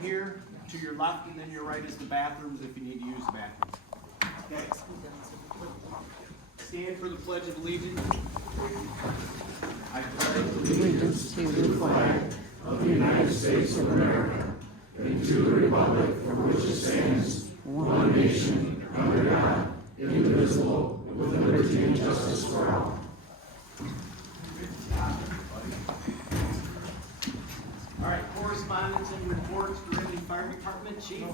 here, to your left and then your right is the bathrooms if you need to use the bathrooms. Okay. Stand for the Pledge of Allegiance. I pledge allegiance to the flag of the United States of America and to the republic for which it stands, one nation, under God, indivisible, with liberty and justice for all. All right, correspondence and reports, Grayling Fire Department Chief.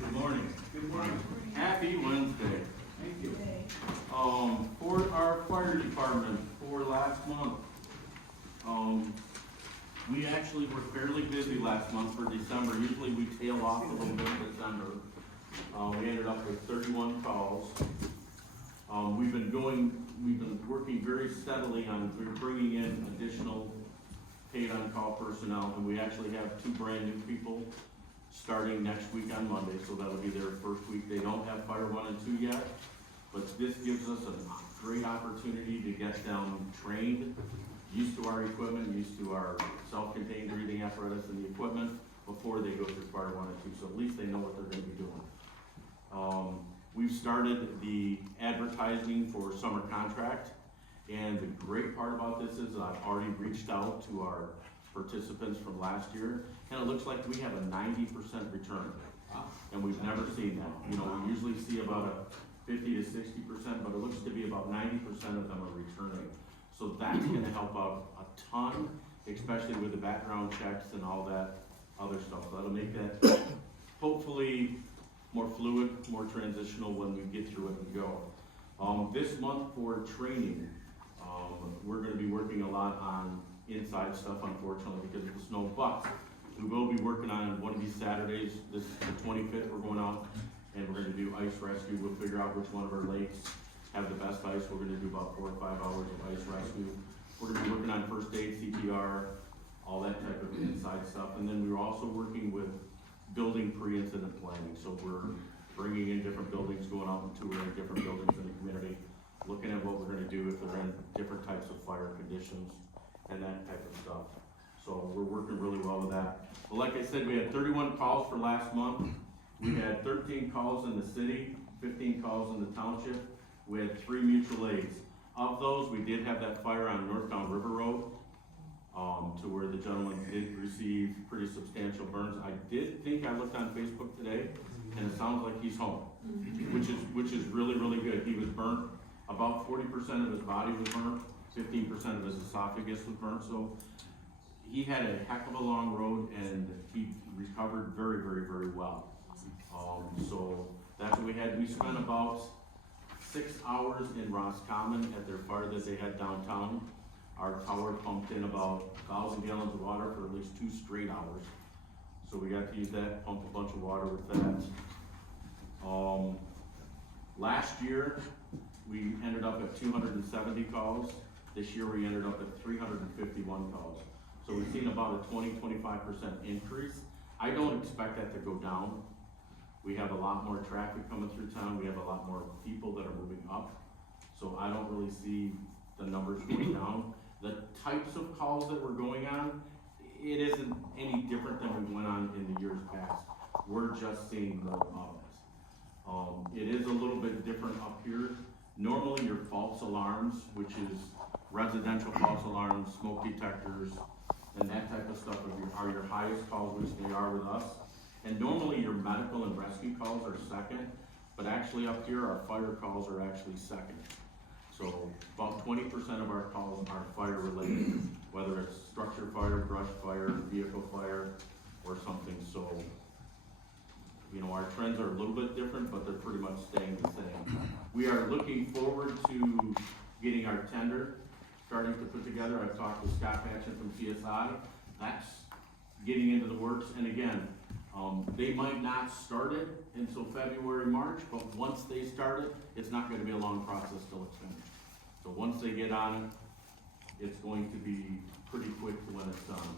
Good morning. Good morning. Happy Wednesday. Thank you. For our fire department for last month, we actually were fairly busy last month for December. Usually we tail off a little bit in December. We ended up with 31 calls. We've been working very steadily on bringing in additional paid on-call personnel, and we actually have 2 brand new people starting next week on Monday, so that'll be their first week. They don't have Fire 1 and 2 yet, but this gives us a great opportunity to get them trained, used to our equipment, used to our self-contained breathing apparatus and the equipment before they go through Fire 1 and 2, so at least they know what they're gonna be doing. We've started the advertising for summer contract, and the great part about this is I've already reached out to our participants from last year, and it looks like we have a 90% return. And we've never seen that. You know, we usually see about a 50 to 60%, but it looks to be about 90% of them are returning. So that's gonna help out a ton, especially with the background checks and all that other stuff. That'll make that hopefully more fluid, more transitional when we get through it and go. This month for training, we're gonna be working a lot on inside stuff, unfortunately, because of the snow, but we will be working on one of these Saturdays, this is the 25th, we're going out, and we're gonna do ice rescue. We'll figure out which one of our lakes have the best ice. We're gonna do about 4 or 5 hours of ice rescue. We're gonna be working on first aid, CPR, all that type of inside stuff, and then we're also working with building pre-incident planning, so we're bringing in different buildings, going out and touring different buildings in the community, looking at what we're gonna do if they're in different types of fire conditions and that type of stuff. So we're working really well with that. But like I said, we had 31 calls for last month. We had 13 calls in the city, 15 calls in the township. We had 3 mutual aids. Of those, we did have that fire on Northbound River Road, to where the gentleman did receive pretty substantial burns. I did think I looked on Facebook today, and it sounds like he's home, which is really, really good. He was burnt. About 40% of his body was burnt, 15% of his esophagus was burnt, so he had a heck of a long road, and he recovered very, very, very well. So that's what we had. We spent about 6 hours in Roscommon at their fire that they had downtown. Our tower pumped in about 1,000 gallons of water for at least 2 straight hours. So we got to use that, pump a bunch of water with that. Last year, we ended up at 270 calls. This year we ended up at 351 calls. So we've seen about a 20-25% increase. I don't expect that to go down. We have a lot more traffic coming through town. We have a lot more people that are moving up. So I don't really see the numbers going down. The types of calls that we're going on, it isn't any different than we went on in the years past. We're just seeing more of it. It is a little bit different up here. Normally your false alarms, which is residential false alarms, smoke detectors, and that type of stuff are your highest calls, which they are with us. And normally your medical and rescue calls are second, but actually up here our fire calls are actually second. So about 20% of our calls are fire related, whether it's structure fire, brush fire, vehicle fire, or something. So, you know, our trends are a little bit different, but they're pretty much staying the same. We are looking forward to getting our tender starting to put together. I've talked with Scott Patchen from CSI. That's getting into the works. And again, they might not start it until February, March, but once they start it, it's not going to be a long process till it's finished. So once they get on it, it's going to be pretty quick to when it's done.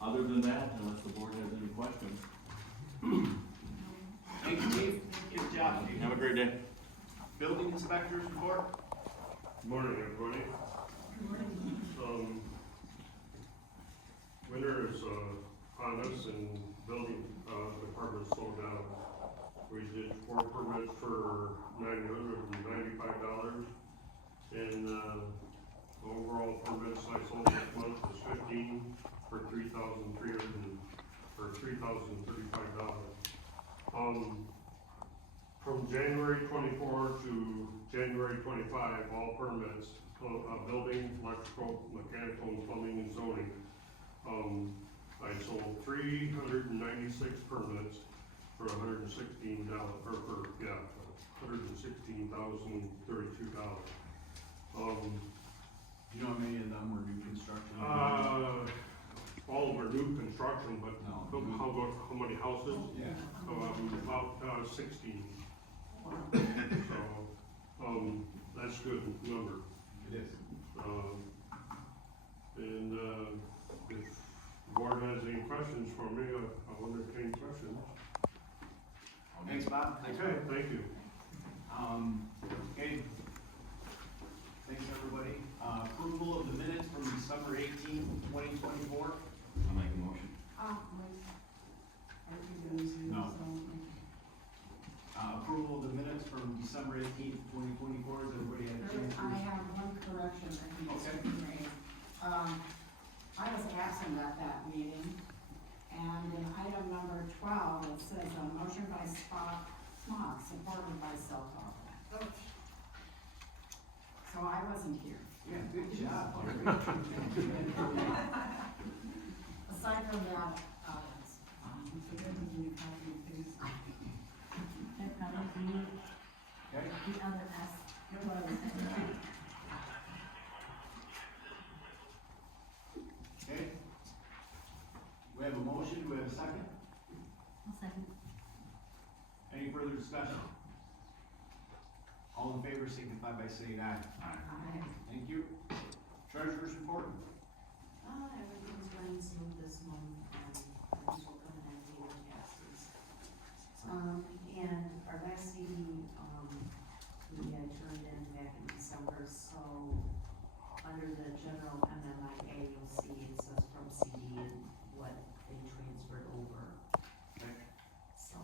Other than that, unless the board has any questions. Thank you, Chief. Good job, Chief. Have a great day. Building inspectors report. Good morning, everybody. Winter is on us and building, department slowed down. We did 4 permits for $995, and, overall permits I sold this month was 15 for $3,035. From January 24 to January 25, all permits, building, electrical, mechanical, and plumbing and zoning. I sold 396 permits for $116, $116,032. You know how many of them were new construction? All were new construction, but No. how many houses? Yeah. About 16. So, that's good number. It is. And, if the board has any questions for me, I'll entertain questions. Thanks, Bob. Okay, thank you. Okay. Thanks, everybody. Approval of the minutes from December 18th, 2024. I'll make a motion. No. Approval of the minutes from December 18th, 2024. Has everybody had a chance to? I have one correction that needs to be made. I was absent at that meeting, and in item number 12, it says a motion by Smock, supported by Selkoff. So I wasn't here. Yeah, good job. Aside from that, it's, Okay. the other S. Okay. We have a motion. Do we have a second? I'll second. Any further discussion? All in favor signify by saying aye. Aye. Thank you. Treasurer's report. Everything's running smooth this month, people coming in paying their taxes. And our last CD, we had turned in back in December, so under the general MMIA, you'll see it says from CD and what they transferred over, Okay. so.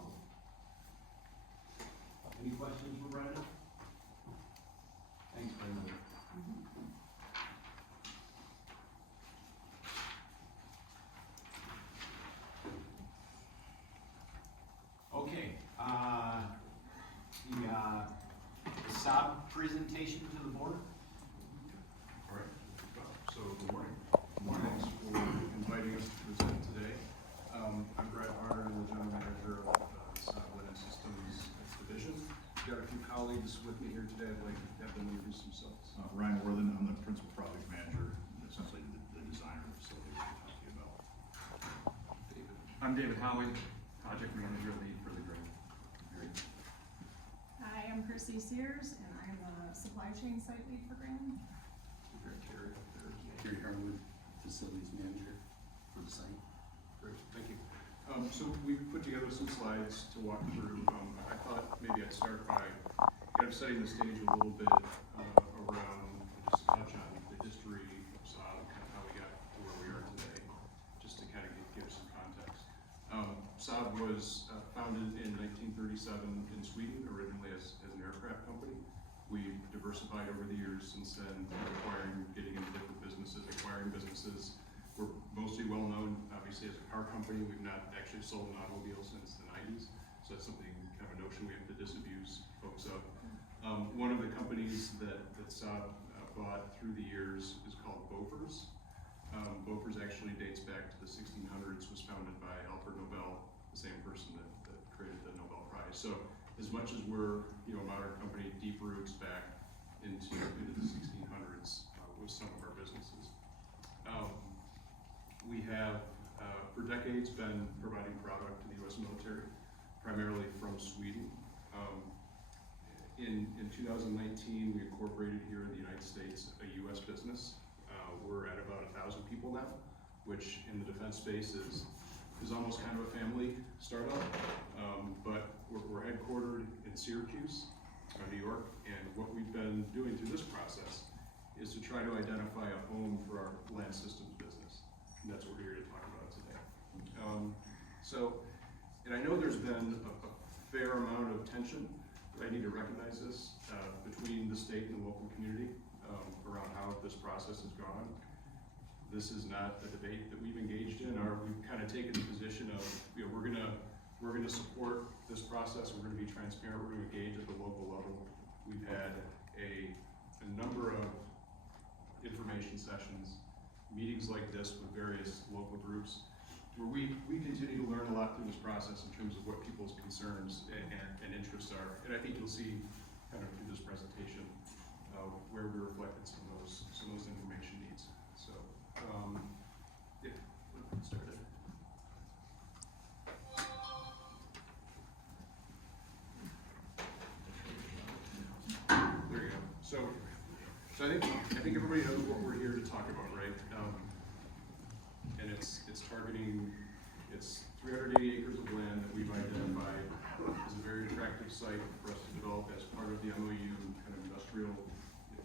Any questions for Brenda? Thanks, Brenda. Okay, the Saab presentation to the board. All right, so good morning. Thanks for inviting us to present today. I'm Brett Harder, the general manager of Saab Linen Systems Division. Got a few colleagues with me here today. I'd like to have them introduce themselves. Ryan Worthen, I'm the principal project manager, essentially the designer of the facility we're talking about. David. I'm David Howie, project manager lead for the grant. Hi, I'm Chrissy Sears, and I'm the supply chain site lead for Grayling. We've got Carrie up there as well. Gary Harwood, facilities manager for the site. Great, thank you. So we put together some slides to walk through. I thought maybe I'd start by kind of setting the stage a little bit around, just to touch on the history of Saab, kind of how we got to where we are today, just to kind of give some context. Saab was founded in 1937 in Sweden, originally as an aircraft company. We've diversified over the years since then, getting into different businesses, acquiring businesses. We're mostly well known, obviously, as a car company. We've not actually sold an automobile since the 90s, so that's something, kind of a notion we have to disabuse folks of. One of the companies that Saab bought through the years is called Bofors. Bofors actually dates back to the 1600s, was founded by Alfred Nobel, the same person that created the Nobel Prize. So as much as we're a modern company, deep roots back into the 1600s with some of our businesses. We have for decades been providing product to the U.S. military, primarily from Sweden. In 2019, we incorporated here in the United States a U.S. business. We're at about 1,000 people now, which in the defense space is almost kind of a family startup. But we're headquartered in Syracuse, New York, and what we've been doing through this process is to try to identify a home for our land systems business. And that's what we're here to talk about today. And I know there's been a fair amount of tension, but I need to recognize this, between the state and the local community, around how this process has gone. This is not a debate that we've engaged in, or we've kind of taken the position of, you know, we're gonna support this process, we're gonna be transparent, we're gonna engage at the local level. We've had a number of information sessions, meetings like this with various local groups, where we continue to learn a lot through this process in terms of what people's concerns and interests are. And I think you'll see kind of through this presentation, where we reflected some of those information needs. So, yeah, we'll get started. There you go. So I think everybody knows what we're here to talk about, right? And it's targeting, it's 380 acres of land that we've identified as a very attractive site for us to develop as part of the MOU, kind of industrial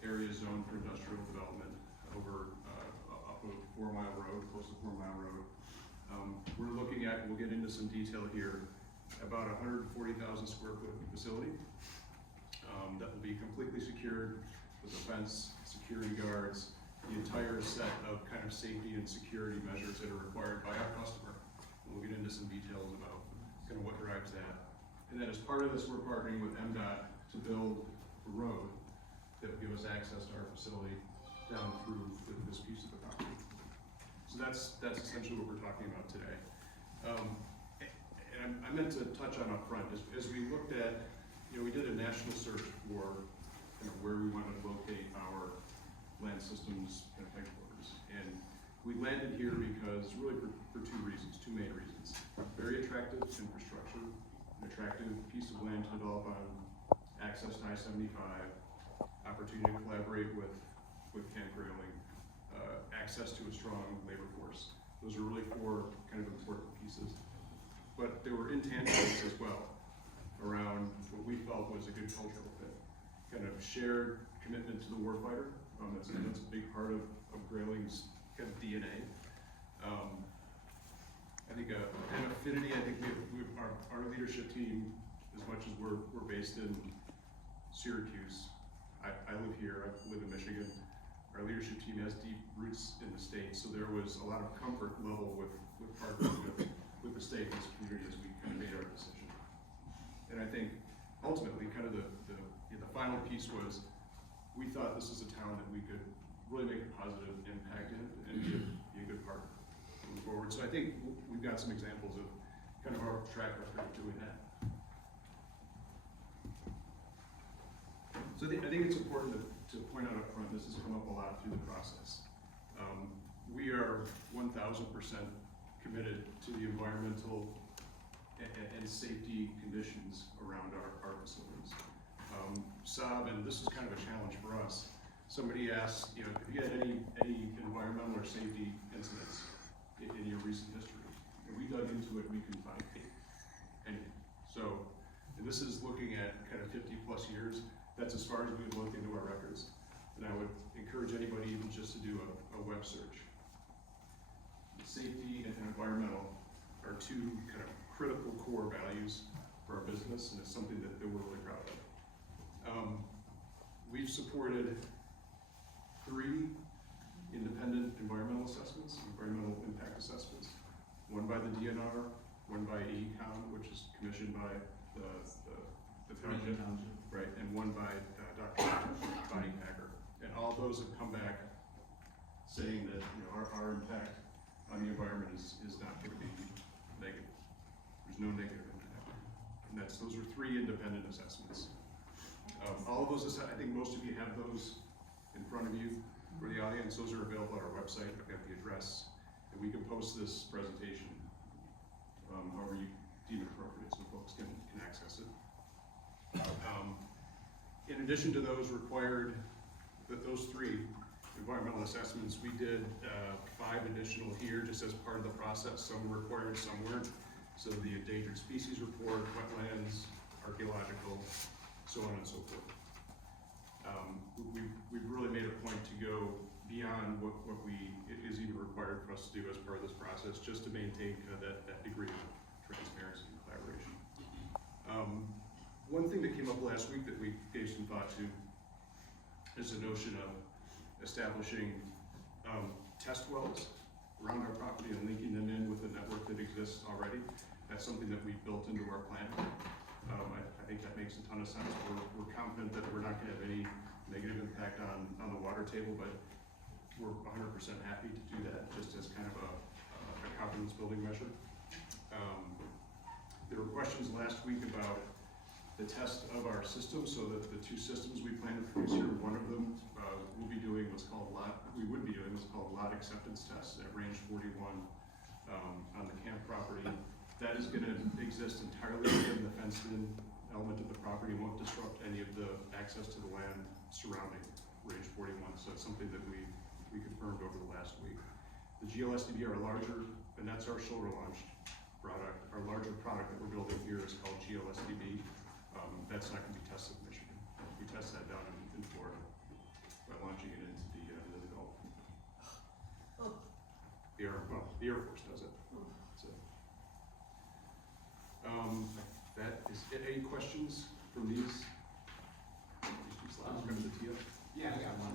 area zone for industrial development over up a 4 Mile road, close to 4 Mile road. We're looking at, we'll get into some detail here, about 140,000 square foot facility that will be completely secured with a fence, security guards, the entire set of kind of safety and security measures that are required by our customer. And we'll get into some details about kind of what drives that. And then as part of this, we're partnering with MDOT to build a road that will give us access to our facility down through this piece of the property. So that's essentially what we're talking about today. And I meant to touch on up front, as we looked at, you know, we did a national search for kind of where we wanted to locate our land systems kind of headquarters. And we landed here because really for two reasons, two main reasons. Very attractive infrastructure, an attractive piece of land to develop on, access to I-75, opportunity to collaborate with Camp Grayling, access to a strong labor force. Those are really four kind of important pieces. But there were intangibles as well around what we felt was a good cultural fit. Kind of shared commitment to the warfighter. That's a big part of Grayling's kind of DNA. I think an affinity. I think our leadership team, as much as we're based in Syracuse, I live here. I live in Michigan. Our leadership team has deep roots in the state, so there was a lot of comfort level with partnering with the state and this community as we kind of made our decision. And I think ultimately, kind of the final piece was, we thought this is a town that we could really make a positive impact in and be a good partner moving forward. So I think we've got some examples of kind of our track record of doing that. So I think it's important to point out up front, this has come up a lot through the process. We are 1,000% committed to the environmental and safety conditions around our facilities. Saab, and this is kind of a challenge for us. Somebody asked, you know, have you had any environmental or safety incidents in your recent history? And we dug into it, we couldn't find any. So, and this is looking at kind of 50 plus years. That's as far as we've looked into our records. And I would encourage anybody even just to do a web search. Safety and environmental are two kind of critical core values for our business, and it's something that we're really proud of. We've supported 3 independent environmental assessments, environmental impact assessments. One by the DNR, one by AECOM, which is commissioned by the township, right, and one by Dr. Bonnie Packer. And all those have come back saying that, you know, our impact on the environment is not going to be negative. There's no negative impact. And those are 3 independent assessments. All of those, I think most of you have those in front of you for the audience. Those are available on our website. I've got the address, and we can post this presentation however you deem it appropriate, so folks can access it. In addition to those required, those 3 environmental assessments, we did 5 additional here just as part of the process. Some were required, some weren't. So the endangered species report, wetlands, archaeological, so on and so forth. We've really made a point to go beyond what is even required for us to do as part of this process, just to maintain kind of that degree of transparency and collaboration. One thing that came up last week that we gave some thought to is the notion of establishing test wells around our property and linking them in with the network that exists already. That's something that we built into our plan. I think that makes a ton of sense. We're confident that we're not gonna have any negative impact on the water table, but we're 100% happy to do that just as kind of a confidence building measure. There were questions last week about the test of our system, so that the two systems we plan to produce here, one of them we would be doing what's called lot acceptance tests at range 41 on the camp property. That is gonna exist entirely within the fenced in element of the property, won't disrupt any of the access to the land surrounding range 41, so it's something that we confirmed over the last week. The GLSDB are larger, and that's our shoulder launched product. Our larger product that we're building here is called GLSDB. That's not gonna be tested in Michigan. We test that down in Florida by launching it into the Gulf. The Air Force does it. So, that is it. Any questions from these two slides? Remember the TF? Yeah, I got one.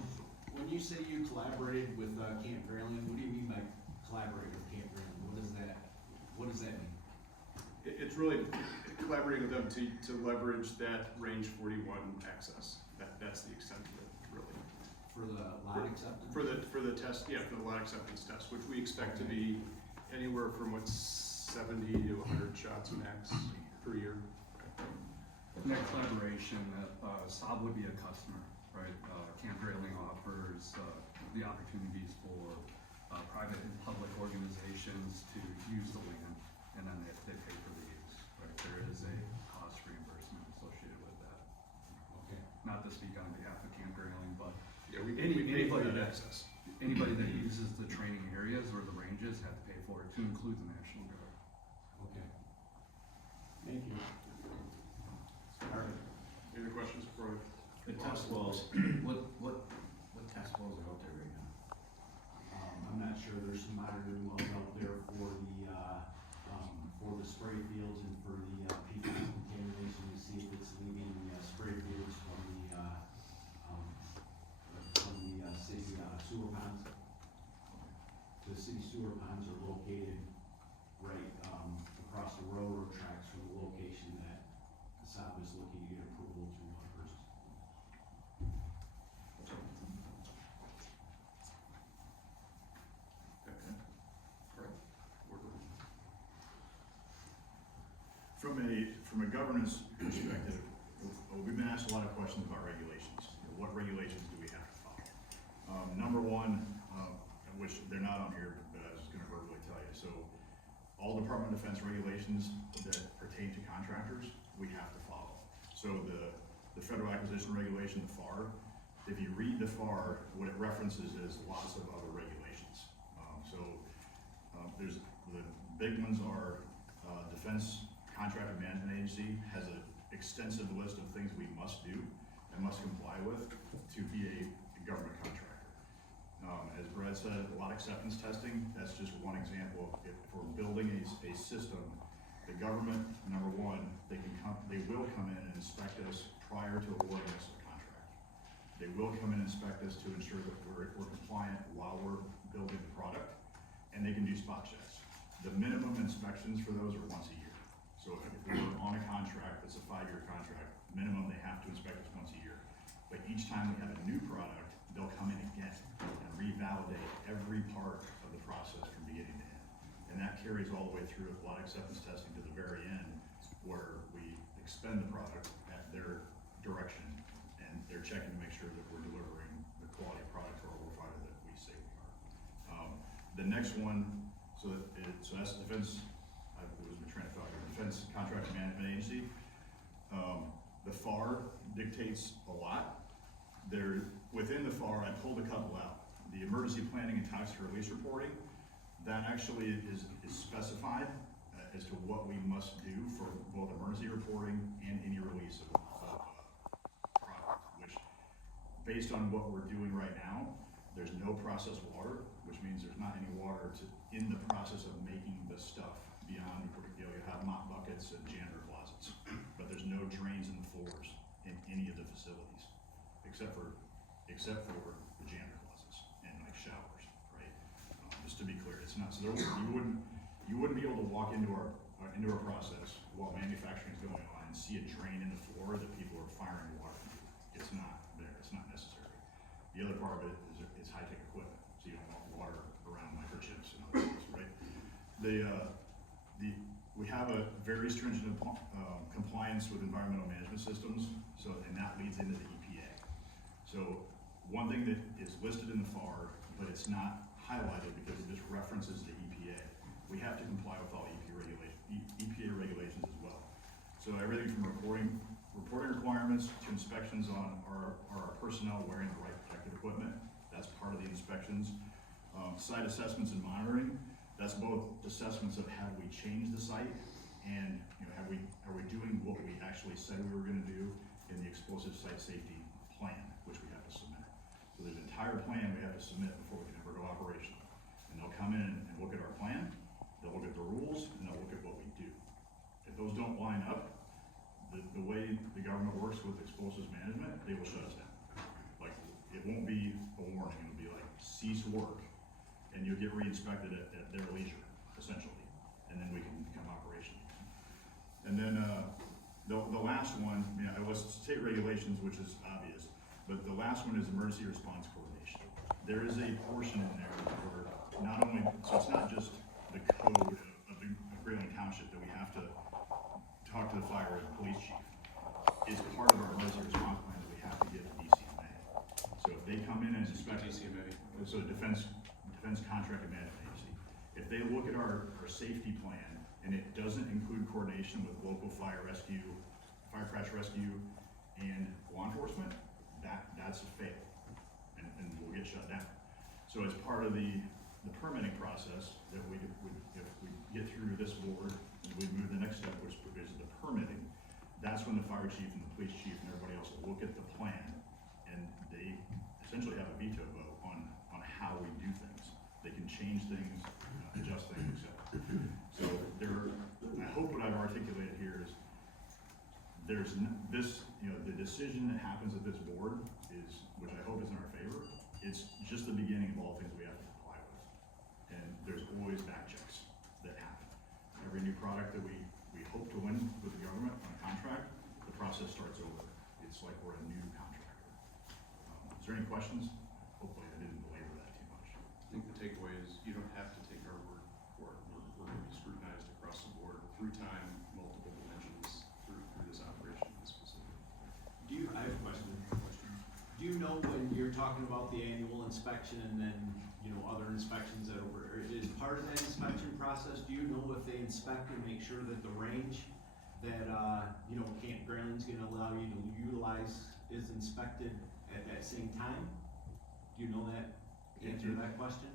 When you say you collaborated with Camp Grayling, what do you mean by collaborating with Camp Grayling? What does that mean? It's really collaborating with them to leverage that range 41 access. That's the extent of it, really. For the lot acceptance? For the test, yeah, for the lot acceptance test, which we expect to be anywhere from 70 to 100 shots max per year. In that collaboration, Saab would be a customer, right? Camp Grayling offers the opportunities for private and public organizations to use the land, and then they pay for the use, right? There is a cost reimbursement associated with that. Okay. Not to speak on behalf of Camp Grayling, but Yeah, we pay for that access. anybody that uses the training areas or the ranges have to pay for it, to include the National Guard. Okay. Thank you. All right. Any other questions for? The test wells, what test wells are out there right now? I'm not sure, there's some monitoring wells out there for the spray fields and for the PFAS contamination, to see if it's leaving the spray fields from the city sewer ponds. The city sewer ponds are located right across the railroad tracks from the location that the Saab is looking to get approval to purchase. From a governance perspective, we've been asked a lot of questions about regulations. What regulations do we have to follow? Number one, which they're not on here, but I was just gonna verbally tell you. So all Department of Defense regulations that pertain to contractors, we have to follow. So the Federal Acquisition Regulation, the FAR, if you read the FAR, what it references is lots of other regulations. There's the big ones are Defense Contractor Management Agency has an extensive list of things we must do and must comply with to be a government contractor. As Brad said, lot acceptance testing, that's just one example. If we're building a system, the government, number one, they will come in and inspect us prior to awarding us a contract. They will come in and inspect us to ensure that we're compliant while we're building the product, and they can do spot checks. The minimum inspections for those are once a year. So if we're on a contract, that's a 5-year contract, minimum they have to inspect us once a year. But each time we have a new product, they'll come in again and revalidate every part of the process from beginning to end. And that carries all the way through with lot acceptance testing to the very end, where we expend the product at their direction, and they're checking to make sure that we're delivering the quality product to our warfighter that we say we are. The next one, so that's Defense, I was my train of thought here, Defense Contract Management Agency. The FAR dictates a lot. Within the FAR, I pulled a couple out. The emergency planning and toxic release reporting, that actually is specified as to what we must do for both emergency reporting and any release of product, which based on what we're doing right now, There's no processed water, which means there's not any water in the process of making the stuff beyond, you have mop buckets and janitor closets, but there's no drains in the floors in any of the facilities, except for the janitor closets and like showers, right? Just to be clear, it's not, so you wouldn't be able to walk into our process while manufacturing is going on and see a drain in the floor that people are firing water into. It's not there, it's not necessary. The other part of it is high-tech equipment, so you don't want water around microchips and other things, right? We have a very stringent compliance with environmental management systems, and that leads into the EPA. So one thing that is listed in the FAR, but it's not highlighted because it just references the EPA. We have to comply with all EPA regulations as well. So everything from reporting requirements to inspections on our personnel wearing the right protective equipment. That's part of the inspections. Site assessments and monitoring. That's both assessments of have we changed the site and are we doing what we actually said we were going to do in the explosive site safety plan, which we have to submit. So there's an entire plan we have to submit before we can ever go operational. And they'll come in and look at our plan, they'll look at the rules, and they'll look at what we do. If those don't line up, the way the government works with explosives management, they will shut us down. Like, it won't be a warning, it'll be like, cease work, and you'll get re-inspected at their leisure, essentially, and then we can become operational. And then the last one, I was state regulations, which is obvious, but the last one is emergency response coordination. There is a portion in there where not only, so it's not just the code of Grayling Township that we have to talk to the fire and police chief. It's part of our emergency response plan that we have to get to DCMA. So if they come in and inspect DCMA. So Defense Contract Management Agency, if they look at our safety plan and it doesn't include coordination with local fire crash rescue, and law enforcement, that's a fail, and we'll get shut down. So as part of the permitting process that if we get through this board, and we move to the next step, which is the permitting, that's when the fire chief and the police chief and everybody else will look at the plan, and they essentially have a veto vote on how we do things. They can change things, adjust things, etc. So I hope what I've articulated here is the decision that happens at this board is, which I hope is in our favor, it's just the beginning of all things we have to comply with. And there's always back checks that happen. Every new product that we hope to win with the government on a contract, the process starts over. It's like we're a new contractor. Is there any questions? Hopefully I didn't belabor that too much. I think the takeaway is you don't have to take our word for it. We're going to be scrutinized across the board through time, multiple dimensions, through this operation, this facility. I have a question. Do you know when you're talking about the annual inspection and then, other inspections that is part of that inspection process, do you know if they inspect and make sure that the range that, Camp Grayling's gonna allow you to utilize is inspected at that same time? Do you know that, answer to that question?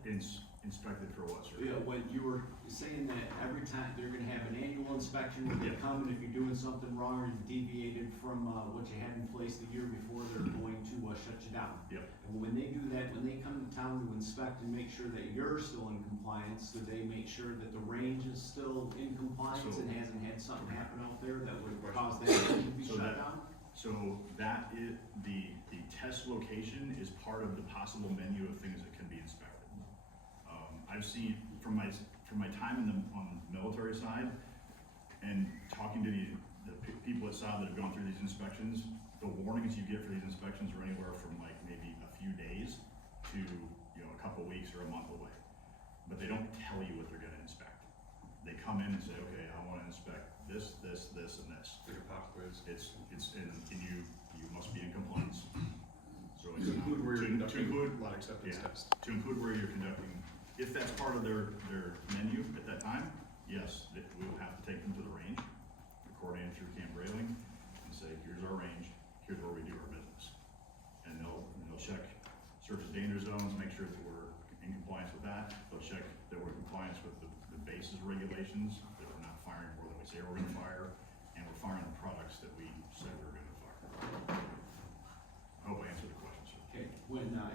Inspected for what, sir? Yeah, when you were saying that every time they're gonna have an annual inspection where they come and if you're doing something wrong or you deviated from, what you had in place the year before, they're going to, shut you down. Yep. And when they do that, when they come to town to inspect and make sure that you're still in compliance, do they make sure that the range is still in compliance and hasn't had something happen out there that would cause that to be shut down? So that is, the test location is part of the possible menu of things that can be inspected. I've seen from my time on the military side and talking to the people at Saab that have gone through these inspections, the warnings you get for these inspections are anywhere from like maybe a few days to a couple weeks or a month away. But they don't tell you what they're going to inspect. They come in and say, okay, I want to inspect this, and this. Like a pop quiz. And you must be in compliance. So it's To include where you're conducting include lot acceptance yeah, test. to include where you're conducting. If that's part of their menu at that time, yes, we will have to take them to the range, coordinate through Camp Grayling, and say, here's our range, here's where we do our business. And they'll check surface danger zones, make sure that we're in compliance with that. They'll check that we're in compliance with the bases regulations, that we're not firing more than we say we're gonna fire, and we're firing the products that we said we were gonna fire. I hope I answered the question, sir. Okay,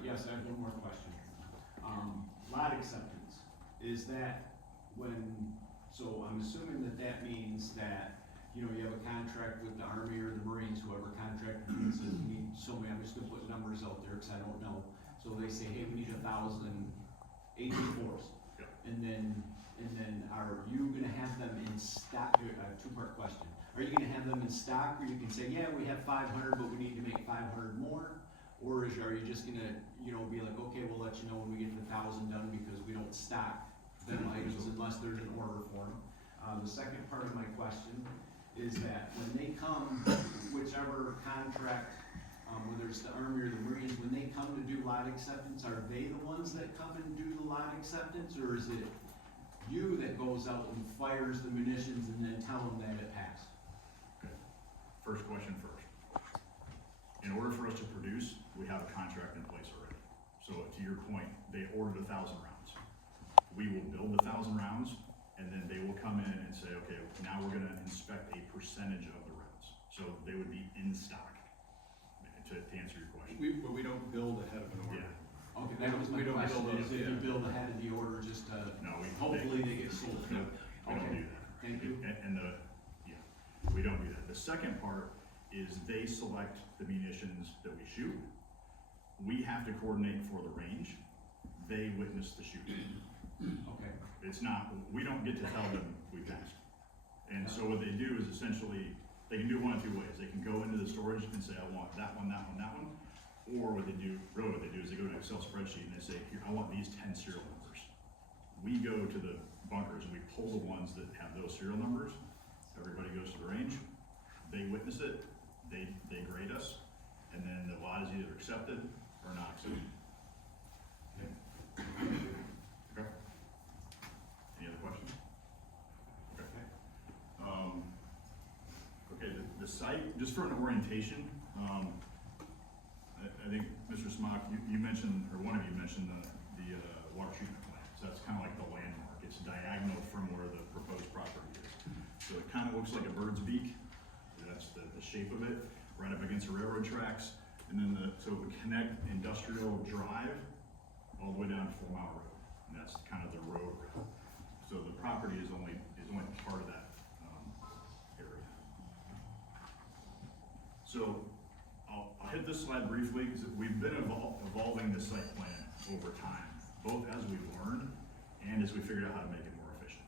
yes, I have one more question. is that so I'm assuming that means that, you have a contract with the Army or the Marines, whoever contracted you, says you need so many, I'm just gonna put numbers out there, cause I don't know. So they say, hey, we need 1,000 AK-4s. Yep. And then are you gonna have them in stock? Two-part question. Are you gonna have them in stock, or you can say, yeah, we have 500, but we need to make 500 more? Or are you just gonna, be like, okay, we'll let you know when we get the 1,000 done, because we don't stock them items unless there's an order for them. The second part of my question is that when they come, whichever contract, whether it's the Army or the Marines, when they come to do lot acceptance, are they the ones that come and do the lot acceptance, or is it you that goes out and fires the munitions and then tell them that it passed? Okay. First question first. In order for us to produce, we have a contract in place already. So to your point, they ordered 1,000 rounds. We will build 1,000 rounds, and then they will come in and say, okay, now we're gonna inspect a percentage of the rounds. So they would be in stock, to answer your question. But we don't build ahead of an order. Yeah. Okay, that was my We don't question, build is those, if you yeah. build ahead of the order, just to, No, hopefully they get sold. No, we don't do that. Thank you. We don't do that. The second part is they select the munitions that we shoot. We have to coordinate for the range. They witness the shooting. Okay. It's not, we don't get to tell them we passed. And so what they do is essentially, they can do one of two ways. They can go into the storage and say, I want that one, that one, that one. Or what they do is they go to an Excel spreadsheet and they say, here, I want these 10 serial numbers. We go to the bunkers and we pull the ones that have those serial numbers. Everybody goes to the range. They witness it. They grade us. And then the lot is either accepted or not accepted. Okay. Any other questions? Okay. Okay, the site, just for an orientation, I think, Mr. Smock, you mentioned, or one of you mentioned the water treatment plant. So that's kind of like the landmark. It's diagonal from where the proposed property is. So it kind of looks like a bird's beak. That's the shape of it, right up against the railroad tracks. And then so it would connect Industrial Drive all the way down to 4 Mile Road. And that's kind of the road route. So the property is only part of that area. So I'll hit this slide briefly because we've been evolving the site plan over time, both as we've learned and as we figured out how to make it more efficient.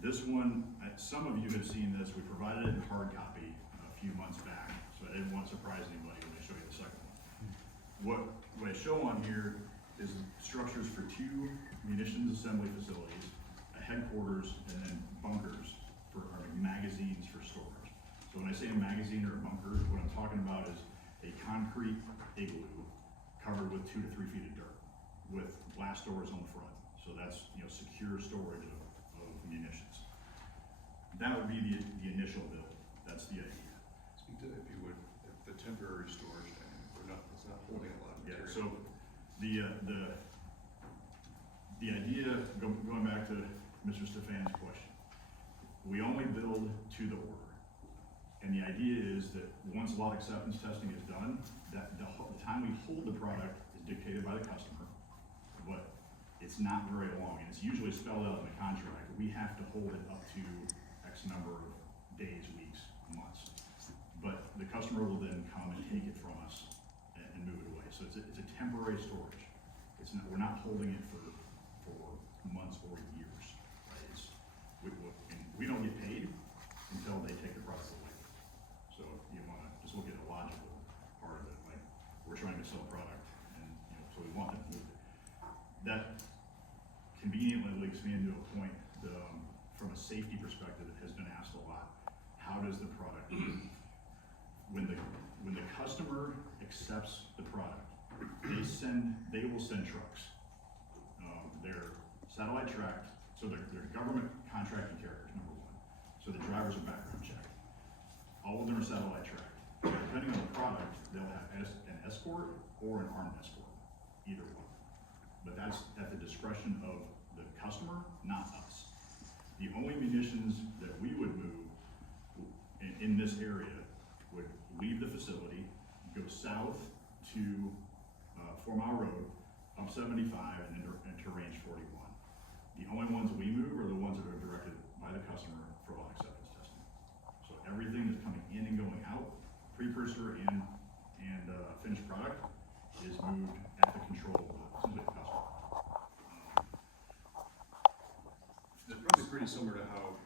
This one, some of you have seen this. We provided it in hard copy a few months back, so I didn't want to surprise anybody when I show you the second one. What I show on here is structures for 2 munitions assembly facilities, a headquarters, and then bunkers for our magazines for storage. So when I say a magazine or a bunker, what I'm talking about is a concrete igloo covered with 2 to 3 feet of dirt with glass doors on the front. So that's secure storage of munitions. That would be the initial build. That's the idea. Speak to, if you would, the temporary storage, it's not holding a lot of Yeah, material. so the idea, going back to Mr. Stefan's question, we only build to the order. And the idea is that once lot acceptance testing is done, that the time we hold the product is dictated by the customer, but it's not very long, and it's usually spelled out in the contract. We have to hold it up to X number of days, weeks, months. But the customer will then come and take it from us and move it away. So it's a temporary storage. We're not holding it for months or years. Right? We don't get paid until they take the product away. So you want to just look at the logical part of it. Like, we're trying to sell product, and so we want them to move it. That conveniently leads me into a point from a safety perspective that has been asked a lot. How does the product move? When the customer accepts the product, they will send trucks. They're satellite tracked, so they're government contracted carriers, number 1. So the drivers are background checked. All of them are satellite tracked. Depending on the product, they'll have an escort or an armed escort, either one. But that's at the discretion of the customer, not us. The only munitions that we would move in this area would leave the facility, go south to 4 Mile Road, up 75, and then to range 41. The only ones we move are the ones that are directed by the customer for all acceptance testing. So everything that's coming in and going out, precursor and finished product, is moved at the control of the customer. It's probably pretty similar to how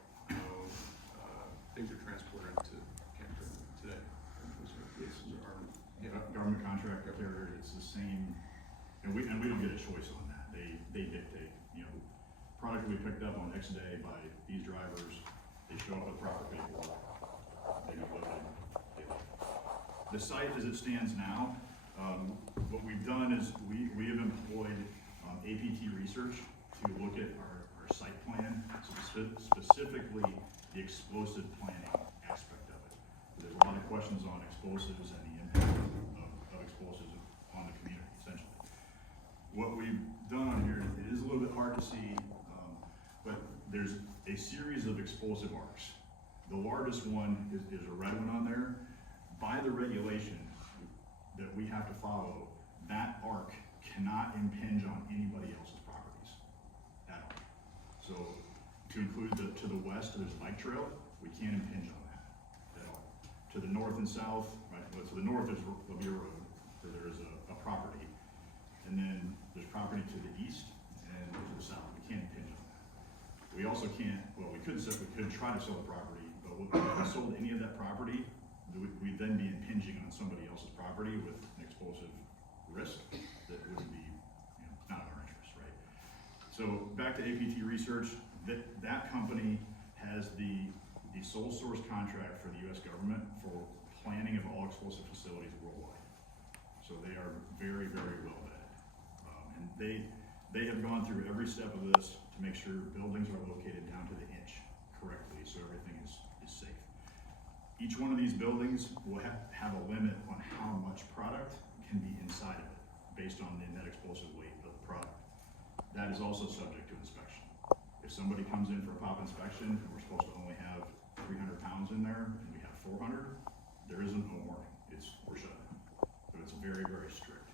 things are transported to Canada today. Government contractor carrier, it's the same, and we don't get a choice on that. They dictate, product we picked up on X day by these drivers, they show up with proper paperwork, they get loaded, they leave. The site as it stands now, what we've done is we have employed APT research to look at our site plan, specifically the explosive planning aspect of it. There's a lot of questions on explosives and the impact of explosives on the community, essentially. What we've done on here, it is a little bit hard to see, but there's a series of explosive arcs. The largest one is a red one on there. By the regulation that we have to follow, that arc cannot impinge on anybody else's properties at all. So to include to the west, there's a bike trail, we can't impinge on that at all. To the north and south, right, to the north there'll be a road, where there is a property, and then there's property to the east and to the south. We can't impinge on that. We also can't, well, we could try to sell the property, but if we sold any of that property, we'd then be impinging on somebody else's property with an explosive risk that wouldn't be, not in our interest, right? So back to APT research, that company has the sole source contract for the U.S. government for planning of all explosive facilities worldwide. So they are very, very well vetted. And they have gone through every step of this to make sure buildings are located down to the inch correctly, so everything is safe. Each one of these buildings will have a limit on how much product can be inside of it, based on the net explosive weight of the product. That is also subject to inspection. If somebody comes in for a pop inspection, and we're supposed to only have 300 pounds in there, and we have 400, there isn't no warning. We're shut down. So it's very, very strict.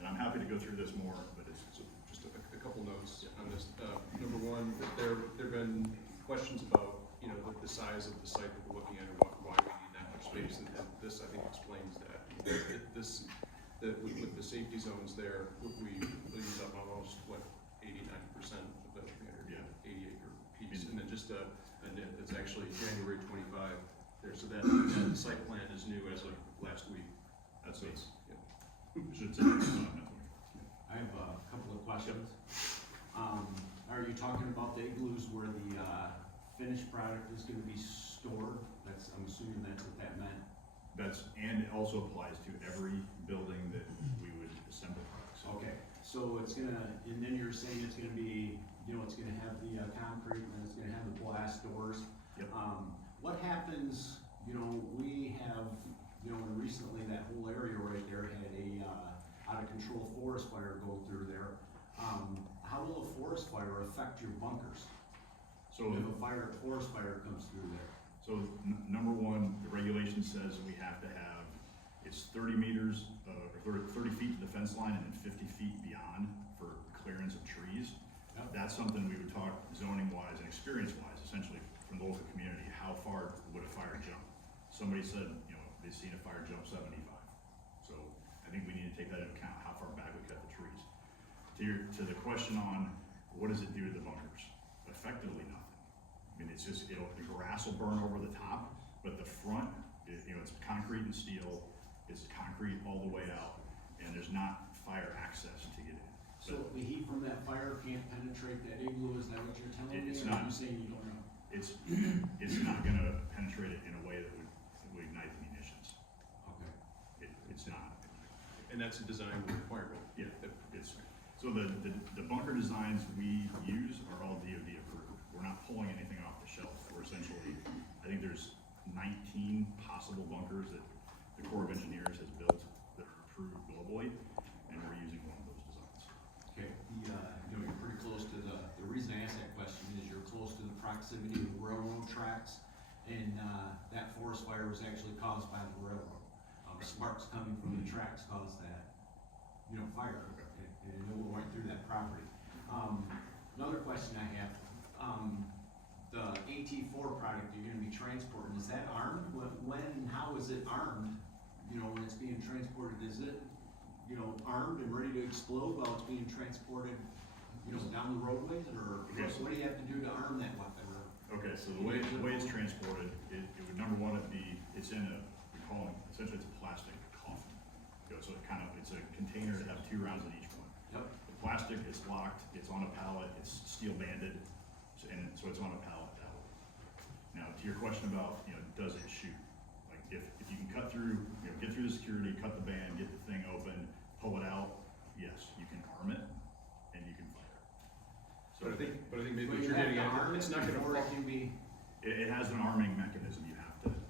And I'm happy to go through this more, but it's Just a couple notes on this. Number one, there have been questions about, the size of the site that we're looking at and why we need that much space, and this, I think, explains that. With the safety zones there, we use up almost, 80-90% of the 380 acre piece, and then and it's actually January 25 there, so that site plan is new as of last week. That's it. Yeah. Should say I have a couple of questions. Are you talking about the igloos where the finished product is gonna be stored? I'm assuming that's what that meant. And it also applies to every building that we would assemble products. Okay, so it's gonna, and then you're saying it's gonna be, it's gonna have the concrete, and then it's gonna have the blast doors. Yep. What happens, we have, recently that whole area right there had a, out of control forest fire go through there. How will a forest fire affect your bunkers? So If a forest fire comes through there? So number one, the regulation says we have to have, it's 30 meters, or 30 feet to the fence line and then 50 feet beyond for clearance of trees. Yep. That's something we would talk zoning wise and experience wise, essentially from the local community. How far would a fire jump? Somebody said, they've seen a fire jump 75. So I think we need to take that into account, how far back we cut the trees. To the question on what does it do to the bunkers? Effectively nothing. I mean, it's just, the grass will burn over the top, but the front, it's concrete and steel, it's concrete all the way out, and there's not fire access to get in. So the heat from that fire can't penetrate that igloo, is that what you're telling me? It's or not. Are you saying you don't know? It's not gonna penetrate it in a way that would ignite the munitions. Okay. It's not. And that's a design requirement. Yeah, so the bunker designs we use are all DoD approved. We're not pulling anything off the shelf. We're essentially, I think there's 19 possible bunkers that the Corps of Engineers has built that are approved globally, and we're using one of those designs. Okay, you're pretty close to the reason I asked that question is you're close to the proximity of the railroad tracks, and that forest fire was actually caused by the railroad. Sparks coming from the tracks caused that, fire, and it went right through that property. Another question I have, the AT4 product you're gonna be transporting, is that armed? When, how is it armed? You know, when it's being transported, is it, you know, armed and ready to explode while it's being transported, you know, down the roadways, or Yes. what do you have to do to arm that weapon? Okay, so the way it's transported, it would number one, it's in a, we call it, essentially it's a plastic coffin. So it's a container that have 2 rounds in each one. Yep. The plastic, it's locked, it's on a pallet, it's steel banded, so it's on a pallet that way. Now, to your question about, you know, does it shoot? Like, if you can cut through, you know, get through the security, cut the band, get the thing open, pull it out, yes, you can arm it, and you can fire it. So But I think maybe But what you you're have getting to at, arm it's it not gonna before fall. it can be, it has an arming mechanism you have to do.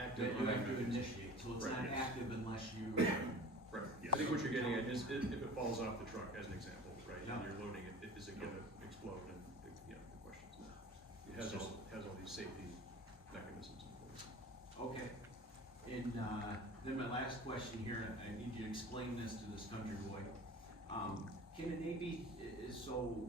Active you have to arming. initiate, so it's Right, not yes. active unless you. Right, Yes. I think what you're getting at is if it falls off the truck, as an example, right, and Yeah. you're loading it, is it gonna explode, and, you know, the question's not. It has It's has all these safety mechanisms in place. Okay, and, then my last question here, I need you to explain this to this country boy. Can an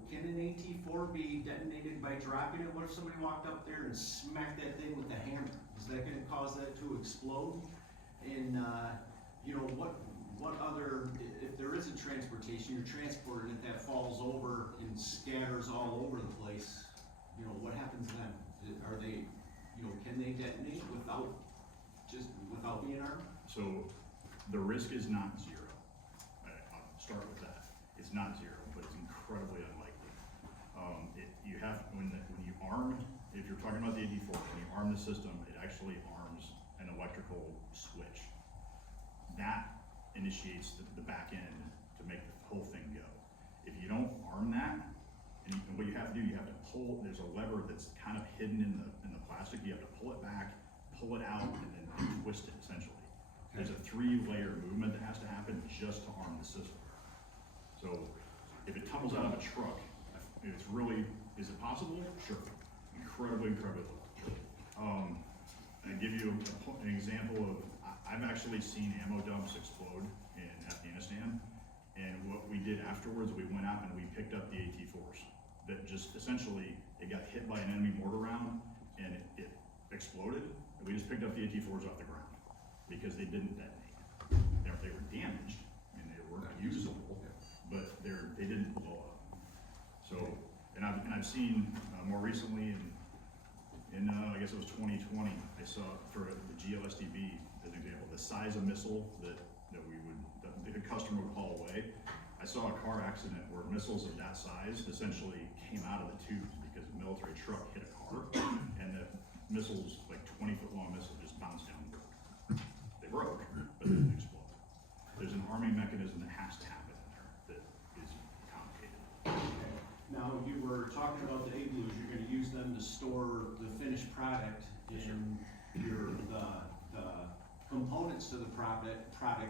can an AT4 be detonated by dropping it? What if somebody walked up there and smacked that thing with a hammer? Is that gonna cause that to explode? And, you know, what other, if there is a transportation, you're transporting it that falls over and scatters all over the place, you know, what happens then? Are they, you know, can they detonate without being armed? So the risk is not zero. I'll start with that. It's not zero, but it's incredibly unlikely. When you arm, if you're talking about the AD4, when you arm the system, it actually arms an electrical switch. That initiates the back end to make the whole thing go. If you don't arm that, and what you have to do, you have to pull, there's a lever that's kind of hidden in the plastic, you have to pull it back, pull it out, and then twist it essentially. There's a 3-layer movement that has to happen just to arm the system. So if it tumbles out of a truck, it's really, is it possible? Sure. Incredibly likely. I give you an example of, I've actually seen ammo dumps explode in Afghanistan, and what we did afterwards, we went out and we picked up the AT4s. That just essentially, it got hit by an enemy mortar round, and it exploded, and we just picked up the AT4s off the ground, because they didn't detonate. They were damaged, and they weren't usable, but they didn't blow up. So, and I've seen more recently in I guess it was 2020, I saw for the GLSDB as an example, the size of missile that the customer would haul away. I saw a car accident where missiles of that size essentially came out of the tubes because a military truck hit a car, and the missiles, like 20-foot long missile, just bounced down and broke. They broke, but they didn't explode. There's an arming mechanism that has to happen in there that is complicated. Now, you were talking about the igloos, you're gonna use them to store the finished product, and the components to the product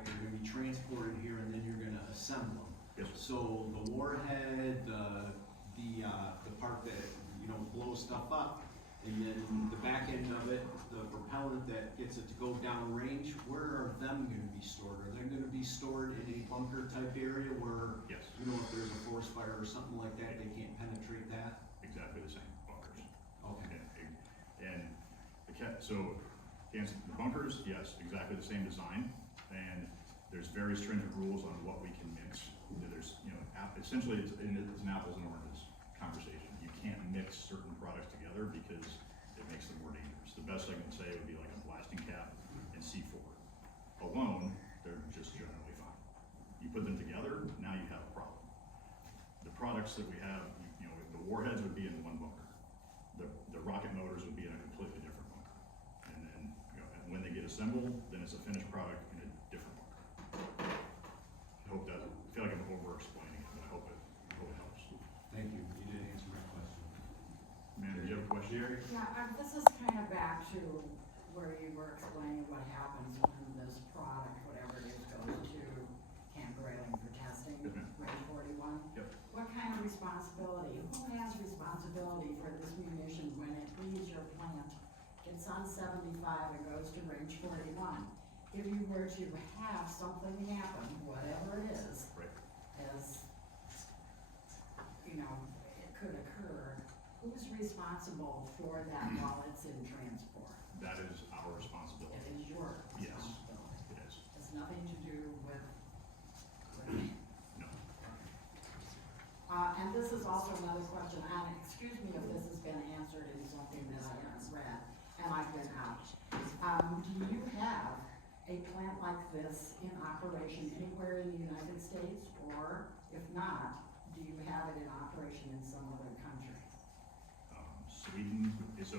are gonna be transported here, and then you're gonna assemble them. Yes. So the warhead, the part that, you know, blows stuff up, and then the back end of it, the propellant that gets it to go downrange, where are them gonna be stored? Are they gonna be stored in a bunker type area where, Yes. you know, if there's a forest fire or something like that, they can't penetrate that? Exactly the same, bunkers. Okay. And so, to answer the bunkers, yes, exactly the same design, and there's very stringent rules on what we can mix. There's, you know, essentially it's an apples and oranges conversation. You can't mix certain products together because it makes them more dangerous. The best I can say would be like a blasting cap and C4. Alone, they're just generally fine. You put them together, now you have a problem. The products that we have, you know, the warheads would be in one bunker. The rocket motors would be in a completely different bunker. And then, you know, and when they get assembled, then it's a finished product in a different bunker. I feel like I'm over-explaining it, but I hope it helps. Thank you, you did answer my question. Amanda, do you have a question? Jerry? Yeah, this is kind of back to where you were explaining what happens when this product, whatever it is, goes to Camp Grayling for testing, Yes, ma'am. Range 41. Yep. What kind of responsibility, who has responsibility for this munition when it leaves your plant, gets on 75 and goes to Range 41? If you were to have something happen, whatever it is, Right. as, you know, responsible for that while it's in transport? That is our responsibility. It is your Yes. responsibility. It is. It's nothing to do with. No. And this is also another question, and excuse me if this has been answered in something that I haven't read, and I've been out. Do you have a plant like this in operation anywhere in the United States, or if not, do you have it in operation in some other country? Sweden, so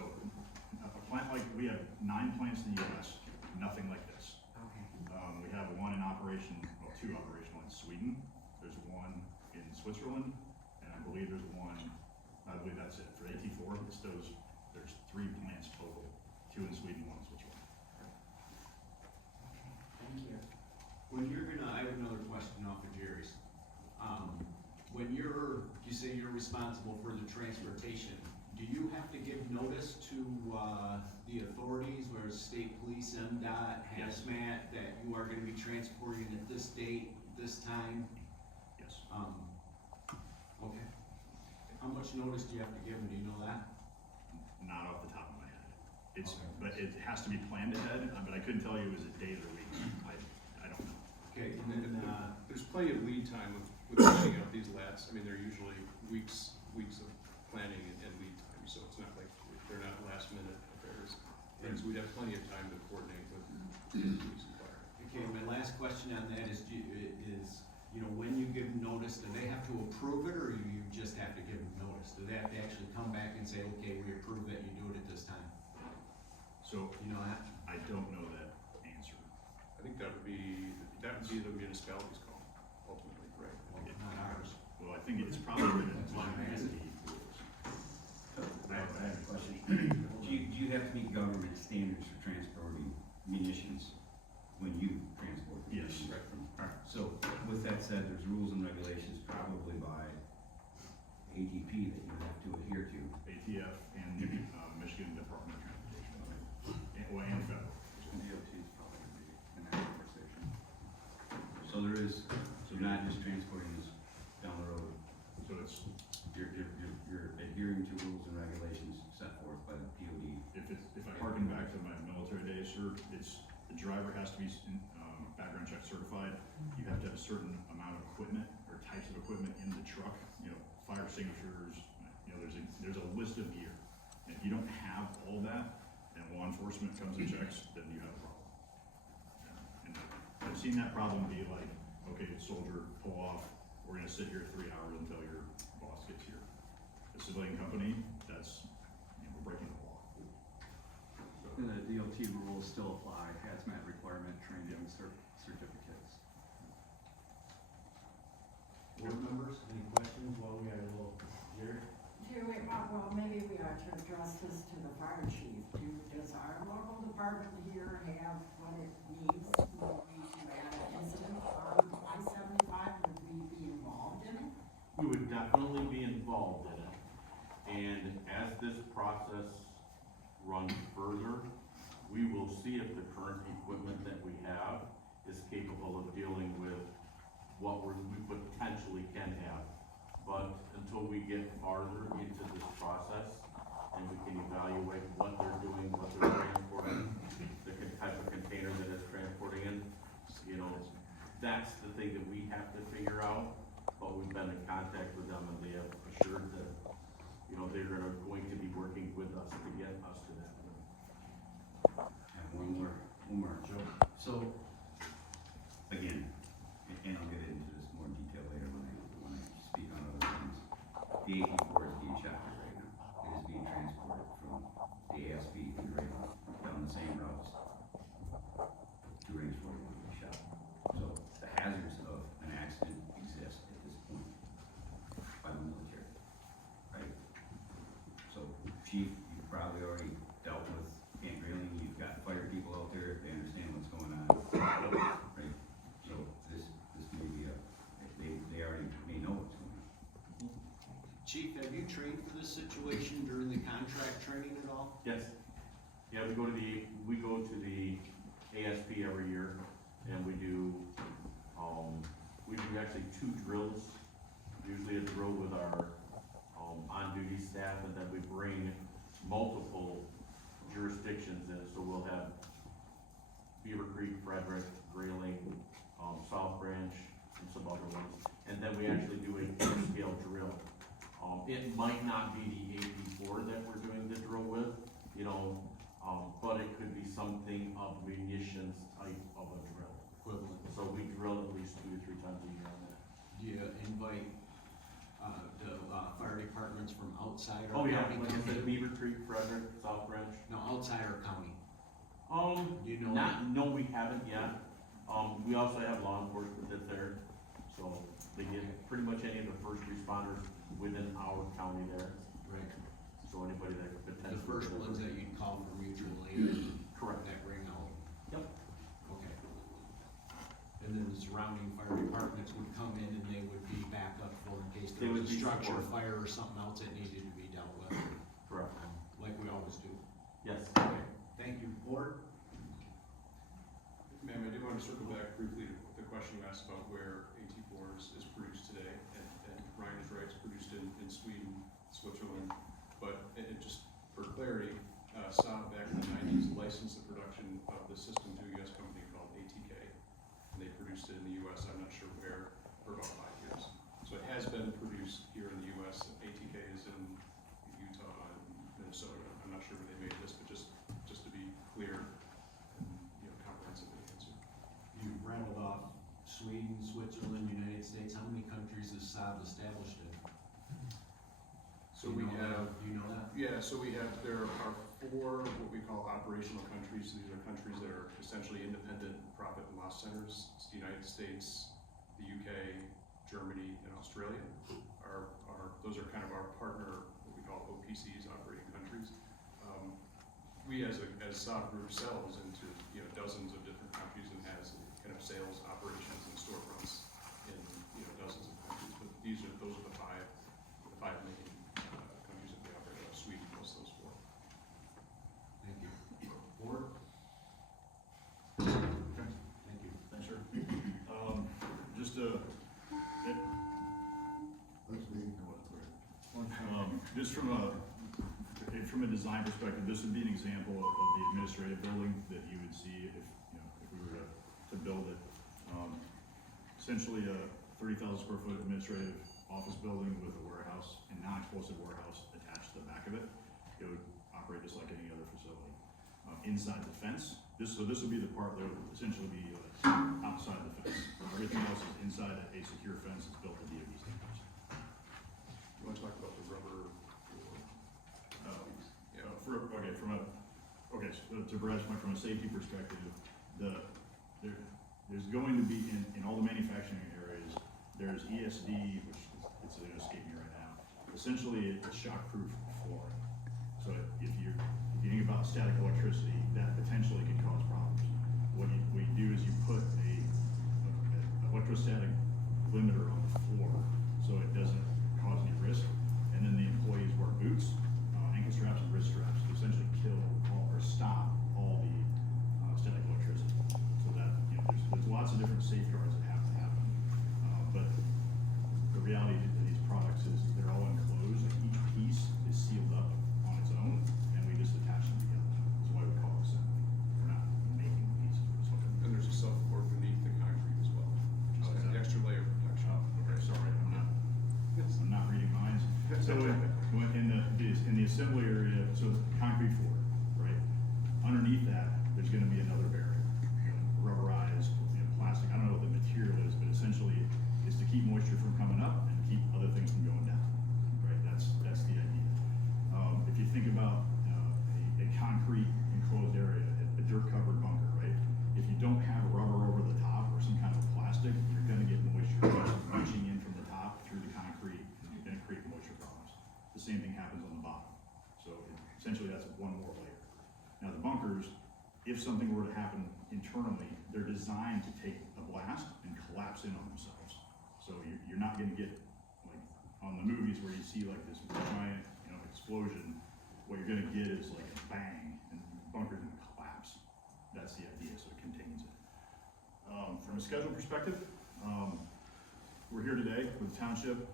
a plant like, we have 9 plants in the US, nothing like this. Okay. We have one in operation, well, 2 operational in Sweden, there's one in Switzerland, and I believe there's one, I believe that's it, for AT4, it's those, there's 3 plants total, 2 in Sweden, 1 in Switzerland. Thank you. When you're gonna, I have another question off of Jerry's. When you say you're responsible for the transportation, do you have to give notice to, the authorities, where state police, MDOT, Yes. hazmat, that you are gonna be transporting at this date, this time? Yes. Okay. How much notice do you have to give them, do you know that? Not off the top of my head. It's, Okay. but it has to be planned ahead, but I couldn't tell you it was a day or a week, I don't know. Okay, and then, There's plenty of lead time with setting up these lats. I mean, they're usually weeks of planning and lead time, so it's not like they're not last minute affairs. And so we'd have plenty of time to coordinate with police and fire. okay, my last question on that is, when you give them notice, do they have to approve it, or you just have to give them notice? Do they have to actually come back and say, okay, we approve it, you do it at this time? So, You know that? I don't know that answer. I think that would be the municipality's call, ultimately, right? Well, not ours. Well, I think it's probably within That's why I'm asking. I have a question. Do you have to meet government standards for transporting munitions when you transport? Yes. munitions? Alright, so with that said, there's rules and regulations probably by ATP that you have to adhere to. ATF and Michigan Department of Transportation, and federal. And DOT is probably gonna be in that conversation. So there is, so you're not just transporting this down the road, So it's, you're adhering to rules and regulations set forth by the POD. if I harken back to my military days, sir, the driver has to be background check certified. You have to have a certain amount of equipment or types of equipment in the truck, fire extinguishers, there's a list of gear. And if you don't have all that, and law enforcement comes and checks, then you have a problem. And I've seen that problem be like, okay, soldier, pull off, we're gonna sit here 3 hours until your boss gets here. A civilian company, that's, we're breaking the law. And the DOT rules still apply, hazmat requirement, training, certificates. Board members, any questions while we got a little, Jerry? Well, maybe we ought to address this to the fire chief. Does our local department here have what it needs? Will we add an incident on I-75? Would we be involved in it? We would definitely be involved in it. And as this process runs further, we will see if the current equipment that we have is capable of dealing with what we potentially can have. But until we get farther into this process and we can evaluate what they're doing, what they're transporting, the type of container that it's transporting in, that's the thing that we have to figure out. But we've been in contact with them and they have assured that, they're going to be working with us to get us to that point. And one more. Joe? So, again, and I'll get into this more in detail later when I speak on other things. The AT4 is being shafted right now. It is being transported from the ASB to Grayling down the same routes to range 41 to be shot. So the hazards of an accident exist at this point by the military, right? So, Chief, you've probably already dealt with Camp Grayling. You've got fire people out there. They understand what's going on, right? So this may be they already may know what's going on. Chief, have you trained for this situation during the contract training at all? Yes. Yeah, we go to the ASP every year and we do actually 2 drills. Usually a drill with our on-duty staff, and then we bring multiple jurisdictions in, so we'll have Beaver Creek, Frederick, Grayling, South Branch, and some other ones. And then we actually do a full-scale drill. It might not be the AP4 that we're doing the drill with, you know, but it could be something of munitions type of a drill. Equivalent. So we drill at least 2 to 3 times a year on that. Do you invite, the, fire departments from outside Oh, our yeah, county? like I come said, in? Beaver Creek, Frederick, South Branch. No, outside our county. Do you know? No, we haven't yet. We also have law enforcement that's there, so they get pretty much any of the first responders within our county there. Right. So anybody that could The potentially. first ones that you'd call for mutual aid. Correct. That ring out. Yep. Okay. And then the surrounding fire departments would come in and they would be backup for in case They there would was a be structure support. fire or something else that needed to be dealt with, Correct. like we always do. Yes. Okay, thank you. Board? Ma'am, I did want to circle back briefly to the question you asked about where AT4 is produced today, and Ryan is right, it's produced in Sweden, Switzerland, but it just, for clarity, Saab back in the 90s licensed the production of the system to a US company called ATK, and they produced it in the US, I'm not sure where, for about 5 years. So it has been produced here in the US, ATK is in Utah and Minnesota, I'm not sure where they made this, but just to be clear, and, you know, comprehensively answer. You rattled off Sweden, Switzerland, United States. How many countries is Saab established in? So Do we you know have, that? Do you know that? yeah, so we have, there are 4 what we call operational countries. These are countries that are essentially independent profit and loss centers. It's the United States, the UK, Germany, and Australia. Those are kind of our partner, what we call OPCs, operating countries. We as Saab Group sells into, you know, dozens of different countries and has kind of sales operations and storefronts in, you know, dozens of countries. But those are the five main countries that we operate out of. Sweden plus those 4. Thank you. Board? Thank you. Thanks, sir. Just just from a design perspective, this would be an example of the administrative building that you would see if, you know, if we were to build it. Essentially a 30,000 square foot administrative office building with a warehouse and non-explosive warehouse attached to the back of it. It would operate just like any other facility. Inside the fence, this would be the part that would essentially be outside the fence. Everything else is inside a secure fence that's built to DOD standards. You want to talk about the rubber? To Brad's point, from a safety perspective, there's going to be in all the manufacturing areas, there's ESD, which it's going to escape me right now. Essentially, it's shockproof flooring. So if you think about static electricity, that potentially could cause problems. What you do is you put a electrostatic limiter on the floor so it doesn't cause any risk, and then the employees wear boots, ankle straps, and wrist straps to essentially kill or stop all the static electricity. So that, you know, there's lots of different safeguards that have to happen. But the reality of these products is they're all enclosed, like each piece is sealed up on its own, and we just attach them together. That's why we call it assembly. We're not making the pieces, we're just looking. And there's a subfloor beneath the concrete as well, which is Oh, an extra layer of protection. Okay, sorry, I'm not reading minds. So in the assembly area, so it's concrete floor, right? Underneath that, there's gonna be another barrier, rubberized, plastic, I don't know what the material is, but essentially it's to keep moisture from coming up and keep other things from going down, right? That's the idea. If you think about a concrete enclosed area, a dirt covered bunker, right? If you don't have rubber over the top or some kind of plastic, you're gonna get moisture rushing in from the top through the concrete, and you're gonna create moisture problems. The same thing happens on the bottom. So essentially that's one more layer. Now the bunkers, if something were to happen internally, they're designed to take a blast and collapse in on themselves. So you're not gonna get, like, on the movies where you see like this giant, explosion, what you're gonna get is like a bang, and the bunker's gonna collapse. That's the idea, so it contains it. From a schedule perspective, we're here today with the township.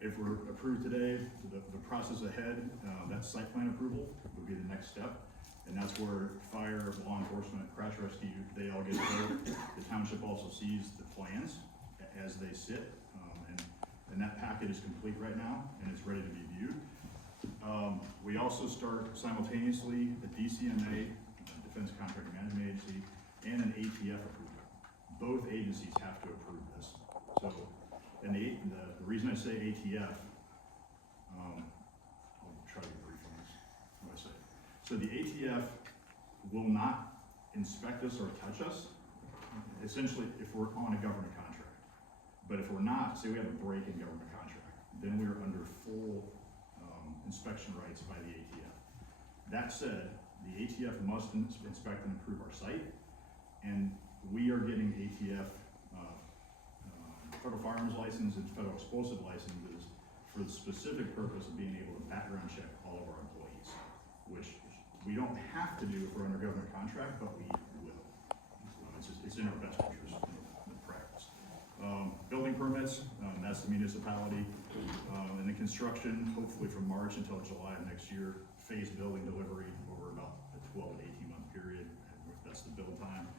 If we're approved today, the process ahead, that site plan approval would be the next step. And that's where fire, law enforcement, crash rescue, they all get to vote. The township also sees the plans as they sit, and that packet is complete right now, and it's ready to be viewed. We also start simultaneously the DCMA, Defense Contract Management Agency, and an ATF approval. Both agencies have to approve this. So, and the reason I say ATF, I'll try to be brief on this, what I say. So the ATF will not inspect us or touch us, essentially, if we're on a government contract. But if we're not, say we have a break in government contract, then we're under full inspection rights by the ATF. That said, the ATF must inspect and approve our site, and we are getting ATF federal firearms license and federal explosive licenses for the specific purpose of being able to background check all of our employees, which we don't have to do if we're under government contract, but we will. It's in our best interest in practice. Building permits, that's the municipality, and the construction, hopefully from March until July of next year, phased building delivery over about a 12 to 18 month period, and that's the build time.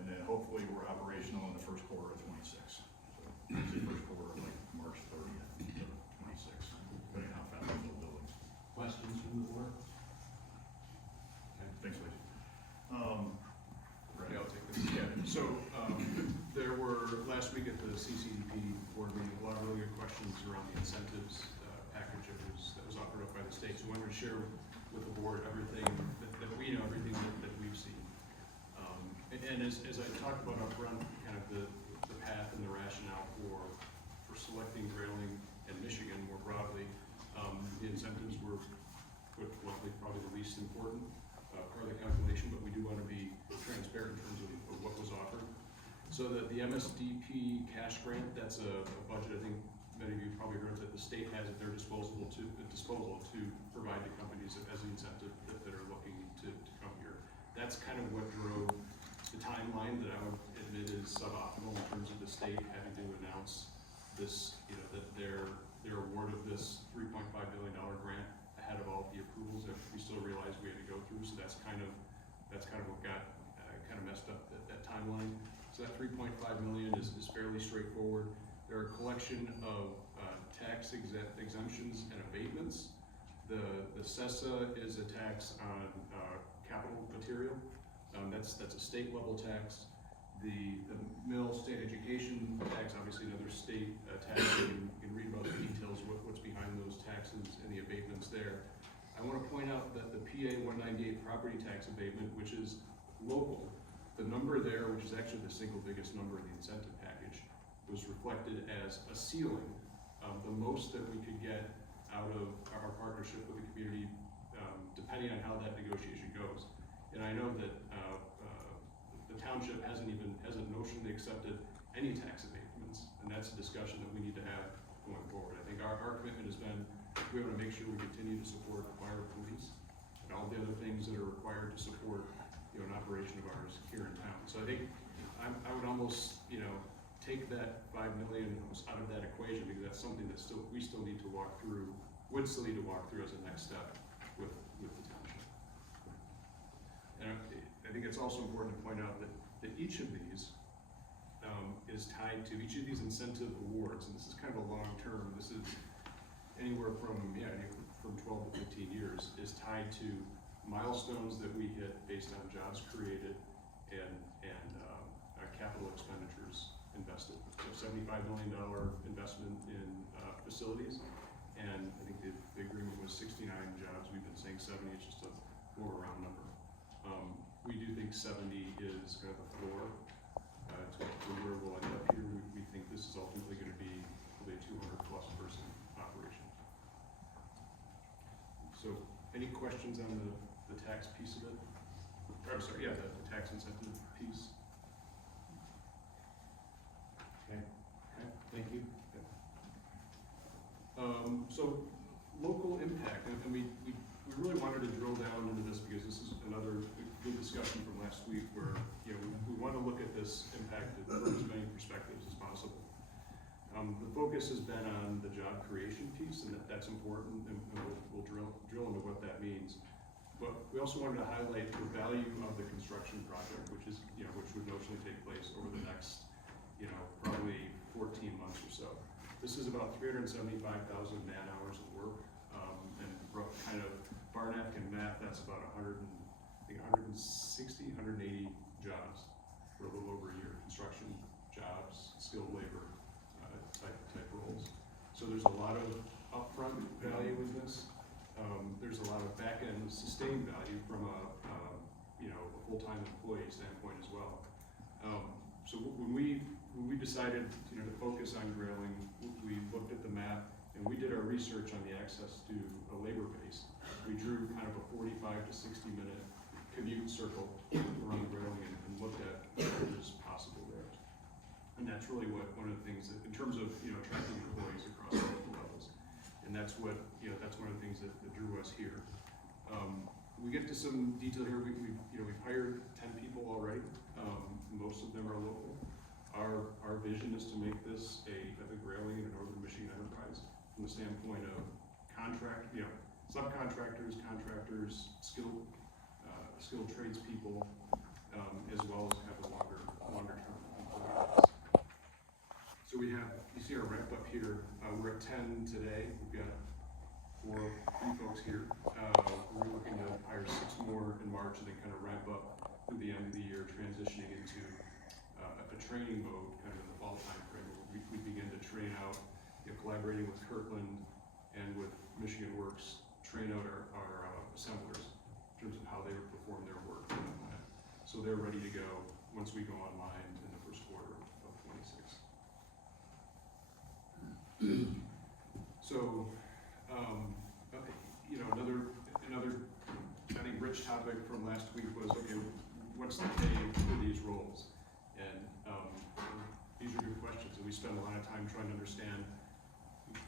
And then hopefully we're operational in the first quarter of 26. So, say first quarter of like March 30th to 26, depending on how fast we build buildings. Questions from the board? Thanks, Lacey. Yeah, I'll take this. Yeah, so, there were, last week at the CCDP board meeting, a lot of really good questions around the incentives package that was offered up by the state. So I wanted to share with the board everything that we know, everything that we've seen. And as I talked about up front, kind of the path and the rationale for selecting Grayling and Michigan more broadly, the incentives were likely probably the least important part of the calculation, but we do want to be transparent in terms of what was offered. So that the MSDP cash grant, that's a budget I think many of you probably heard that the state has at their disposal to provide to companies as an incentive that are looking to come here. That's kind of what drove the timeline that I would admit is suboptimal in terms of the state having to announce this, that their award of this $3.5 billion grant ahead of all the approvals that we still realized we had to go through. So that's kind of what got kind of messed up that timeline. So that $3.5 million is fairly straightforward. There are a collection of tax exemptions and abatements. The CESA is a tax on capital material. That's a state level tax. The mill state education tax, obviously another state tax. You can read about the details of what's behind those taxes and the abatements there. I want to point out that the PA 198 property tax abatement, which is local, the number there, which is actually the single biggest number in the incentive package, was reflected as a ceiling, the most that we could get out of our partnership with the community, depending on how that negotiation goes. And I know that the township hasn't notionally accepted any tax abatements, and that's a discussion that we need to have going forward. I think our commitment has been, we want to make sure we continue to support fire, police, and all the other things that are required to support an operation of ours here in town. So I think I would almost, take that $5 million out of that equation, because that's something that we still need to walk through, would still need to walk through as a next step with the township. And I think it's also important to point out that each of these is tied to each of these incentive awards, and this is kind of a long term. This is anywhere from 12 to 15 years, is tied to milestones that we hit based on jobs created and capital expenditures invested. So $75 million investment in facilities, and I think the agreement was 69 jobs. We've been saying 70, it's just a more round number. We do think 70 is kind of the floor to where we'll end up here. We think this is ultimately going to be probably a 200+ person operation. So any questions on the tax piece of it? I'm sorry, yeah, the tax incentive piece. Okay, thank you. So local impact, and we really wanted to drill down into this because this is another good discussion from last week where we want to look at this impact from as many perspectives as possible. The focus has been on the job creation piece, and that's important, and we'll drill into what that means. But we also wanted to highlight the value of the construction project, which would notionally take place over the next, probably 14 months or so. This is about 375,000 man hours of work, and kind of bar napkin math, that's about 160, 180 jobs for a little over a year, construction jobs, skilled labor type roles. So there's a lot of upfront value in this. There's a lot of back-end sustained value from a full-time employee standpoint as well. So when we decided to focus on Grayling, we looked at the map and we did our research on the access to a labor base. We drew kind of a 45 to 60 minute commute circle around Grayling and looked at what is possible there. And that's really one of the things that, in terms of attracting employees across multiple levels, and that's one of the things that drew us here. We get to some detail here. We've hired 10 people already. Most of them are local. Our vision is to make this a Grayling and a Northern Michigan enterprise from the standpoint of subcontractors, contractors, skilled tradespeople, as well as have a longer term employees. So you see our ramp up here. We're at 10 today. We've got three folks here. We're looking to hire 6 more in March and then kind of ramp up through the end of the year, transitioning into a training mode kind of in the fall time frame. We begin to train out, collaborating with Kirtland and with Michigan Works, train out our assemblers in terms of how they would perform their work in the plant. So they're ready to go once we go online in the first quarter of 26. So, another I think rich topic from last week was, okay, what's the pay for these roles? And these are good questions, and we spent a lot of time trying to understand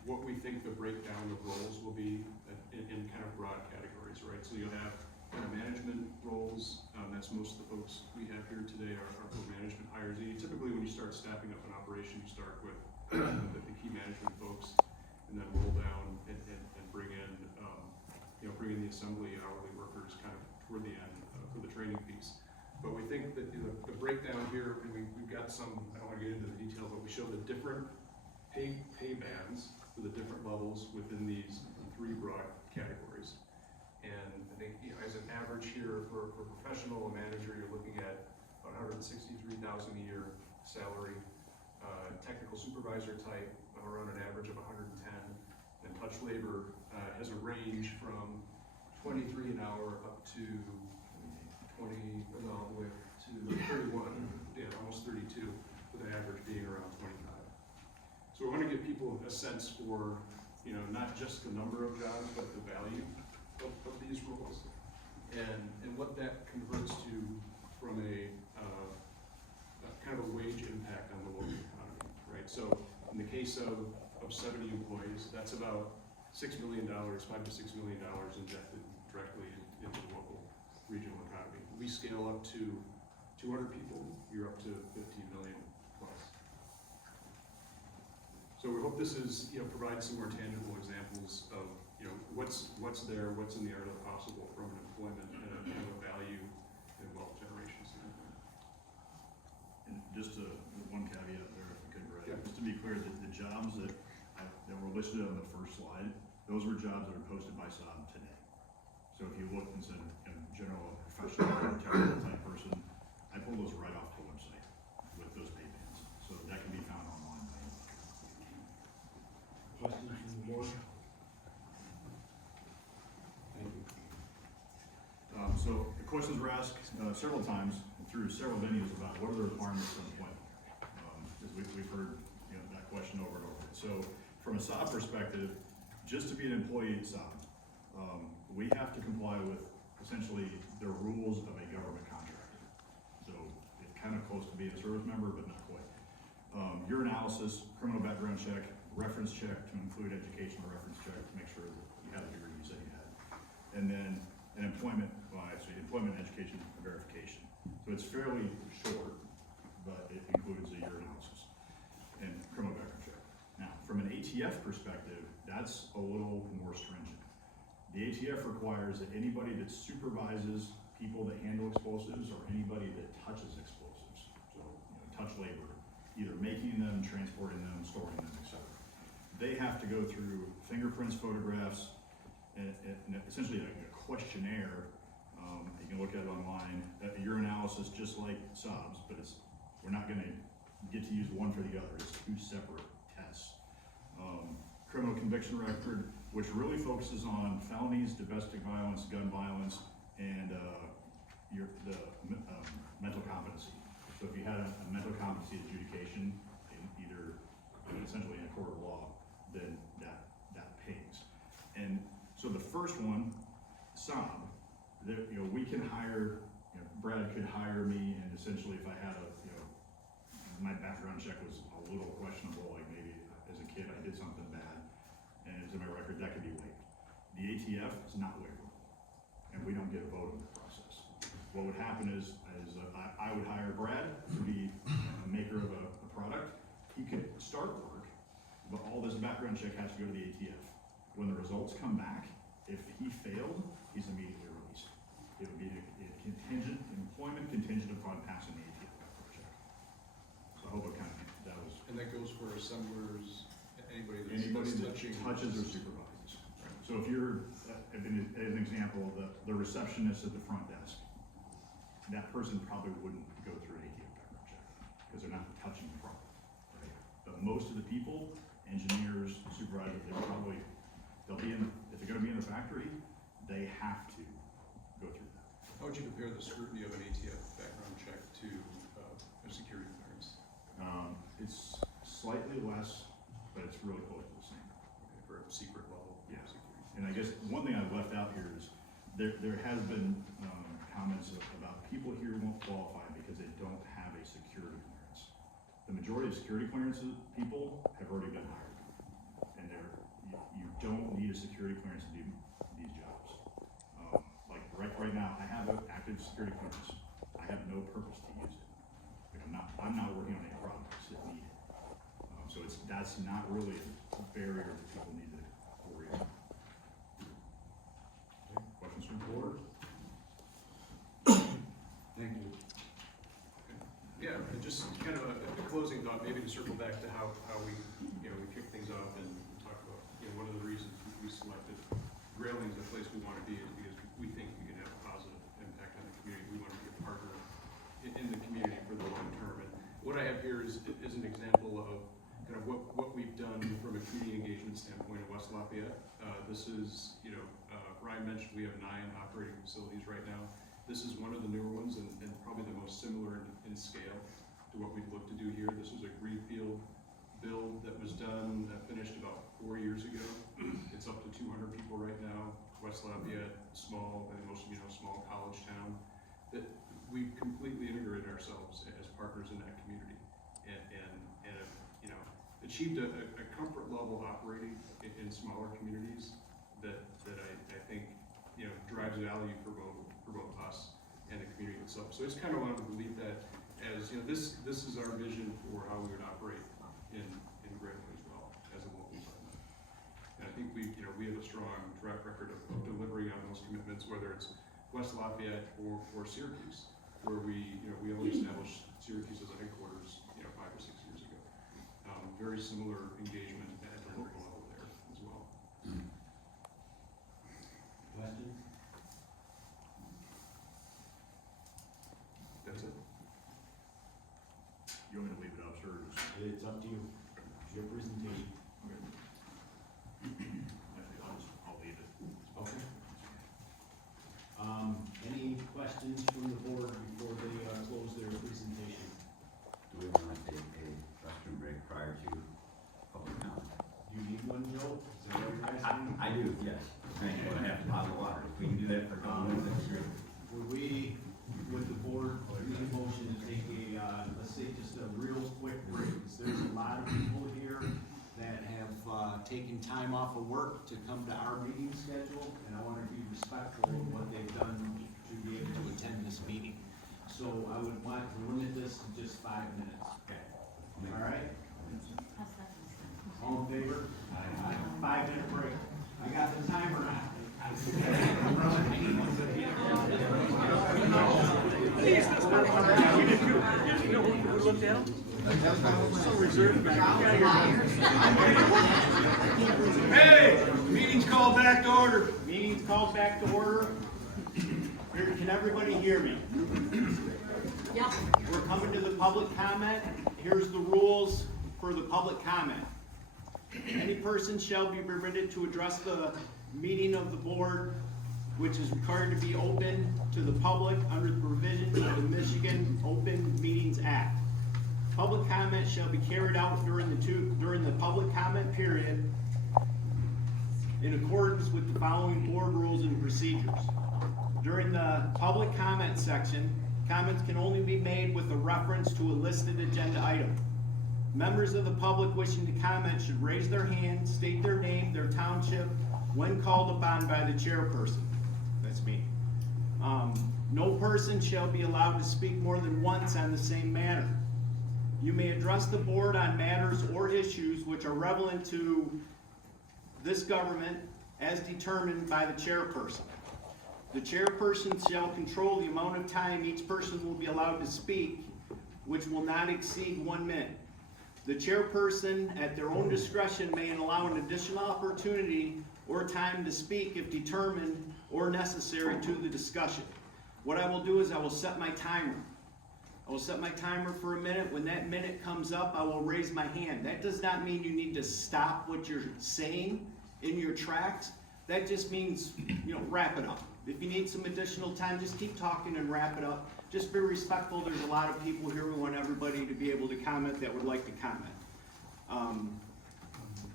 what we think the breakdown of roles will be in kind of broad categories, right? So you'll have kind of management roles. That's most of the folks we have here today are for management hires. And typically when you start staffing up an operation, you start with the key management folks, and then roll down and bring in bring in the assembly hourly workers kind of toward the end for the training piece. But we think that the breakdown here, and we've got some, I don't want to get into the detail, but we show the different pay bands for the different levels within these 3 broad categories. And I think as an average here for professional, a manager, you're looking at about $163,000 a year salary. Technical supervisor type around an average of 110, and touch labor has a range from 23 an hour up to 31, almost 32, with an average being around 25. So we want to give people a sense for, not just the number of jobs, but the value of these roles, and what that converts to from a kind of a wage impact on the local economy, right? So in the case of 70 employees, that's about $6 million, $5 to $6 million injected directly into the local regional economy. We scale up to 200 people, you're up to 15 million plus. So we hope this is, provides some more tangible examples of, what's there, what's in the art of the possible from an employment and a value and wealth generation standpoint. And just one caveat there, if I could, Greg. Yeah. Just to be clear, the jobs that were listed on the first slide, those were jobs that are posted by Saab today. So if you look and said, general professional or technical type person, I pulled those right off the website with those pay bands. So that can be found online by anybody. Questions from the board? Thank you. So the questions were asked several times through several venues about what are the requirements for employment. As we've heard that question over and over. So from a Saab perspective, just to be an employee at Saab, we have to comply with essentially the rules of a government contractor. So it's kind of close to being a service member, but not quite. Your analysis, criminal background check, reference check to include educational reference check to make sure that you have the degree you said you had. And then an employment education verification. So it's fairly short, but it includes a year analysis and criminal background check. ATF perspective, that's a little more stringent. The ATF requires that anybody that supervises people that handle explosives or anybody that touches explosives, so, touch labor, either making them, transporting them, storing them, etc. They have to go through fingerprints, photographs, and essentially a questionnaire. You can look at it online, a urinalysis just like Saab's, but we're not gonna get to use one for the other, it's two separate tests. Criminal conviction record, which really focuses on felonies, domestic violence, gun violence, and mental competency. So if you had a mental competency adjudication in either, essentially in a court of law, then that pays. And so the first one, Saab, we can hire, Brad could hire me, and essentially if I had my background check was a little questionable, like maybe as a kid I did something bad, and it's in my record, that could be waived. The ATF is not waivable, and we don't get a vote in the process. What would happen is I would hire Brad to be a maker of a product. He could start work, but all this background check has to go to the ATF. When the results come back, if he failed, he's immediately released. It would be employment contingent upon passing the ATF background check. So I hope it that was. And that goes for assemblers, anybody Anybody that touching. touches or supervises. So if you're, as an example, the receptionist at the front desk, that person probably wouldn't go through an ATF background check because they're not touching the product. Right? But most of the people, engineers, supervisors, they'll be if they're gonna be in the factory, they have to go through that. How would you compare the scrutiny of an ATF background check to a security clearance? It's slightly less, but it's really close to the same. Okay, for a secret level of Yeah. security. And I guess one thing I've left out here is there has been comments about people here won't qualify because they don't have a security clearance. The majority of security clearances people have already been hired, and you don't need a security clearance to do these jobs. Like right now, I have an active security clearance. I have no purpose to use it. Like I'm not working on any projects that need it. So that's not really a barrier that people need to worry about. Okay, questions from the board? Thank you. Yeah, and just kind of a closing thought, maybe to circle back to how we, we kick things off and talk about, one of the reasons we selected Grayling as a place we want to be is because we think we can have a positive impact on the community. We want to be a partner in the community for the long term. And what I have here is an example of kind of what we've done from a community engagement standpoint in West Lafayette. This is, Ryan mentioned we have 9 operating facilities right now. This is one of the newer ones and probably the most similar in scale to what we'd look to do here. This was a greenfield build that was done, finished about 4 years ago. It's up to 200 people right now. West Lafayette, small, I think most of you know, small college town. That we've completely integrated ourselves as partners in that community and achieved a comfort level operating in smaller communities that I think drives value for both us and the community itself. So it's kind of wanted to believe that as this is our vision for how we would operate in Grayling as well as a local partner. And I think we have a strong track record of delivering on those commitments, whether it's West Lafayette or Syracuse, where we only established Syracuse as a headquarters 5 or 6 years ago. Very similar engagement at the local level there as well. Questions? That's it. You want me to leave it up, sir? It's up to you. It's your presentation. I'll leave it. Okay. Any questions from the board before they close their presentation? Do we want to take a restroom break prior to public comment? Do you need one, Joe? Is that what you're asking? I do, yes. I have a lot of water. If we can do that for a couple minutes, that's great. Would we, with the board, need a motion to take let's say just a real quick break? Because there's a lot of people here that have taken time off of work to come to our meeting schedule, and I want to be respectful of what they've done to be able to attend this meeting. So I would want to limit this to just 5 minutes. Okay. All right? All in favor? Aye. 5-minute break. I got the timer on. Hey, meeting's called back to order. Meeting's called back to order. Can everybody hear me? Yep. We're coming to the public comment. Here's the rules for the public comment. Any person shall be permitted to address the meeting of the board, which is required to be open to the public under the provisions of the Michigan Open Meetings Act. Public comment shall be carried out during the public comment period in accordance with the following board rules and procedures. During the public comment section, comments can only be made with a reference to a listed agenda item. Members of the public wishing to comment should raise their hand, state their name, their township, when called upon by the chairperson. That's me. No person shall be allowed to speak more than once on the same matter. You may address the board on matters or issues which are relevant to this government as determined by the chairperson. The chairperson shall control the amount of time each person will be allowed to speak, which will not exceed 1 minute. The chairperson, at their own discretion, may allow an additional opportunity or time to speak if determined or necessary to the discussion. What I will do is I will set my timer. I will set my timer for a minute. When that minute comes up, I will raise my hand. That does not mean you need to stop what you're saying in your tracks. That just means, wrap it up. If you need some additional time, just keep talking and wrap it up. Just be respectful. There's a lot of people here. We want everybody to be able to comment that would like to comment.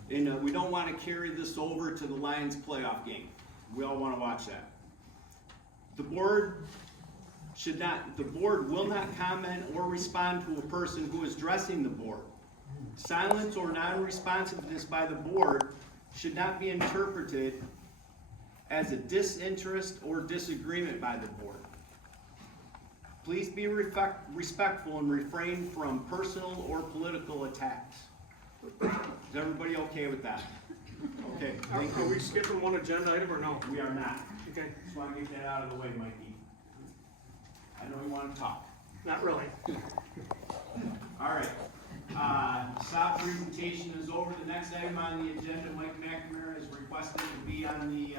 We don't want to carry this over to the Lions playoff game. We all want to watch that. The board will not comment or respond to a person who is addressing the board. Silence or non-responsiveness by the board should not be interpreted as a disinterest or disagreement by the board. Please be respectful and refrain from personal or political attacks. Is everybody okay with that? Okay, thank Are you. we skipping one agenda item or no? We are not. Okay, Just want to get that out of the way, Mikey. I know you want to talk. not really. All right. Saab presentation is over. The next item on the agenda, Mike McNamara is requested to be on the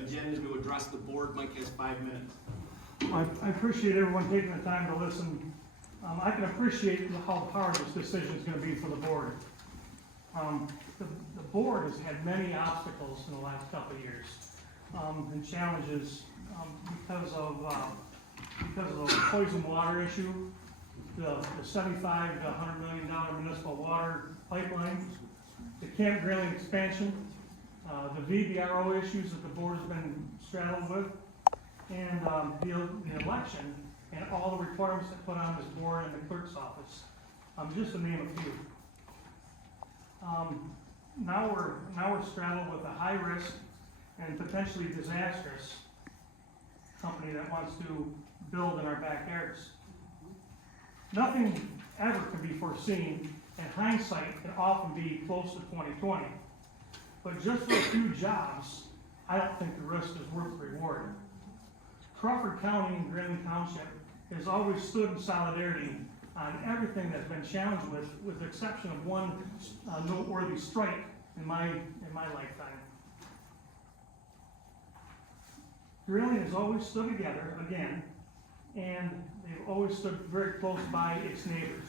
agenda to address the board. Mike has 5 minutes. I appreciate everyone taking the time to listen. I can appreciate how hard this decision is going to be for the board. The board has had many obstacles in the last couple of years and challenges because of the poison water issue, the $75 to $100 million municipal water pipeline, the Camp Grayling expansion, the VBRO issues that the board has been straddled with, and the election and all the requirements that put on this board and the clerk's office, just to name a few. Now we're straddled with a high risk and potentially disastrous company that wants to build in our backyards. Nothing ever can be foreseen, and hindsight can often be close to 2020. But just for a few jobs, I don't think the risk is worth the reward. Crawford County and Grayling Township has always stood in solidarity on everything that's been challenged with the exception of one noteworthy strike in my lifetime. Grayling has always stood together, again, and they've always stood very close by its neighbors.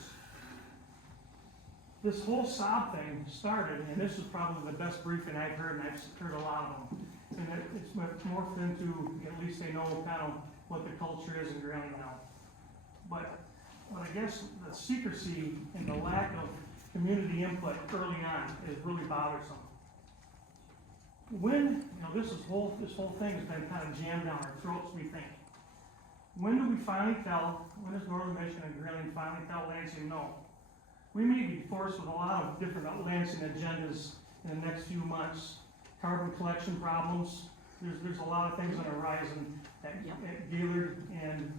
This whole Saab thing started, and this is probably the best briefing I've heard, and I've heard a lot of them. And it's morphed into, at least they know kind of what the culture is in Grayling now. But I guess the secrecy and the lack of community input early on is really bothersome. When, this whole thing has been kind of jammed down our throats, we think. When do we finally tell, when does Northern Michigan and Grayling finally tell Lansing no? We may be forced with a lot of different Lansing agendas in the next few months. Carbon collection problems, there's a lot of things on the horizon that Gaylord and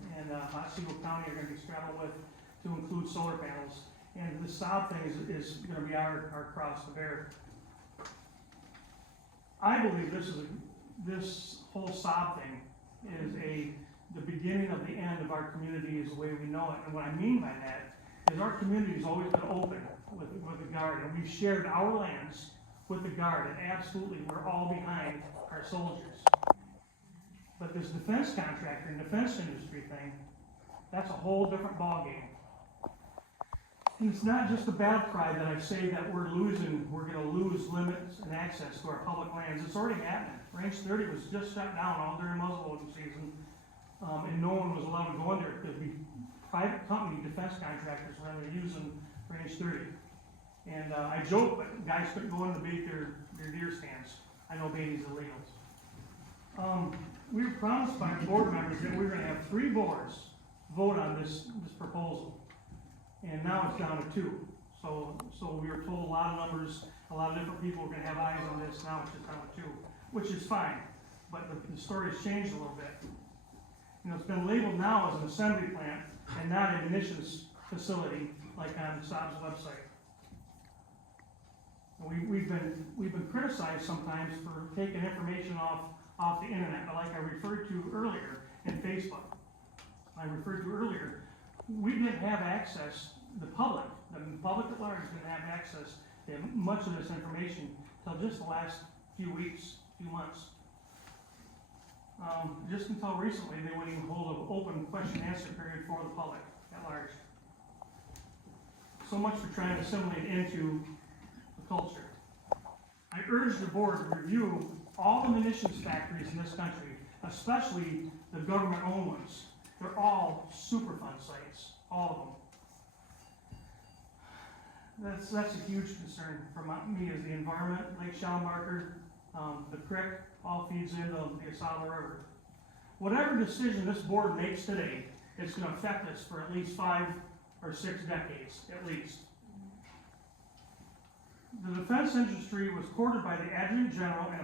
Otsego County are going to be straddled with to include solar panels. And the Saab thing is gonna be our cross to bear. I believe this whole Saab thing is the beginning of the end of our community is the way we know it. And what I mean by that is our community's always been open with the Guard, and we've shared our lands with the Guard, and absolutely, we're all behind our soldiers. But this defense contractor and defense industry thing, that's a whole different ballgame. And it's not just a battle cry that I say that we're gonna lose limits and access to our public lands. It's already happening. Range 30 was just shut down all during muzzleloading season, and no one was allowed to go under it because private company defense contractors were under using Range 30. And I joke, but guys couldn't go in to bait their deer stands. I know baiting's illegal. We were promised by board members that we were gonna have 3 boards vote on this proposal. And now it's down to 2. So we were told a lot of numbers, a lot of different people were gonna have eyes on this, now it's just down to 2, which is fine. But the story's changed a little bit. You know, it's been labeled now as an assembly plant and not a munitions facility like on Saab's website. And we've been criticized sometimes for taking information off the internet, but like I referred to earlier in Facebook, we didn't have access, the public at large didn't have access to much of this information until just the last few weeks, few months. Just until recently, they wouldn't even hold an open question and answer period for the public at large. So much for trying to assimilate into the culture. I urge the board to review all the munitions factories in this country, especially the government-owned ones. They're all Superfund sites, all of them. That's a huge concern for me as the environment. Lake Schallenbarger, the creek, all feeds into the Saab River. Whatever decision this board makes today, it's going to affect us for at least 5 or 6 decades, at least. The defense industry was courted by the Adjutant General and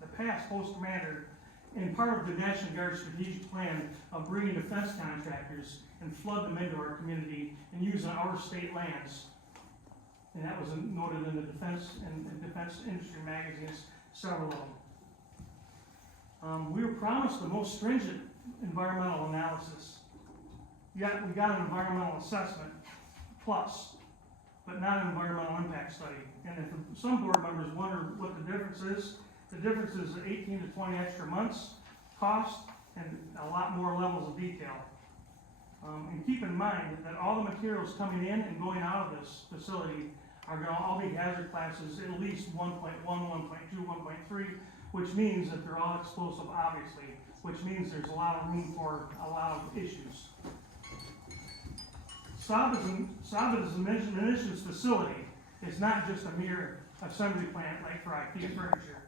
the past Post Commander in part of the National Guard strategic plan of bringing defense contractors and flood them into our community and using our state lands. And that was noted in the defense industry magazines, several of them. We were promised the most stringent environmental analysis. Yet we got an environmental assessment plus, but not an environmental impact study. And if some board members wonder what the difference is 18 to 20 extra months, cost, and a lot more levels of detail. And keep in mind that all the materials coming in and going out of this facility are going to all be hazard classes at least 1.1, 1.2, 1.3, which means that they're all explosive, obviously, which means there's a lot of room for a lot of issues. Saab is a munitions facility. It's not just a mere assembly plant like for IT furniture.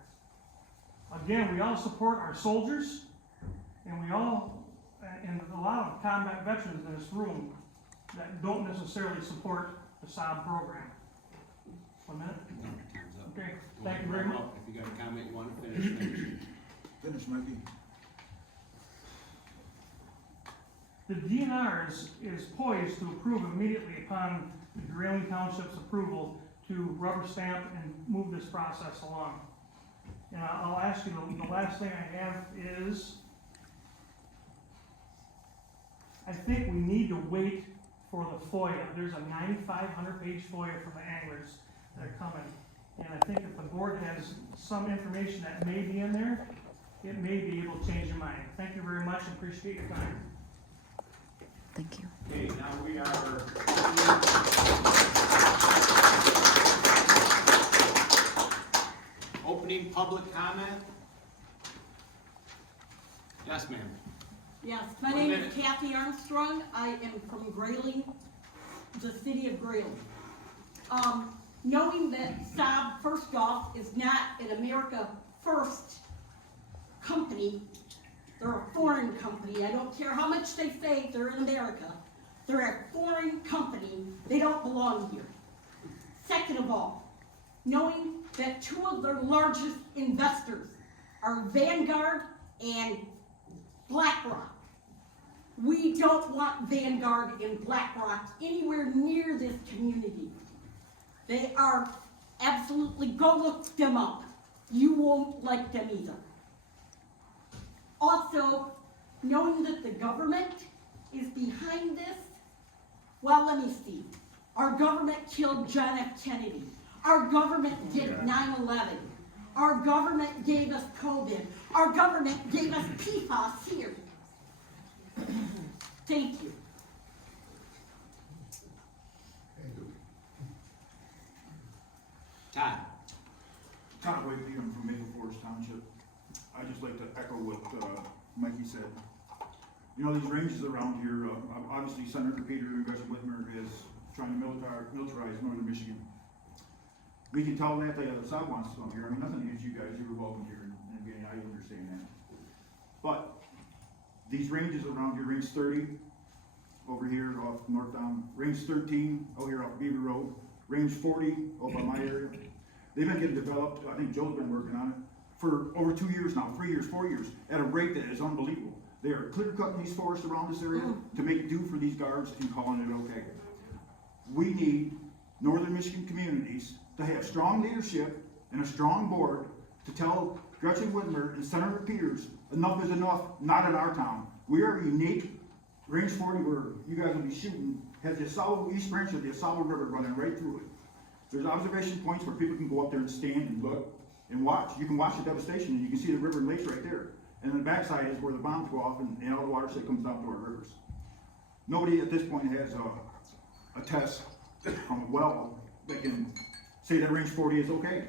Again, we all support our soldiers, and and a lot of combat veterans in this room that don't necessarily support the Saab program. 1 minute? Time's up. Okay, thank you very much. If you got a comment you want to finish, Finish, Mikey. The DNR is poised to approve immediately upon the Grayling Township's approval to rubber stamp and move this process along. And I'll ask you, the last thing I have is, I think we need to wait for the FOIA. There's a 9,500-page FOIA from the anglers that are coming. And I think if the board has some information that may be in there, it may be able to change your mind. Thank you very much and appreciate your time. Thank you. Okay, now we are opening public comment. Yes, ma'am. Yes, my name is Kathy Armstrong. I am from Grayling, the city of Grayling. Knowing that Saab, first off, is not an America First company, they're a foreign company. I don't care how much they say they're in America. They're a foreign company. They don't belong here. Second of all, knowing that 2 of their largest investors are Vanguard and BlackRock. We don't want Vanguard and BlackRock anywhere near this community. They are absolutely, go look them up. You won't like them either. Also, knowing that the government is behind this, well, let me see. Our government killed John F. Kennedy. Our government did 9/11. Our government gave us COVID. Our government gave us PFAS here. Thank you. Todd? Todd White, I'm from Maple Forest Township. I'd just like to echo what Mikey said. You know, these ranges around here, obviously Senator Peter Whitmer is trying to militarize northern Michigan. We can tell that the Saab wants to come here. I mean, nothing against you guys, you were welcome here, and again, I understand that. But these ranges around here, range 30 over here off north down, range 13 over here off Beaver Road, range 40 over my area. They've been getting developed, I think Joe's been working on it, for over 2 years now, 3 years, 4 years, at a rate that is unbelievable. They are clear-cutting these forests around this area to make do for these guards and calling it okay. We need northern Michigan communities to have strong leadership and a strong board to tell Gretchen Whitmer and Senator Peters, enough is enough, not in our town. We are unique. Range 40, where you guys will be shooting, has the Saab east branch of the Saab River running right through it. There's observation points where people can go up there and stand and look and watch. You can watch the devastation, and you can see the river and lakes right there. And then the backside is where the bombs go off and all the watershed comes down to our rivers. Nobody at this point has a test from a well that can say that range 40 is okay.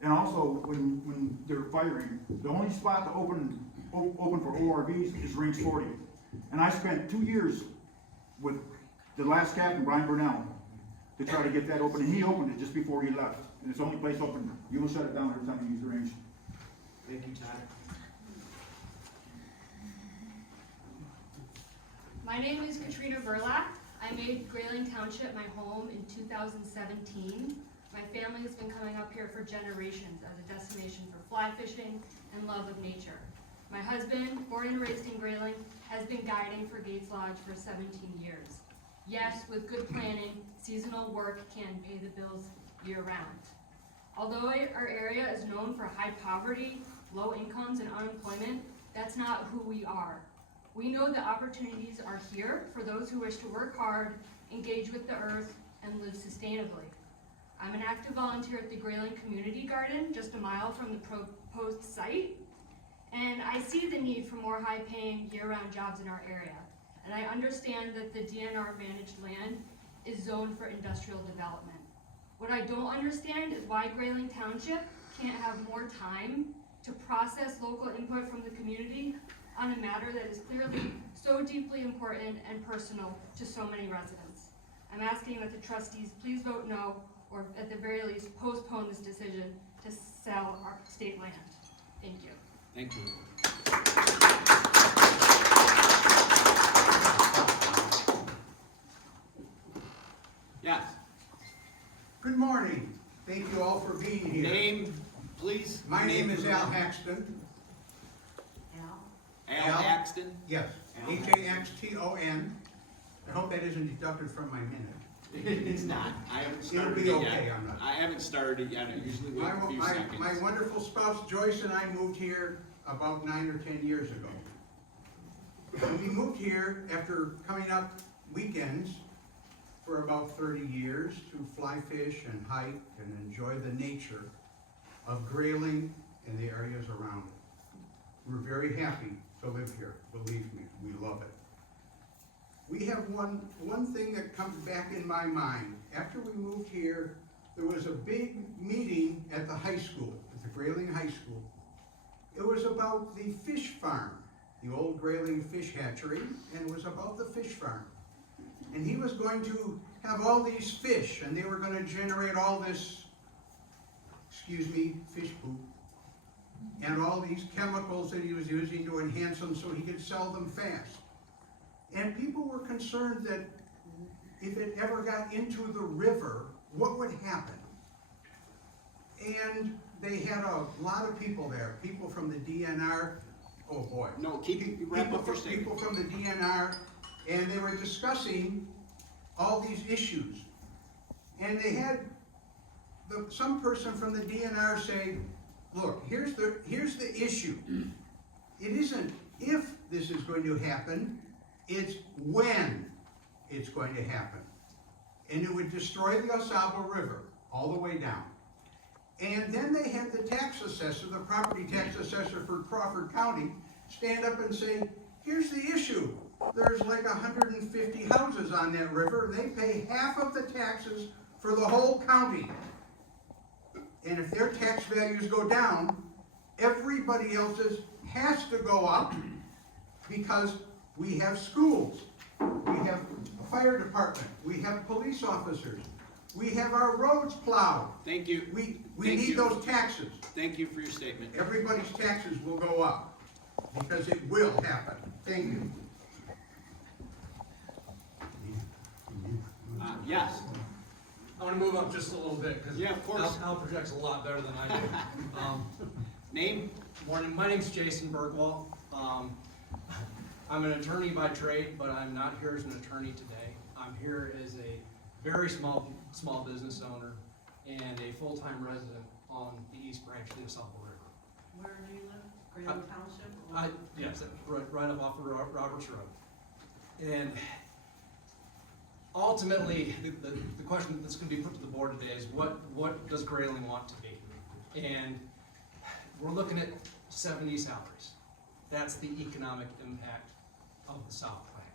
And also, when they're firing, the only spot to open for ORVs is range 40. And I spent 2 years with the last captain, Brian Burnell, to try to get that open, and he opened it just before he left. And it's the only place open. You will shut it down every time you use the range. Thank you, Todd. My name is Katrina Burlak. I made Grayling Township my home in 2017. My family has been coming up here for generations as a destination for fly fishing and love of nature. My husband, born and raised in Grayling, has been guiding for Gates Lodge for 17 years. Yes, with good planning, seasonal work can pay the bills year-round. Although our area is known for high poverty, low incomes, and unemployment, that's not who we are. We know the opportunities are here for those who wish to work hard, engage with the earth, and live sustainably. I'm an active volunteer at the Grayling Community Garden, just a mile from the proposed site, and I see the need for more high-paying, year-round jobs in our area. And I understand that the DNR managed land is zoned for industrial development. What I don't understand is why Grayling Township can't have more time to process local input from the community on a matter that is clearly so deeply important and personal to so many residents. I'm asking that the trustees please vote no, or at the very least postpone this decision to sell our state land. Thank you. Thank you. Yes. Good morning. Thank you all for being here. Name, please. My name is Al Haxton. Al Axton? Yes, Al Haxton. I hope that isn't deducted from my minute. It's not. I haven't It'll started be it okay, yet. I'm not. I haven't started it yet. I usually wait a few seconds. My wonderful spouse Joyce and I moved here about 9 or 10 years ago. And we moved here after coming up weekends for about 30 years to fly fish and hike and enjoy the nature of Grayling and the areas around it. We're very happy to live here, believe me, we love it. We have one thing that comes back in my mind. After we moved here, there was a big meeting at the high school, at the Grayling High School. It was about the fish farm, the old Grayling fish hatchery, and it was about the fish farm. And he was going to have all these fish, and they were going to generate all this, fish poop, and all these chemicals that he was using to enhance them so he could sell them fast. And people were concerned that if it ever got into the river, what would happen? And they had a lot of people there, people from the DNR, Oh, boy. No, wrap up your statement. People from the DNR, and they were discussing all these issues. And they had some person from the DNR say, look, here's the issue. It isn't if this is going to happen, it's when it's going to happen. And it would destroy the Saab River all the way down. And then they had the tax assessor, the property tax assessor for Crawford County, stand up and say, here's the issue. There's like 150 houses on that river. They pay half of the taxes for the whole county. And if their tax values go down, everybody else's has to go up because we have schools, we have a fire department, we have police officers, we have our roads plowed. Thank you. We Thank need you. those taxes. Thank you for your statement. Everybody's taxes will go up because it will happen. Thank you. Yes. I want to move up just a little bit because Yeah, of course. Al projects a lot better than I do. Name? Morning, my name's Jason Bergwald. I'm an attorney by trade, but I'm not here as an attorney today. I'm here as a very small business owner and a full-time resident on the East Branch of the Saab River. Where do you live? Grayling Township? Yes, right up off of Roberts Road. And ultimately, the question that's going to be put to the board today is what does Grayling want to be? And we're looking at 70 salaries. That's the economic impact of the Saab plant.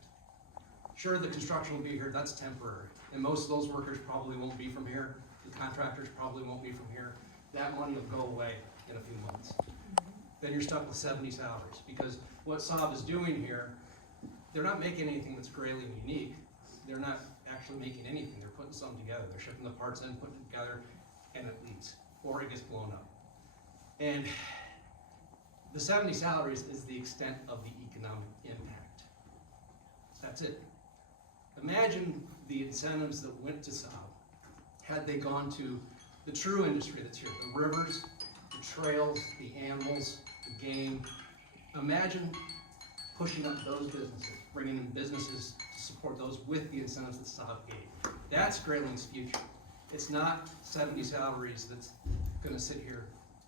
Sure, the construction will be here, that's temporary. And most of those workers probably won't be from here. The contractors probably won't be from here. That money will go away in a few months. Then you're stuck with 70 salaries, because what Saab is doing here, they're not making anything that's Grayling unique. They're not actually making anything. They're putting something together. They're shipping the parts in, putting it together, and it leaks, or it gets blown up. And the 70 salaries is the extent of the economic impact. That's it. Imagine the incentives that went to Saab had they gone to the true industry that's here, the rivers, the trails, the animals, the game. Imagine pushing up those businesses, bringing in businesses to support those with the incentives that Saab gave. That's Grayling's future. It's not 70 salaries that's going to sit here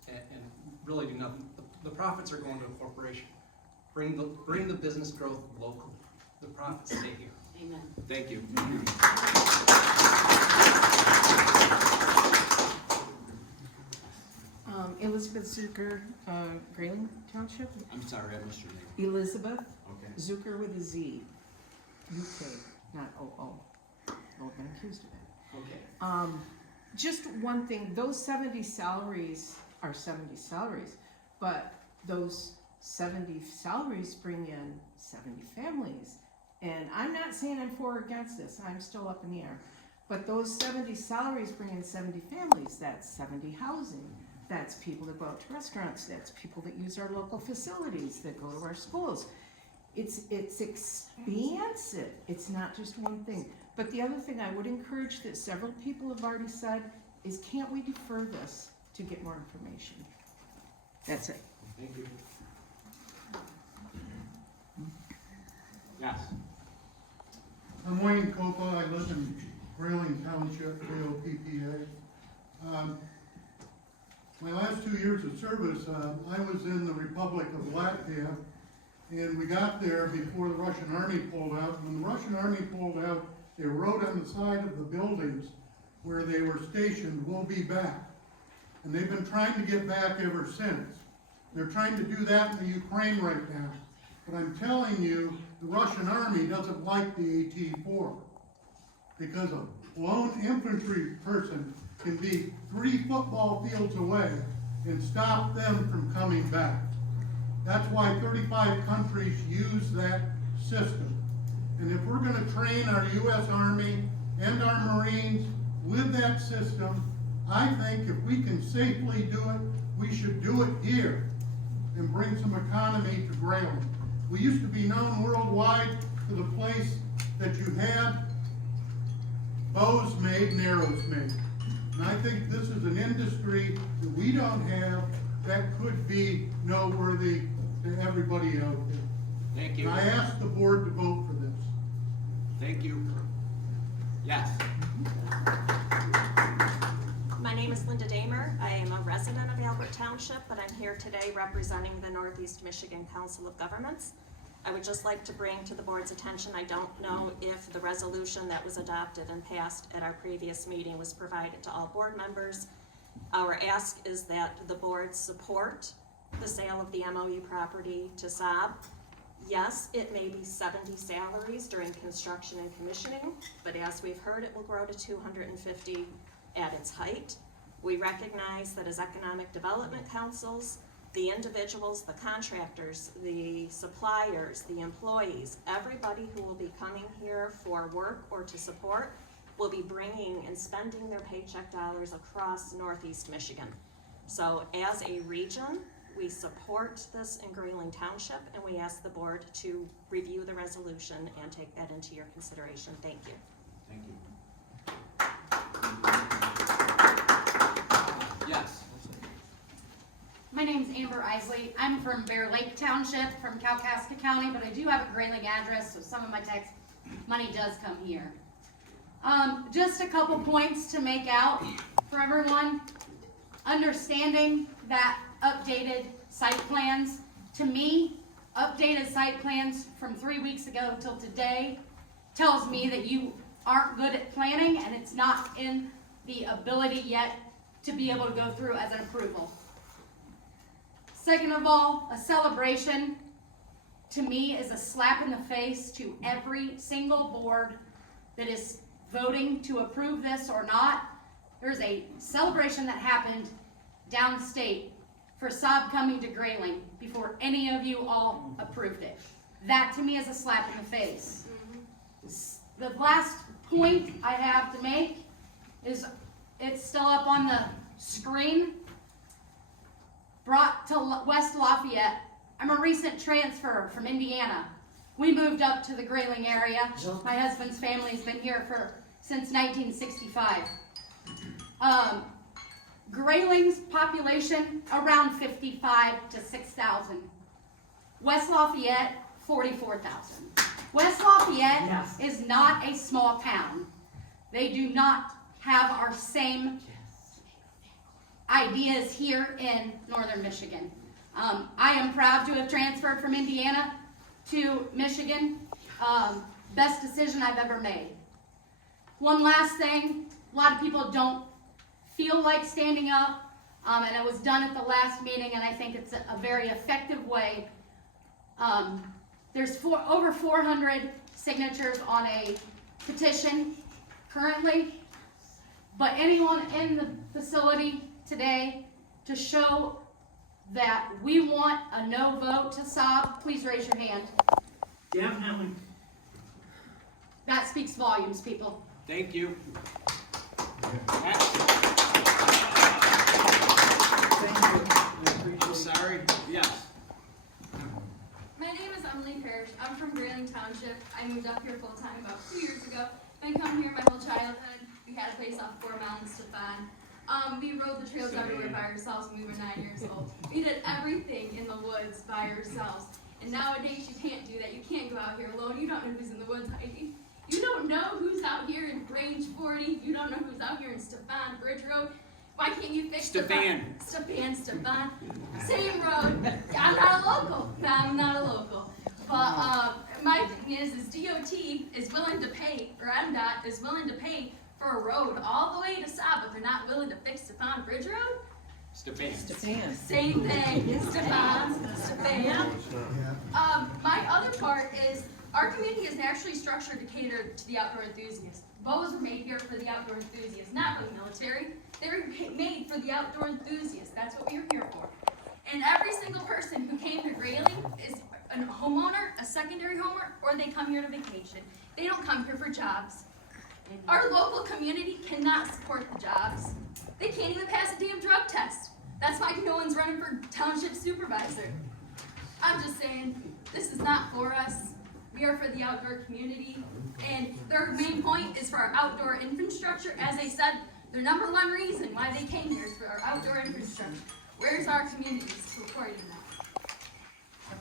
and really do nothing. The profits are going to a corporation. Bring the business growth locally. The profits stay here. Amen. Thank you. Elizabeth Zucker, Grayling Township. I'm sorry, I missed your name. Elizabeth Okay. Zucker with a Z. UK, not OO. I've been accused of that. Okay. Just one thing, those 70 salaries are 70 salaries, but those 70 salaries bring in 70 families. And I'm not saying I'm for or against this, I'm still up in the air. But those 70 salaries bring in 70 families, that's 70 housing. That's people that go out to restaurants, that's people that use our local facilities, that go to our schools. It's expansive, it's not just one thing. But the other thing I would encourage that several people have already said is, can't we defer this to get more information? That's it. Thank you. Yes. I'm Wayne Copa, I live in Grayling Township, KOPPA. My last 2 years of service, I was in the Republic of Latvia, and we got there before the Russian army pulled out. When the Russian army pulled out, they wrote on the side of the buildings where they were stationed, "We'll be back." And they've been trying to get back ever since. They're trying to do that in the Ukraine right now. But I'm telling you, the Russian army doesn't like the AT-4, because a lone infantry person can be 3 football fields away and stop them from coming back. That's why 35 countries use that system. And if we're going to train our U.S. Army and our Marines with that system, I think if we can safely do it, we should do it here and bring some economy to Grayling. We used to be known worldwide for the place that you had bows made and arrows made. And I think this is an industry that we don't have that could be noteworthy to everybody out there. Thank And you, I ask the board to vote for this. thank you. Yes. My name is Linda Damer. I am a resident of Albert Township, but I'm here today representing the Northeast Michigan Council of Governments. I would just like to bring to the board's attention, I don't know if the resolution that was adopted and passed at our previous meeting was provided to all board members. Our ask is that the board support the sale of the MOU property to Saab. Yes, it may be 70 salaries during construction and commissioning, but as we've heard, it will grow to 250 at its height. We recognize that as economic development councils, the individuals, the contractors, the suppliers, the employees, everybody who will be coming here for work or to support will be bringing and spending their paycheck dollars across Northeast Michigan. So as a region, we support this in Grayling Township, and we ask the board to review the resolution and take that into your consideration. Thank you. Thank you. Yes. My name's Amber Isley. I'm from Bear Lake Township, from Kalkaska County, but I do have a Grayling address, so some of my tax money does come here. Just a couple points to make out for everyone. Understanding that updated site plans, to me, updated site plans from 3 weeks ago till today tells me that you aren't good at planning and it's not in the ability yet to be able to go through as an approval. Second of all, a celebration to me is a slap in the face to every single board that is voting to approve this or not. There's a celebration that happened downstate for Saab coming to Grayling before any of you all approved it. That to me is a slap in the face. The last point I have to make is, it's still up on the screen, brought to West Lafayette. I'm a recent transfer from Indiana. We moved up to the Grayling area. My husband's family's been here since 1965. Grayling's population around 55 to 6,000. West Lafayette, 44,000. West Lafayette is not a small town. They do not have our same ideas here in northern Michigan. I am proud to have transferred from Indiana to Michigan. Best decision I've ever made. One last thing, a lot of people don't feel like standing up, and it was done at the last meeting, and I think it's a very effective way. There's over 400 signatures on a petition currently, but anyone in the facility today to show that we want a no vote to Saab, please raise your hand. Definitely. That speaks volumes, people. Thank you. I'm sorry. Yes. My name is Emily Parrish. I'm from Grayling Township. I moved up here full time about 2 years ago. Been coming here my whole childhood. We had a place off 4 Mountains to find. We rode the trails everywhere by ourselves when we were 9 years old. We did everything in the woods by ourselves. And nowadays you can't do that. You can't go out here alone. You don't know who's in the woods hiding. You don't know who's out here in Range 40. You don't know who's out here in Stefan Bridge Road. Why can't you fix Stefan? Same road. I'm not a local. But my thing is DOT is willing to pay, or MDOT is willing to pay for a road all the way to Saab, but they're not willing to fix Stefan Bridge Road? Stefan. Same thing. Stefan. My other part is our community is naturally structured to cater to the outdoor enthusiast. Bows were made here for the outdoor enthusiast, not for the military. They were made for the outdoor enthusiast. That's what we were here for. And every single person who came to Grayling is a homeowner, a secondary homeowner, or they come here to vacation. They don't come here for jobs. Our local community cannot support the jobs. They can't even pass a damn drug test. That's why no one's running for township supervisor. I'm just saying, this is not for us. We are for the outdoor community. And their main point is for our outdoor infrastructure. As they said, their number one reason why they came here is for our outdoor infrastructure. Where's our community supporting that?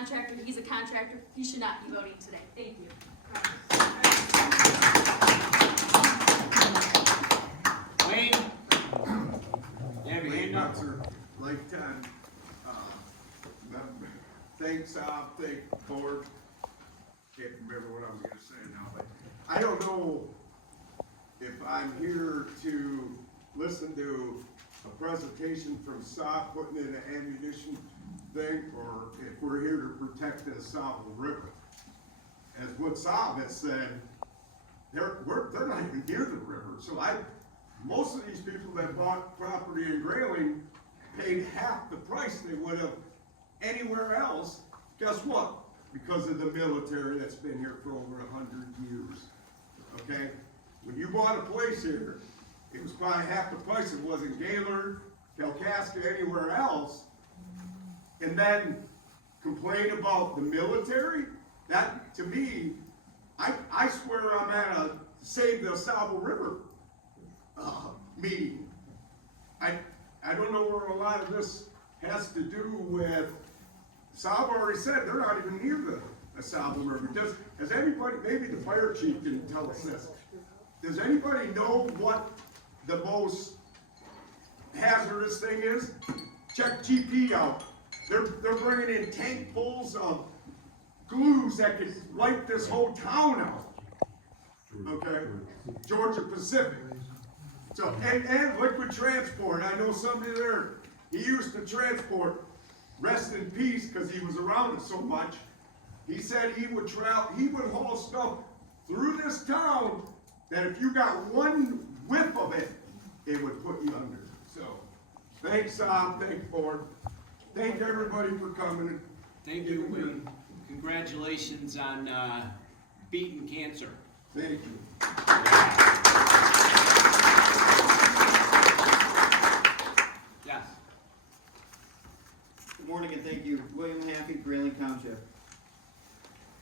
contractor, he's a contractor, he should not be voting today. Thank you. Wayne? You have your hand up? Like Ted, thanks, thank board. Can't remember what I was gonna say now, but I don't know if I'm here to listen to a presentation from Saab putting in an ammunition thing, or if we're here to protect the Saab River. As what Saab has said, they're not even near the river, so most of these people that bought property in Grayling paid half the price they would have anywhere else. Guess what? Because of the military that's been here for over 100 years. Okay? When you bought a place here, it was probably half the price. It wasn't Gaylord, Kalkaska, anywhere else. And then complain about the military? That, to me, I swear I'm at a Save the Saab River meeting. I don't know where a lot of this has to do with. Saab already said they're not even near the Saab River. Has anybody, maybe the fire chief can tell us this, does anybody know what the most hazardous thing is? Check GP out. They're bringing in tank fulls of glues that could wipe this whole town out. Okay? Georgia Pacific. So, and liquid transport. I know somebody there, he used to transport, rest in peace, because he was around it so much. He said he would haul stuff through this town that if you got one whiff of it, it would put you under. So, thanks, thank board. Thank everybody for coming. Thank you, Wayne. Congratulations on beating cancer. Thank you. Yes. Good morning and thank you. William Happy, Grayling Township.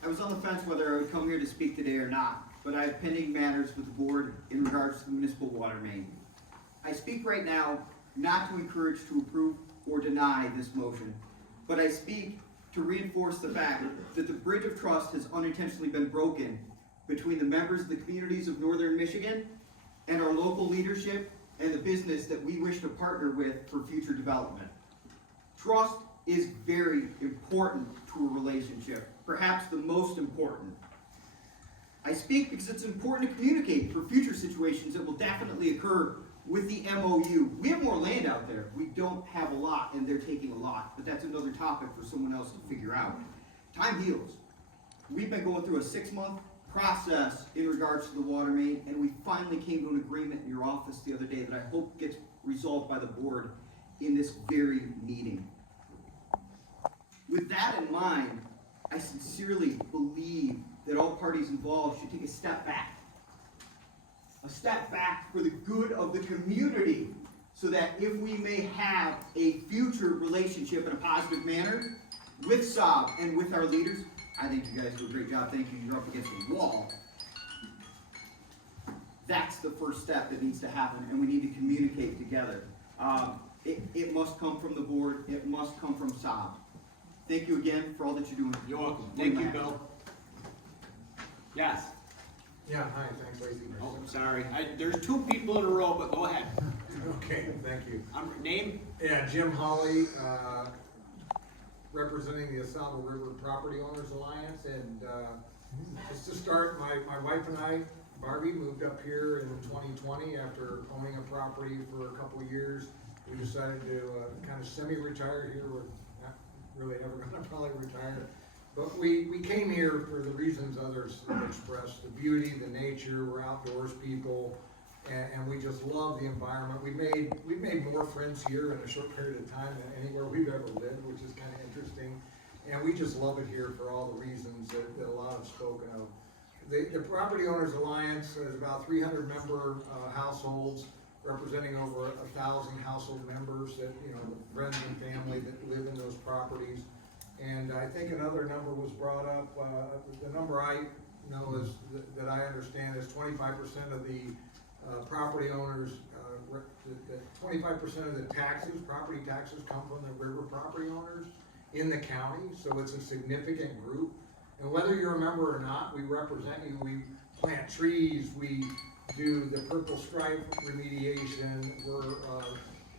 I was on the fence whether I would come here to speak today or not, but I have pending matters with the board in regards to the municipal water main. I speak right now not to encourage to approve or deny this motion, but I speak to reinforce the fact that the bridge of trust has unintentionally been broken between the members of the communities of Northern Michigan and our local leadership and the business that we wish to partner with for future development. Trust is very important to a relationship, perhaps the most important. I speak because it's important to communicate for future situations that will definitely occur with the MOU. We have more land out there. We don't have a lot, and they're taking a lot, but that's another topic for someone else to figure out. Time heals. We've been going through a 6-month process in regards to the water main, and we finally came to an agreement in your office the other day that I hope gets resolved by the board in this very meeting. With that in mind, I sincerely believe that all parties involved should take a step back. A step back for the good of the community, so that if we may have a future relationship in a positive manner with Saab and with our leaders, I think you guys do a great job. Thank you. You're up against the wall. That's the first step that needs to happen, and we need to communicate together. It must come from the board. It must come from Saab. Thank you again for all that you're doing. You're welcome. Thank you, Bill. Yes. Yeah, hi, thanks, Lacy. Oh, sorry. There's 2 people in a row, but go ahead. Okay, thank you. Name? Yeah, Jim Hawley, representing the Saab River Property Owners Alliance, and just to start, my wife and I, Barbie, moved up here in 2020 after owning a property for a couple of years. We decided to kind of semi-retire here. We're not really ever going to probably retire. But we came here for the reasons others have expressed, the beauty, the nature, we're outdoors people, and we just love the environment. We've made more friends here in a short period of time than anywhere we've ever lived, which is kind of interesting. And we just love it here for all the reasons that a lot have spoken of. The Property Owners Alliance has about 300 member households, representing over 1,000 household members that, friends and family that live in those properties. And I think another number was brought up, the number I know is, that I understand is 25% of the property owners, 25% of the taxes, property taxes come from the river property owners. in the county, so it's a significant group. And whether you're a member or not, we represent you. We plant trees, we do the purple stripe remediation, we're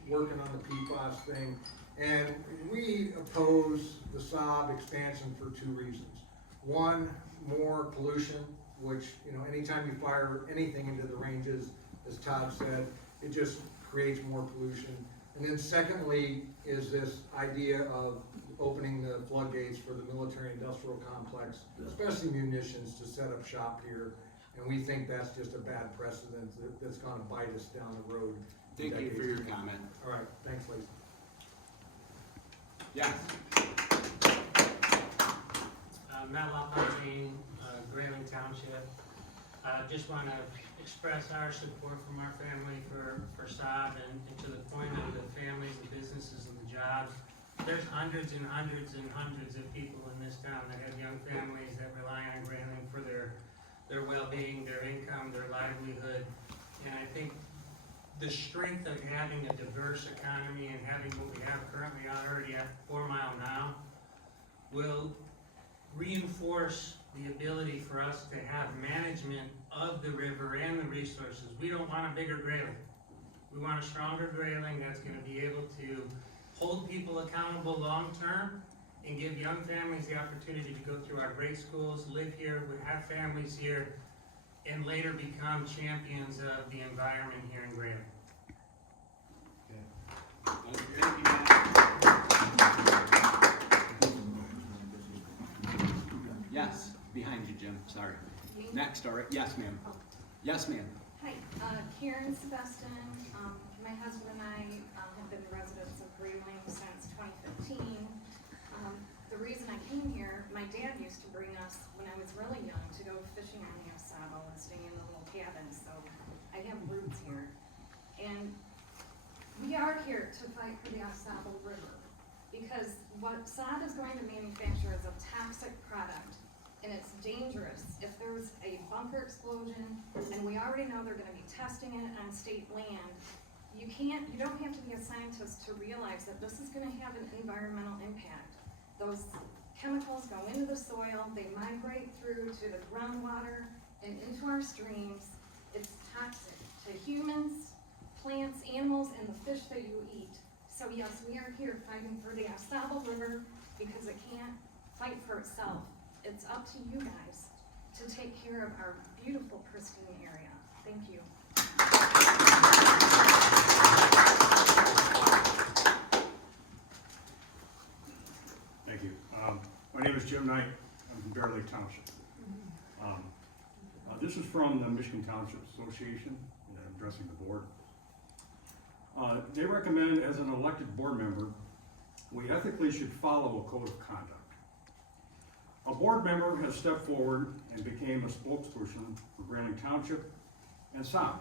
working on the PFAS thing. And we oppose the Saab expansion for two reasons. One, more pollution, which, you know, anytime you fire anything into the ranges, as Todd said, it just creates more pollution. And then secondly is this idea of opening the floodgates for the military industrial complex, especially munitions, to set up shop here. And we think that's just a bad precedent that's gonna bite us down the road. Thank you for your comment. All right, thanks, Lisa. Yes. Matt Lopazine, Grayling Township. Just want to express our support from our family for Saab and to the point of the families, the businesses, and the jobs. There's hundreds and hundreds and hundreds of people in this town that have young families that rely on Grayling for their well-being, their income, their livelihood. And I think the strength of having a diverse economy and having what we have currently already at 4 Mile now will reinforce the ability for us to have management of the river and the resources. We don't want a bigger Grayling. We want a stronger Grayling that's going to be able to hold people accountable long-term and give young families the opportunity to go through our great schools, live here, have families here, and later become champions of the environment here in Grayling. Yes, behind you, Jim, sorry. Next, all right, yes, ma'am. Yes, ma'am. Hi, Karen Sebastian. My husband and I have been residents of Grayling since 2015. The reason I came here, my dad used to bring us when I was really young to go fishing on the Saab and staying in the little cabin, so I have roots here. And we are here to fight for the Saab River because what Saab is going to manufacture is a toxic product. And it's dangerous. If there's a bunker explosion, and we already know they're gonna be testing it on state land, you don't have to be a scientist to realize that this is gonna have an environmental impact. Those chemicals go into the soil, they migrate through to the groundwater and into our streams. It's toxic to humans, plants, animals, and the fish that you eat. So yes, we are here fighting for the Saab River because it can't fight for itself. It's up to you guys to take care of our beautiful, pristine area. Thank you. Thank you. My name is Jim Knight. I'm from Grayling Township. This is from the Michigan Township Association, and I'm addressing the board. They recommend, as an elected board member, we ethically should follow a code of conduct. A board member has stepped forward and became a spokesperson for Grayling Township and Saab.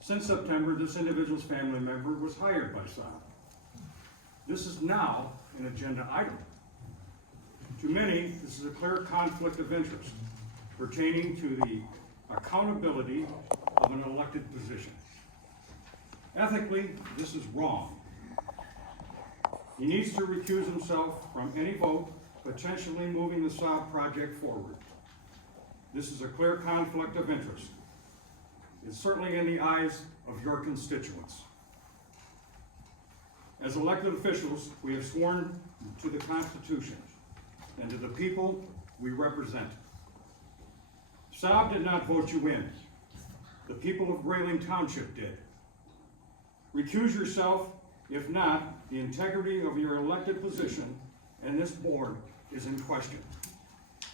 Since September, this individual's family member was hired by Saab. This is now an agenda item. To many, this is a clear conflict of interest pertaining to the accountability of an elected position. Ethically, this is wrong. He needs to recuse himself from any vote potentially moving the Saab project forward. This is a clear conflict of interest. It's certainly in the eyes of your constituents. As elected officials, we have sworn to the Constitution and to the people we represent. Saab did not vote you in. The people of Grayling Township did. Recuse yourself. If not, the integrity of your elected position and this board is in question.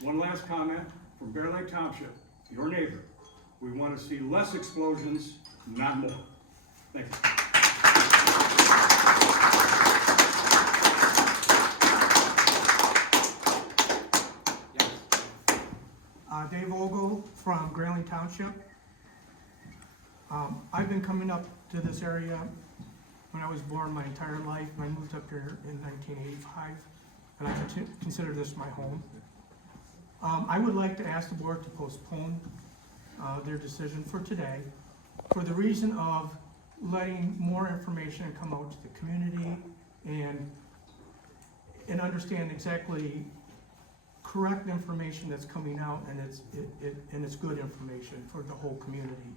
One last comment from Grayling Township, your neighbor. We want to see less explosions, not more. Thank you. Dave Ogle from Grayling Township. I've been coming up to this area when I was born my entire life, and I moved up here in 1985, and I consider this my home. I would like to ask the board to postpone their decision for today for the reason of letting more information come out to the community and and understand exactly correct information that's coming out, and it's good information for the whole community.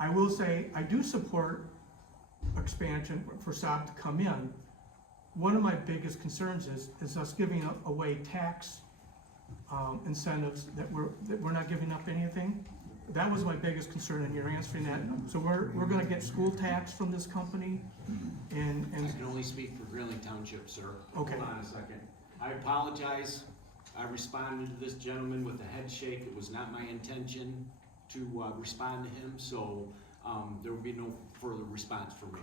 I will say, I do support expansion for Saab to come in. One of my biggest concerns is us giving away tax incentives that we're not giving up anything. That was my biggest concern, and you're answering that. So we're gonna get school tax from this company, and I can only speak for Grayling Township, sir. Okay. Hold on a second. I apologize. I responded to this gentleman with a head shake. It was not my intention to respond to him, so there will be no further response from me.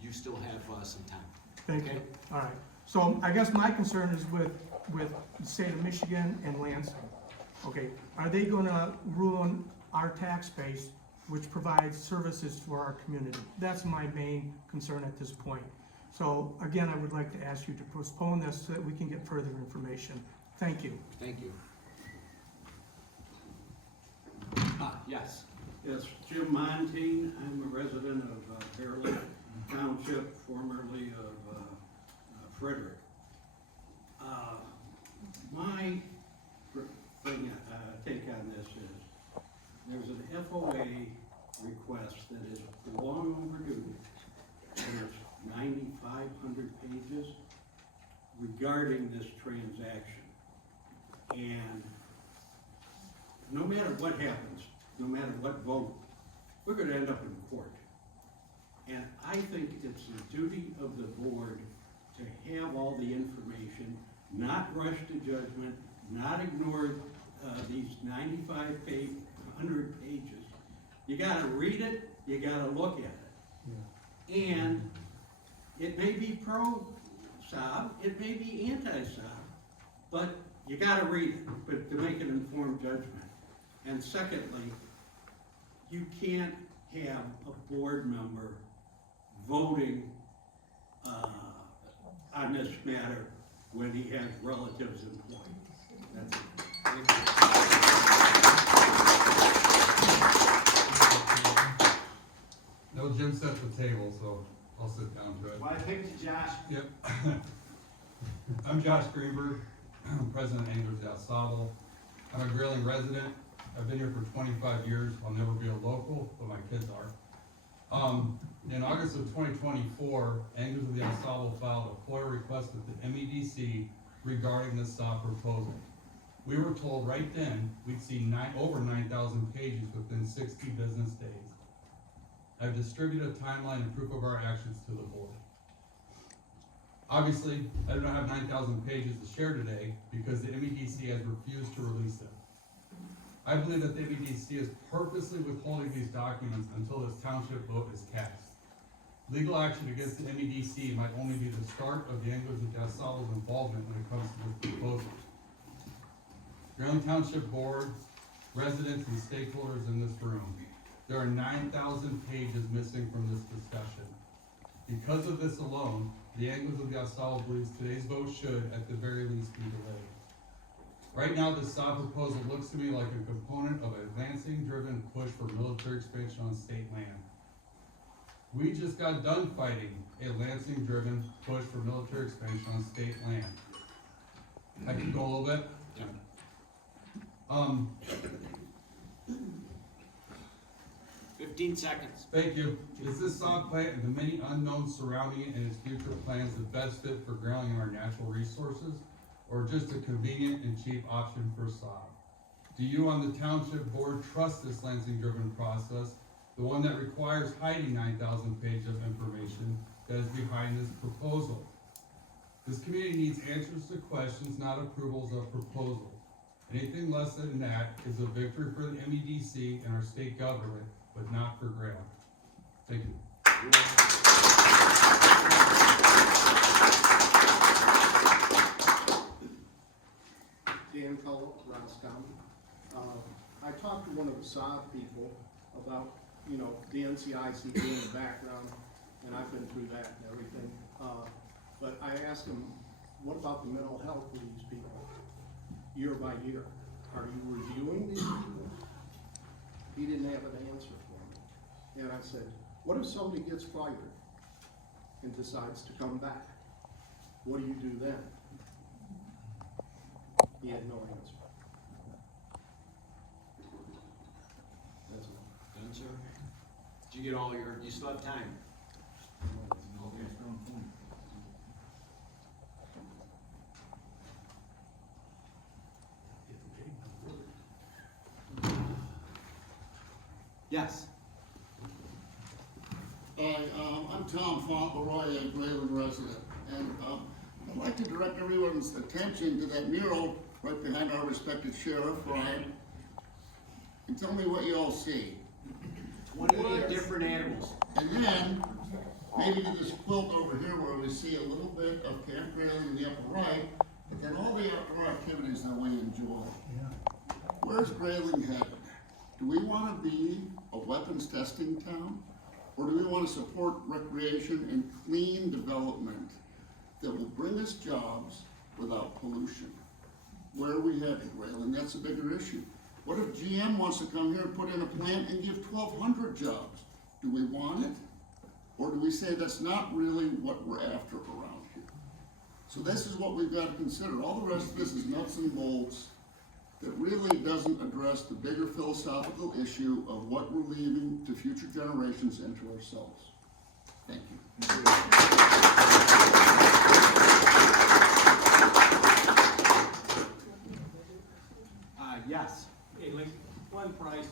You still have some time. Thank you. Okay. All right. So I guess my concern is with the state of Michigan and Lansing. Okay, are they gonna ruin our tax base, which provides services for our community? That's my main concern at this point. So again, I would like to ask you to postpone this so that we can get further information. Thank you. Thank you. Yes. Yes, Jim Montine, I'm a resident of Grayling Township, formerly of Frederick. My take on this is, there's an FOIA request that is long overdue, and it's 9,500 pages regarding this transaction. And no matter what happens, no matter what vote, we're gonna end up in court. And I think it's the duty of the board to have all the information, not rush to judgment, not ignore these 9,500 pages. You gotta read it, you gotta look at it. And it may be pro-Saab, it may be anti-Saab, but you gotta read it, but to make an informed judgment. And secondly, you can't have a board member voting on this matter when he has relatives employed. That's it. Thank you. No, Jim set the table, so I'll sit down to it. Well, I picked Josh. Yep. I'm Josh Greenberg, President of Anglers at Saab. I'm a Grayling resident. I've been here for 25 years. I'll never be a local, but my kids are. In August of 2024, Anglers of the Saab filed a FOIA request with the MEDC regarding the Saab proposal. We were told right then we'd see over 9,000 pages within 60 business days. I've distributed a timeline and proof of our actions to the board. Obviously, I do not have 9,000 pages to share today because the MEDC has refused to release them. I believe that the MEDC is purposely withholding these documents until this township vote is cast. Legal action against the MEDC might only be the start of the Anglers of Saab's involvement when it comes to this proposal. Grayling Township Board, residents, and stakeholders in this room, there are 9,000 pages missing from this discussion. Because of this alone, the Anglers of Saab believes today's vote should, at the very least, be delayed. Right now, the Saab proposal looks to me like a component of a Lansing-driven push for military expansion on state land. We just got done fighting a Lansing-driven push for military expansion on state land. I can go a little bit? Yeah. 15 seconds. Thank you. Is this Saab plant and the many unknowns surrounding it and its future plans the best fit for Grayling and our natural resources, or just a convenient and cheap option for Saab? Do you on the township board trust this Lansing-driven process, the one that requires hiding 9,000 pages of information that is behind this proposal? This community needs answers to questions, not approvals of proposals. Anything less than that is a victory for the MEDC and our state government, but not for Grayling. Thank you. Dan Cullen, Ross County. I talked to one of the Saab people about, you know, the NCICD in the background, and I've been through that and everything. But I asked him, what about the mental health of these people, year by year? Are you reviewing these people? He didn't have an answer for me. And I said, what if somebody gets fired and decides to come back? what do you do then? He had no answer. That's all. Done, sir? Did you get all your, you still have time? Yes. Hi, I'm Tom Fauntleroy, a Grayling resident, and I'd like to direct everyone's attention to that mural right behind our respected sheriff, Ryan, and tell me what you all see. 28 different animals. And then, maybe to this quilt over here where we see a little bit of Camp Grayling in the upper right, but then all the outdoor activities that we enjoy. Where's Grayling headed? Do we want to be a weapons testing town? Or do we want to support recreation and clean development that will bring us jobs without pollution? Where are we headed, Grayling? That's a bigger issue. What if GM wants to come here and put in a plant and give 1,200 jobs? Do we want it? Or do we say that's not really what we're after around here? So this is what we've got to consider. All the rest of this is nuts and bolts that really doesn't address the bigger philosophical issue of what we're leaving to future generations and to ourselves. Thank you. Yes. Hey, Glenn Price,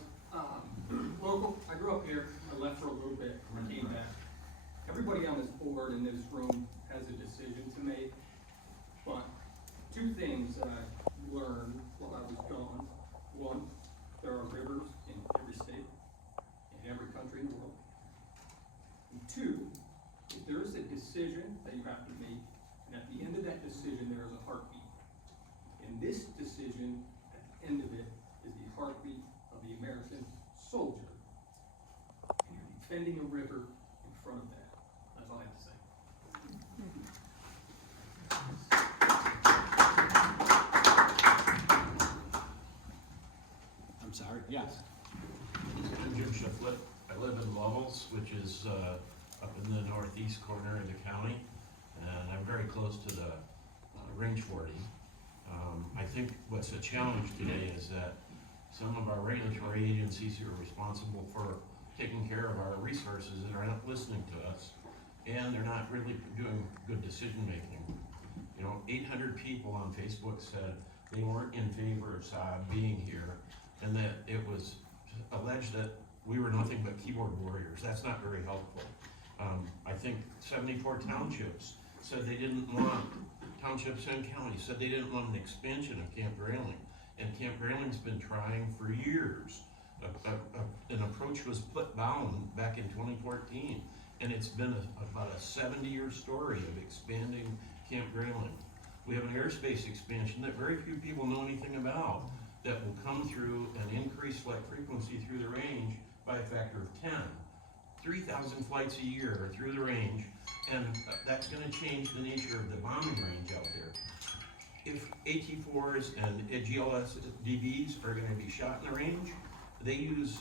local, I grew up here, I left for a little bit, and I came back. Everybody on this board in this room has a decision to make, but two things that I learned while I was gone. One, there are rivers in every state, in every country in the world. And two, if there is a decision that you have to make, and at the end of that decision, there is a heartbeat. And this decision, at the end of it, is the heartbeat of the American soldier. And you're defending a river in front of that. That's all I have to say. I'm sorry, yes. I'm Jim Shiflett. I live in Lovells, which is up in the northeast corner of the county, and I'm very close to the range 40. I think what's a challenge today is that some of our regulatory agencies who are responsible for taking care of our resources are not listening to us, and they're not really doing good decision making. You know, 800 people on Facebook said they weren't in favor of Saab being here, and that it was alleged that we were nothing but keyboard warriors. That's not very helpful. I think 74 townships said they didn't want, townships and counties said they didn't want an expansion of Camp Grayling. And Camp Grayling's been trying for years. An approach was put bound back in 2014, and it's been about a 70-year story of expanding Camp Grayling. We have an airspace expansion that very few people know anything about that will come through and increase flight frequency through the range by a factor of 10. 3,000 flights a year through the range, and that's going to change the nature of the bombing range out there. If AT-4s and GLS DBs are going to be shot in the range, they use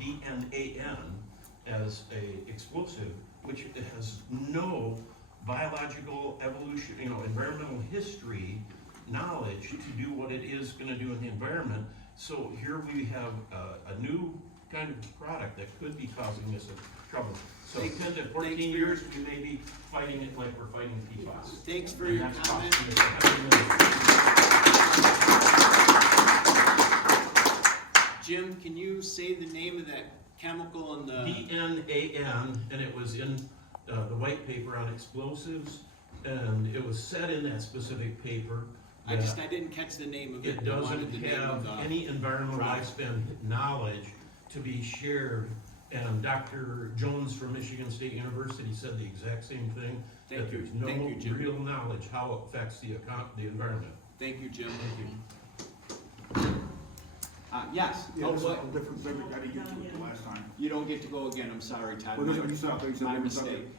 DNAN as a explosive, which has no biological evolution, environmental history knowledge to do what it is going to do in the environment. So here we have a new kind of product that could be causing us trouble. So 10 to 14 years, we may be fighting it like we're fighting PFAS. Thanks for your comment. Jim, can you say the name of that chemical in the... DNAN, and it was in the white paper on explosives, and it was said in that specific paper. I didn't catch the name of it. It doesn't have any environmental lifespan knowledge to be shared. And Dr. Jones from Michigan State University said the exact same thing. That there's no real knowledge how it affects the environment. Thank you, Jim. Thank you. Yes. Yeah, that's a different subject. I didn't get to it the last time. You don't get to go again. I'm sorry, Todd. Well, you stopped. You said My different mistake. subject.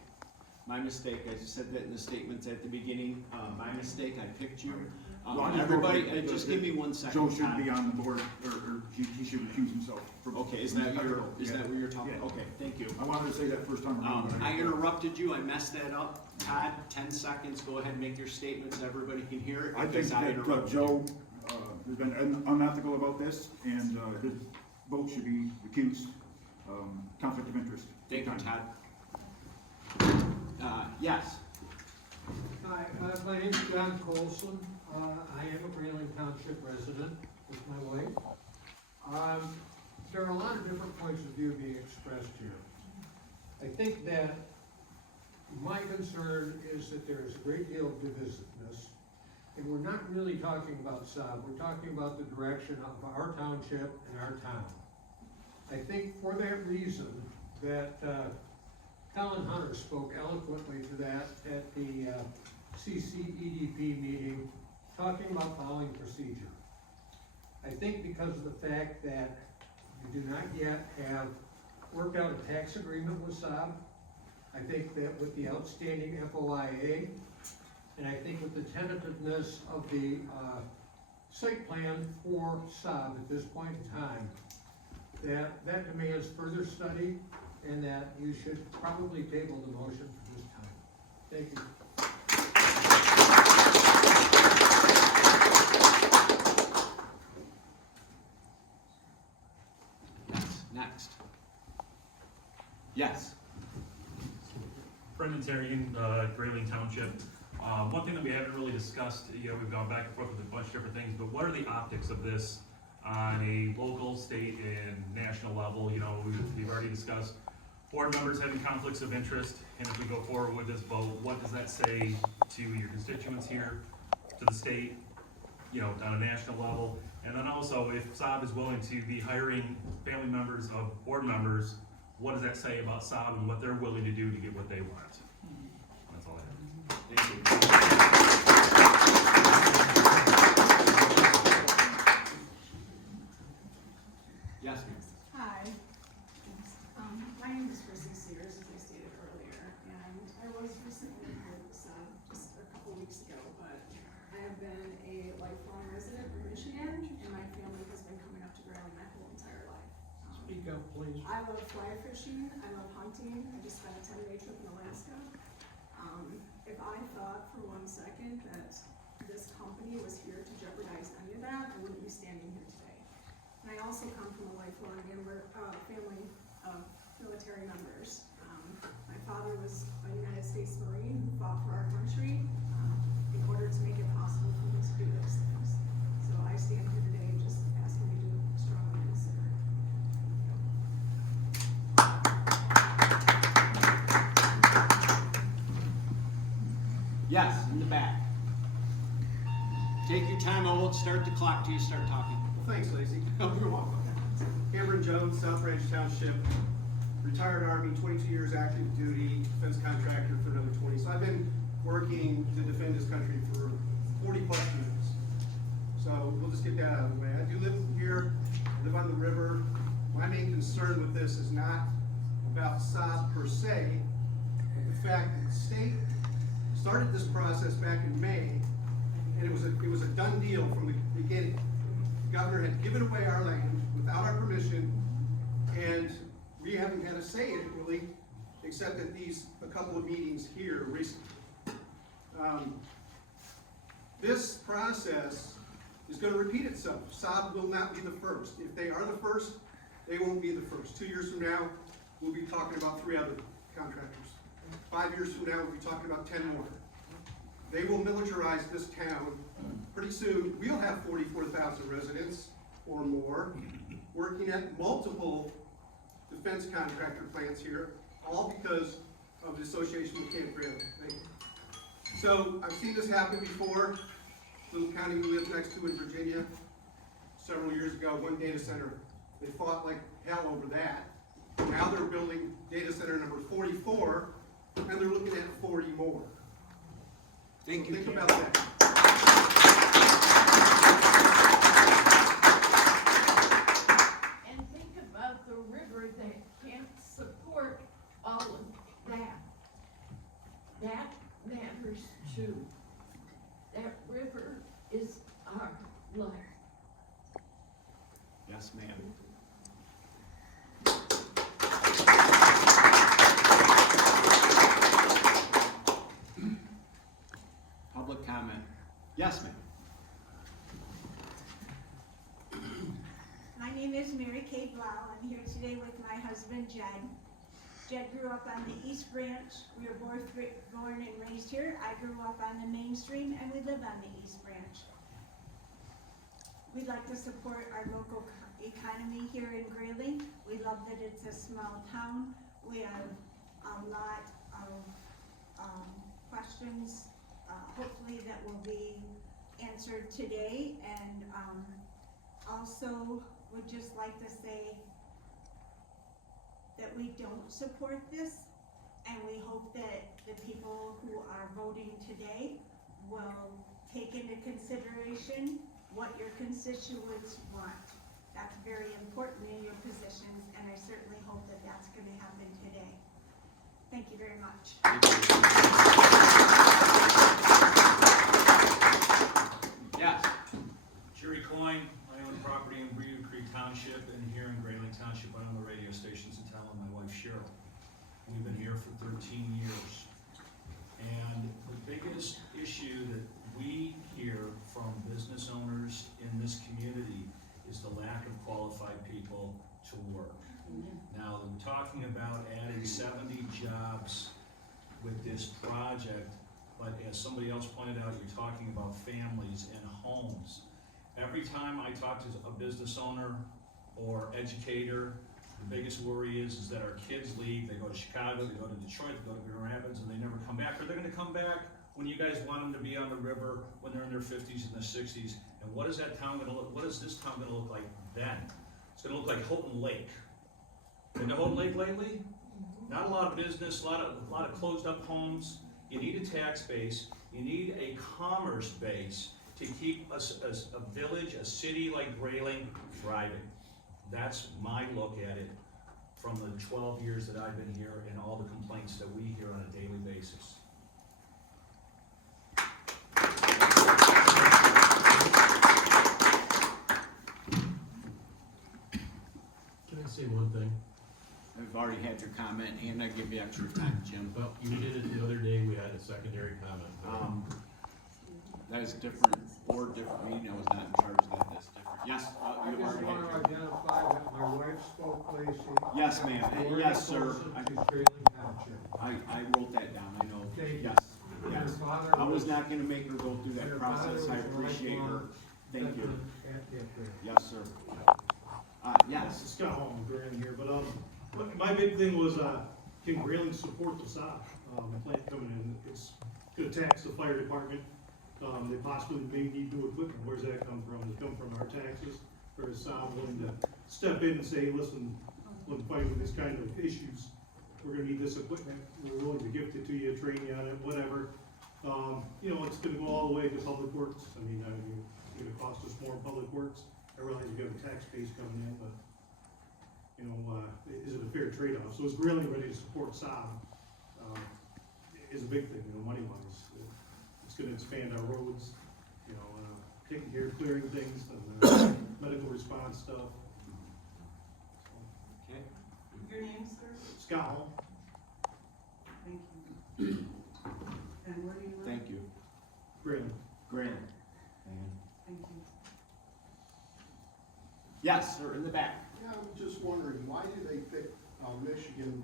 My mistake. I just said that in the statements at the beginning. My mistake. I picked you. Well, I just Everybody, wrote that- just give me 1 second. Joe should Todd. be on the board, or he should recuse himself from. Okay, is that from- is Yeah. that what you're talking? Yeah. Okay, thank you. I wanted to say that first time around. but I interrupted you, I messed that up. Todd, 10 seconds, go ahead and make your statements, everybody can hear it. I think because that interrupted you. Joe has been unethical about this, and his vote should be recused. Conflict of interest. Thank you, Todd. Yes. Hi, my name's John Colson. I am a Grayling Township resident with my wife. There are a lot of different points of view being expressed here. I think that my concern is that there is a great deal of divisiveness, and we're not really talking about Saab, we're talking about the direction of our township and our town. I think for that reason that Colin Hunter spoke eloquently to that at the CCEDP meeting, talking about following procedure. I think because of the fact that we do not yet have worked out a tax agreement with Saab, I think that with the outstanding FOIA, and I think with the tentativeness of the site plan for Saab at this point in time, that demands further study, and that you should probably table the motion for this time. Thank you. Next. Yes. Brendan Terrian, Grayling Township. One thing that we haven't really discussed, we've gone back and forth with a bunch of different things, but what are the optics of this on a local, state, and national level? We've already discussed board members having conflicts of interest, and if we go forward with this vote, what does that say to your constituents here, to the state, on a national level? And then also, if Saab is willing to be hiring family members of board members, what does that say about Saab and what they're willing to do to get what they want? That's all I have. Thank you. Yes, ma'am. Hi. My name is Chrissy Sears, as I stated earlier, and I was recently with Saab just a couple weeks ago, but I have been a lifelong resident of Michigan, and my family has been coming up to Grayling my whole entire life. Speak up, please. I love fly fishing, I love hunting, I just spent a 10-day trip in Alaska. If I thought for 1 second that this company was here to jeopardize any of that, I wouldn't be standing here today. And I also come from a lifelong family of military members. My father was a United States Marine who fought for our country in order to make it possible for me to do those things. So I stand here today just asking you to strongly consider. Yes, in the back. Take your time, I won't start the clock till you start talking. Well, thanks, Lacey. You're welcome. Cameron Jones, South Ranch Township, retired Army, 22 years active duty, defense contractor for another 20. So I've been working to defend this country for 40 plus years. So we'll just get that out of the way. I do live here, live on the river. My main concern with this is not about Saab per se, but the fact that the state started this process back in May, and it was a done deal from the beginning. The governor had given away our land without our permission, and we haven't had a say in it really, except at a couple of meetings here recently. This process is going to repeat itself. Saab will not be the first. If they are the first, they won't be the first. 2 years from now, we'll be talking about 3 other contractors. 5 years from now, we'll be talking about 10 more. They will militarize this town. Pretty soon, we'll have 44,000 residents or more working at multiple defense contractor plants here, all because of the association with Camp Grayling. So I've seen this happen before. Little county we live next to in Virginia, several years ago, one data center. They fought like hell over that. Now they're building data center number 44, and they're looking at 40 more. Thank you. Think about that. And think about the river that can't support all of that. That matters too. That river is Kate Lau. I'm here today with my husband, Jed. Jed grew up on the East Branch. We were both born and raised here. I grew up on the mainstream, and we live on the East Branch. We'd like to support our local economy here in Grayling. We love that it's a small town. We have a lot of questions, hopefully that will be answered today, and also would just like to say that we don't support this, and we hope that the people who are voting today will take into consideration what your constituents want. That's very important in your positions, and I certainly hope that that's going to happen today. Thank you very much. Yes. Jerry Coyne, I own property in Breeder Creek Township and here in Grayling Township. I own the radio stations in town with my wife Cheryl. We've been here for 13 years. And the biggest issue that we hear from business owners in this community is the lack of qualified people to work. Now, we're talking about adding 70 jobs with this project, but as somebody else pointed out, you're talking about families and homes. Every time I talk to a business owner or educator, the biggest worry is that our kids leave, they go to Chicago, they go to Detroit, they go to Grand Rapids, and they never come back, or they're gonna come back when you guys want them to be on the river when they're in their 50s and their 60s. And what is that town gonna look, what is this town gonna look like then? It's gonna look like Houghton Lake. Been to Houghton Lake lately? Not a lot of business, a lot of closed up homes. You need a tax base, you need a commerce base to keep a village, a city like Grayling thriving. That's my look at it from the 12 years that I've been here and all the complaints that we hear on a daily basis. Can I say one thing? I've already had your comment, and I give you extra time, Jim. Well, you did it the other day, we had a secondary comment. That is different, or different meeting, I was not in charge of that, that's different. Yes, I you just already want to had your. identify that my wife spoke, Lacey. Yes, ma'am. Yes, sir. Grayling Township. I wrote that down, I know. Okay. Yes, Your yes. father I was not gonna make her go through that your process, father I was appreciate her. Thank you. At the affair. Yes, sir. Yes. Scott Holm, Grayling here, but my big thing was, can Grayling support the Saab plant coming in? It's gonna tax the fire department. They possibly may need new equipment. Where's that come from? Does it come from our taxes? Or is Saab willing to step in and say, listen, when fighting with this kind of issues, we're gonna need this equipment, we're willing to gift it to you, train you on it, whatever. You know, it's gonna go all the way to public works. I mean, it's gonna cost us more in public works. I realize you have a tax base coming in, but, you know, is it a fair trade-off? So is Grayling ready to support Saab? Is a big thing, you know, money-wise. It's gonna expand our roads, you know, taking care of clearing things, and medical response stuff. Okay. Your name, sir? Scott Holm. Thank you. And where do you live? Thank you. Grayling. Grant. Thank you. Yes, sir, in the back. Yeah, I'm just wondering, why do they pick Michigan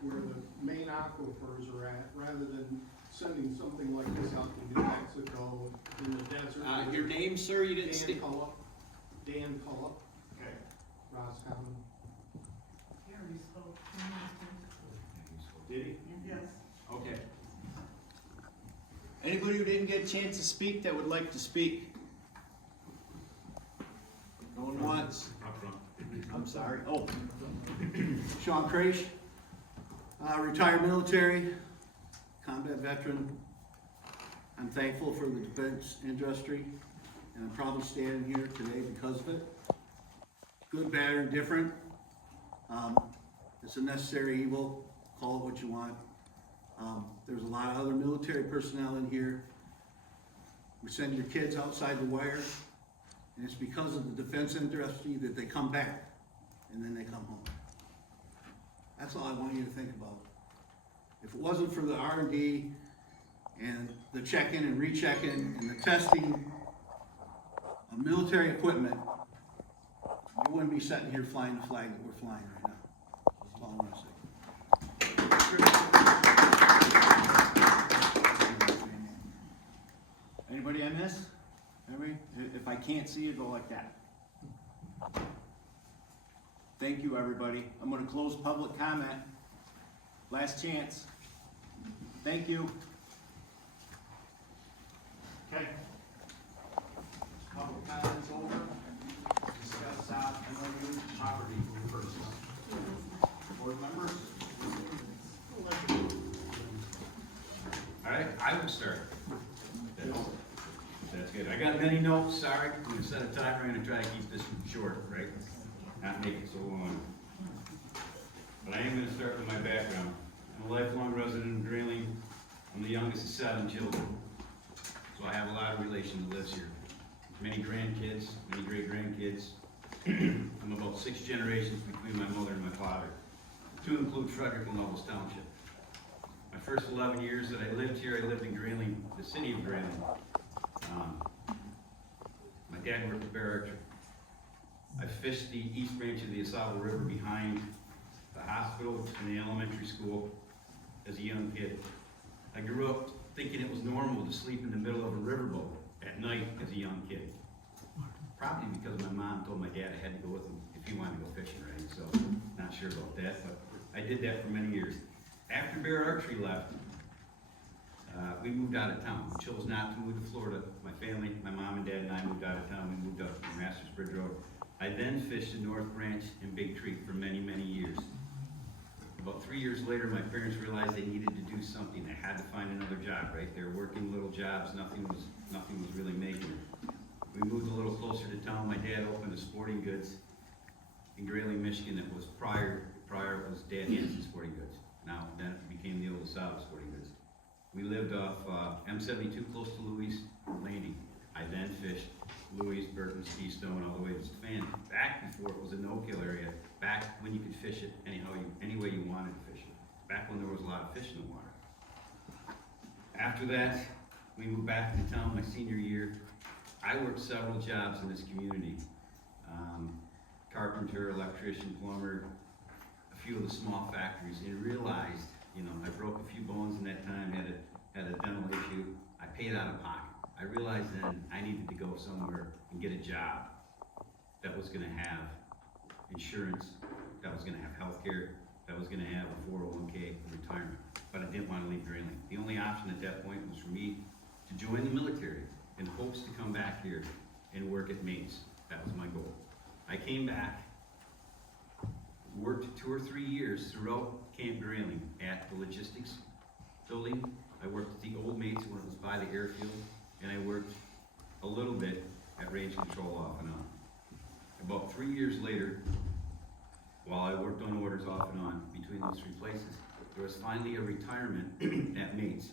where the main aquifers are at, rather than sending something like this out to New Mexico in the desert? Your name, sir, you didn't state. Dan Cullup. Okay. Roscommon. He already spoke. Did he? Yes. Okay. Anybody who didn't get a chance to speak that would like to speak? Going once? I'm sorry. Oh. Sean Crash, retired military, combat veteran. I'm thankful for the defense industry, and I'm proud to stand here today because of it. Good, bad, or indifferent. It's a necessary evil. Call it what you want. There's a lot of other military personnel in here. We send your kids outside the wire, and it's because of the defense industry that they come back, and then they come home. That's all I want you to think about. If it wasn't for the R&D and the check-in and recheck-in and the testing of military equipment, you wouldn't be sitting here flying the flag that we're flying right now. That's all I'm gonna say. Anybody I miss? Anybody? If I can't see you, go like that. Thank you, everybody. I'm gonna close public comment. Last chance. Thank you. Okay. Public comment's over. Discuss Saab MOU property purchase. Board members? All right, I will start. That's good. I got many notes, sorry. I'm gonna set a timer, I'm gonna try to keep this one short, right? Not make it so long. But I am gonna start with my background. I'm a lifelong resident of Grayling. I'm the youngest of 7 children. So I have a lot of relation that lives here. Many grandkids, many great-grandkids. I'm about 6 generations between my mother and my father. 2 include Frederick and Lovelace Township. My first 11 years that I lived here, I lived in Grayling, the city of Grayling. My dad worked at Bear Archery. I fished the east branch of the Saab River behind the hospital and the elementary school as a young kid. I grew up thinking it was normal to sleep in the middle of a riverboat at night as a young kid. Probably because my mom told my dad I had to go with him if he wanted to go fishing, right? So, not sure about that, but I did that for many years. After Bear Archery left, we moved out of town. We chose not to move to Florida. My family, my mom and dad and I moved out of town. We moved up to Masters Bridge Road. I then fished the North Branch and Big Creek for many, many years. About 3 years later, my parents realized they needed to do something. They had to find another job, right? They were working little jobs. Nothing was really making it. We moved a little closer to town. My dad opened a sporting goods in Grayling, Michigan. It was prior it was Dad Hansen Sporting Goods. Now, then it became the old Saab Sporting Goods. We lived off M72 close to Louis Landing. I then fished Louis, Burton, Keystone, all the way to Stefan, back before it was a no-kill area, back when you could fish it any way you wanted to fish it, back when there was a lot of fish in the water. After that, we moved back to town my senior year. I worked several jobs in this community. Carpenter, electrician, plumber, a few of the small factories, and realized, I broke a few bones in that time, had a dental issue. I paid out of pocket. I realized then I needed to go somewhere and get a job that was gonna have insurance, that was gonna have health care, that was gonna have a 401k and retirement. But I didn't wanna leave Grayling. The only option at that point was for me to join the military in hopes to come back here and work at MEDC. That was my goal. I came back, worked 2 or 3 years throughout Camp Grayling at the logistics building. I worked at the old MEDC when it was by the airfield, and I worked a little bit at range control off and on. About 3 years later, while I worked on orders off and on between those 3 places, there was finally a retirement at MEDC,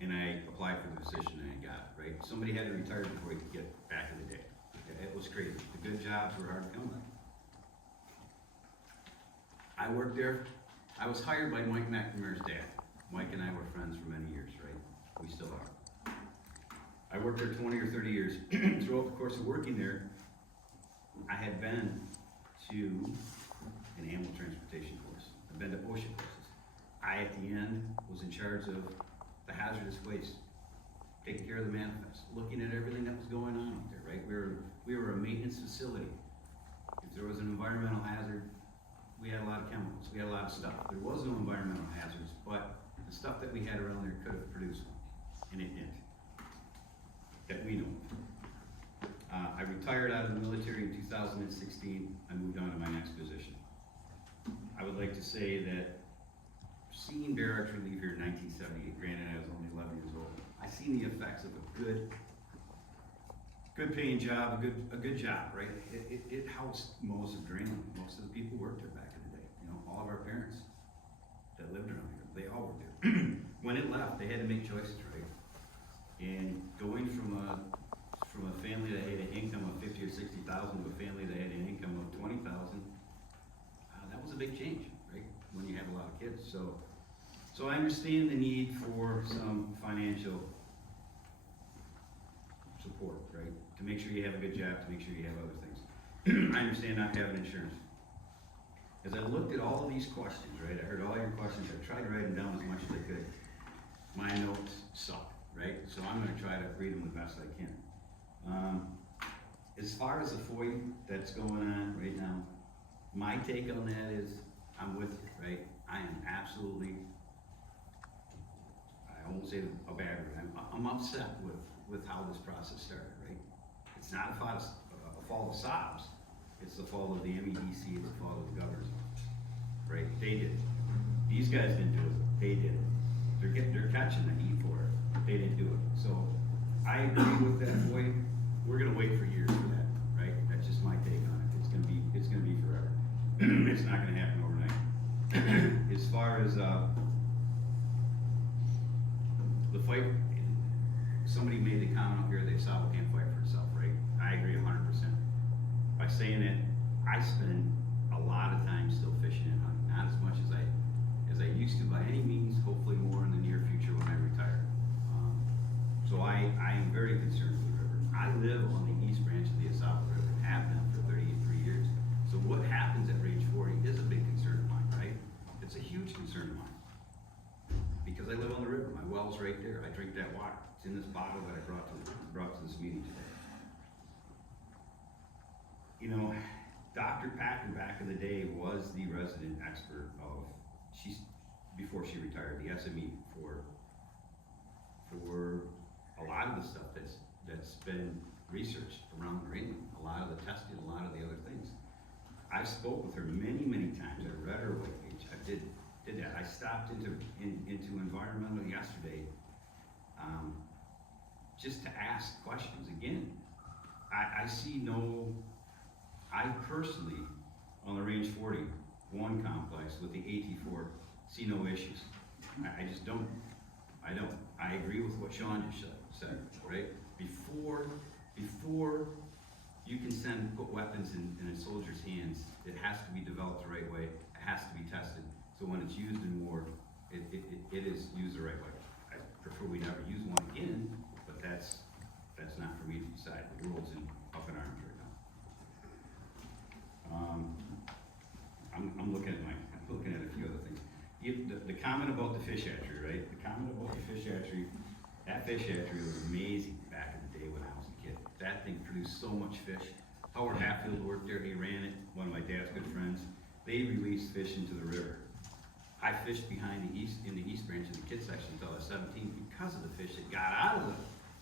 and I applied for the position and I got it, right? Somebody had to retire before he could get back in the day. It was crazy. The good jobs were hard to come by. I worked there. I was hired by Mike McNamara's dad. Mike and I were friends for many years, right? We still are. I worked there 20 or 30 years. Throughout the course of working there, I had been to an animal transportation course. I've been to OSHA courses. I, at the end, was in charge of the hazardous waste, taking care of the manifest, looking at everything that was going on out there, right? We were a maintenance facility. If there was an environmental hazard, we had a lot of chemicals, we had a lot of stuff. There was no environmental hazards, but the stuff that we had around there could have produced one, and it didn't, that we know of. I retired out of the military in 2016. I moved on to my next position. I would like to say that seeing Bear Archery leave here in 1978, granted I was only 11 years old, I seen the effects of a good paying job, a good job, right? It housed most of Grayling. Most of the people worked there back in the day. All of our parents that lived around here, they all worked there. When it left, they had to make choices, right? And going from a family that had an income of 50 or 60,000 to a family that had an income of 20,000, that was a big change, right? When you have a lot of kids. So I understand the need for some financial support, right? To make sure you have a good job, to make sure you have other things. I understand not having insurance. As I looked at all of these questions, right, I heard all your questions, I tried to write them down as much as I could. My notes suck, right? So I'm gonna try to read them the best I can. As far as the FOIA that's going on right now, my take on that is, I'm with you, right? I am absolutely, I won't say a bad word, I'm upset with how this process started, right? It's not a fault of Saab's, it's the fault of the MEDC, it's the fault of the governor's office, right? They did it. These guys didn't do it, they did it. They're catching the heat for it, but they didn't do it. So I agree with that FOIA. We're gonna wait for years for that, right? That's just my take on it. It's gonna be forever. It's not gonna happen overnight. As far as the fight, somebody made the comment up here that Saab can't fight for itself, right? I agree 100%. By saying that, I spend a lot of time still fishing and hunting, not as much as I used to by any means, hopefully more in the near future when I retire. So I am very concerned with the river. I live on the east branch of the Saab River and have been for 33 years. So what happens at Range 40 is a big concern of mine, right? It's a huge concern of mine. Because I live on the river, my well's right there, I drink that water. It's in this bottle that I brought to this meeting today. You know, Dr. Packer back in the day was the resident expert of, before she retired, the SME for a lot of the stuff that's been researched around Grayling, a lot of the testing, a lot of the other things. I spoke with her many, many times. I read her white page. I did that. I stopped into environmental yesterday, just to ask questions. Again, I personally, on the Range 41 complex with the AT4, see no issues. I just don't. I agree with what Sean just said, right? Before you can put weapons in a soldier's hands, it has to be developed the right way, it has to be tested. So when it's used in war, it is used the right way. I prefer we never use one again, but that's not for me to decide. The world's up in arms right now. I'm looking at a few other things. The comment about the fish hatchery, right? The comment about the fish hatchery, that fish hatchery was amazing back in the day when I was a kid. That thing produced so much fish. Howard Hatfield worked there, he ran it, one of my dad's good friends. They released fish into the river. I fished in the east branch of the kids section until I was 17 because of the fish that got out of the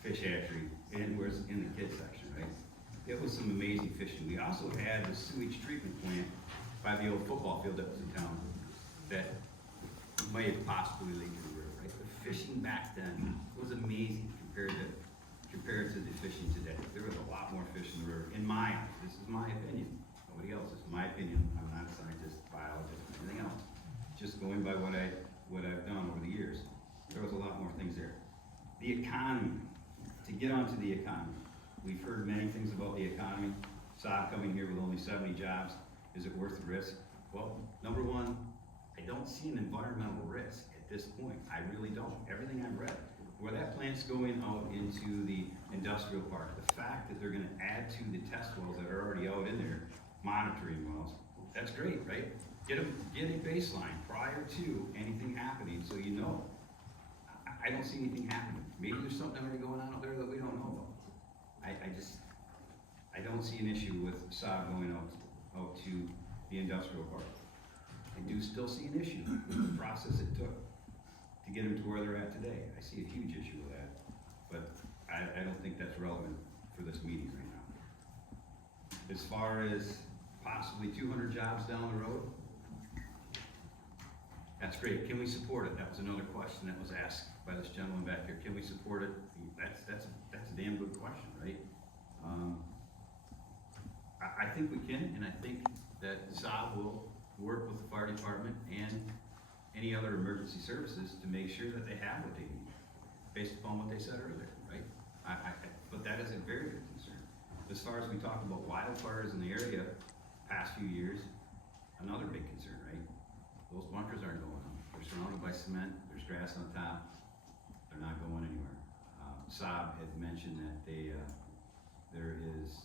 fish hatchery and was in the kids section, right? It was some amazing fishing. We also had the sewage treatment plant by the old football field that was in town that might have possibly leaked to the river, right? The fishing back then was amazing compared to the fishing today. There was a lot more fish in the river, in my eyes. This is my opinion. Nobody else's. My opinion. I'm not a scientist, biologist, or anything else. Just going by what I've done over the years. There was a lot more things there. The economy. To get onto the economy. We've heard many things about the economy. Saab coming here with only 70 jobs. Is it worth the risk? Well, number one, I don't see an environmental risk at this point. I really don't. Everything I've read, where that plant's going out into the industrial park, the fact that they're gonna add to the test wells that are already out in there, monitoring wells, that's great, right? Get a baseline prior to anything happening so you know. I don't see anything happening. Maybe there's something already going on out there that we don't know about. I don't see an issue with Saab going out to the industrial park. I do still see an issue with the process it took to get them to where they're at today. I see a huge issue with that, but I don't think that's relevant for this meeting right now. As far as possibly 200 jobs down the road, that's great. Can we support it? That was another question that was asked by this gentleman back here. Can we support it? That's a damn good question, right? I think we can, and I think that Saab will work with the fire department and any other emergency services to make sure that they have what they need, based upon what they said earlier, right? But that is a very good concern. As far as we talk about wildfires in the area, past few years, another big concern, right? Those bunkers aren't going on. They're surrounded by cement, there's grass on top, they're not going anywhere. Saab had mentioned that there is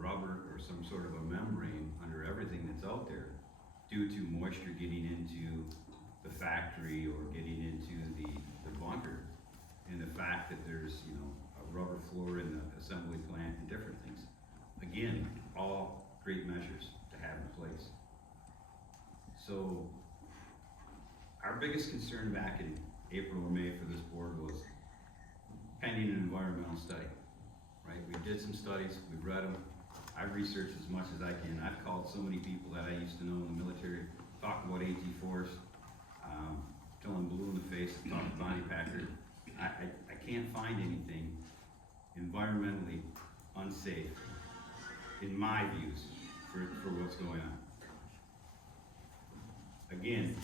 rubber or some sort of a membrane under everything that's out there due to moisture getting into the factory or getting into the bunker, and the fact that there's, you know, a rubber floor in the assembly plant and different things. Again, all great measures to have in place. So our biggest concern back in April or May for this board was pending an environmental study, right? We did some studies, we've read them, I've researched as much as I can. I've called so many people that I used to know in the military, talked about AT4s, till I'm blue in the face, talked to Bonnie Packard. I can't find anything environmentally unsafe, in my views, for what's going on. Again,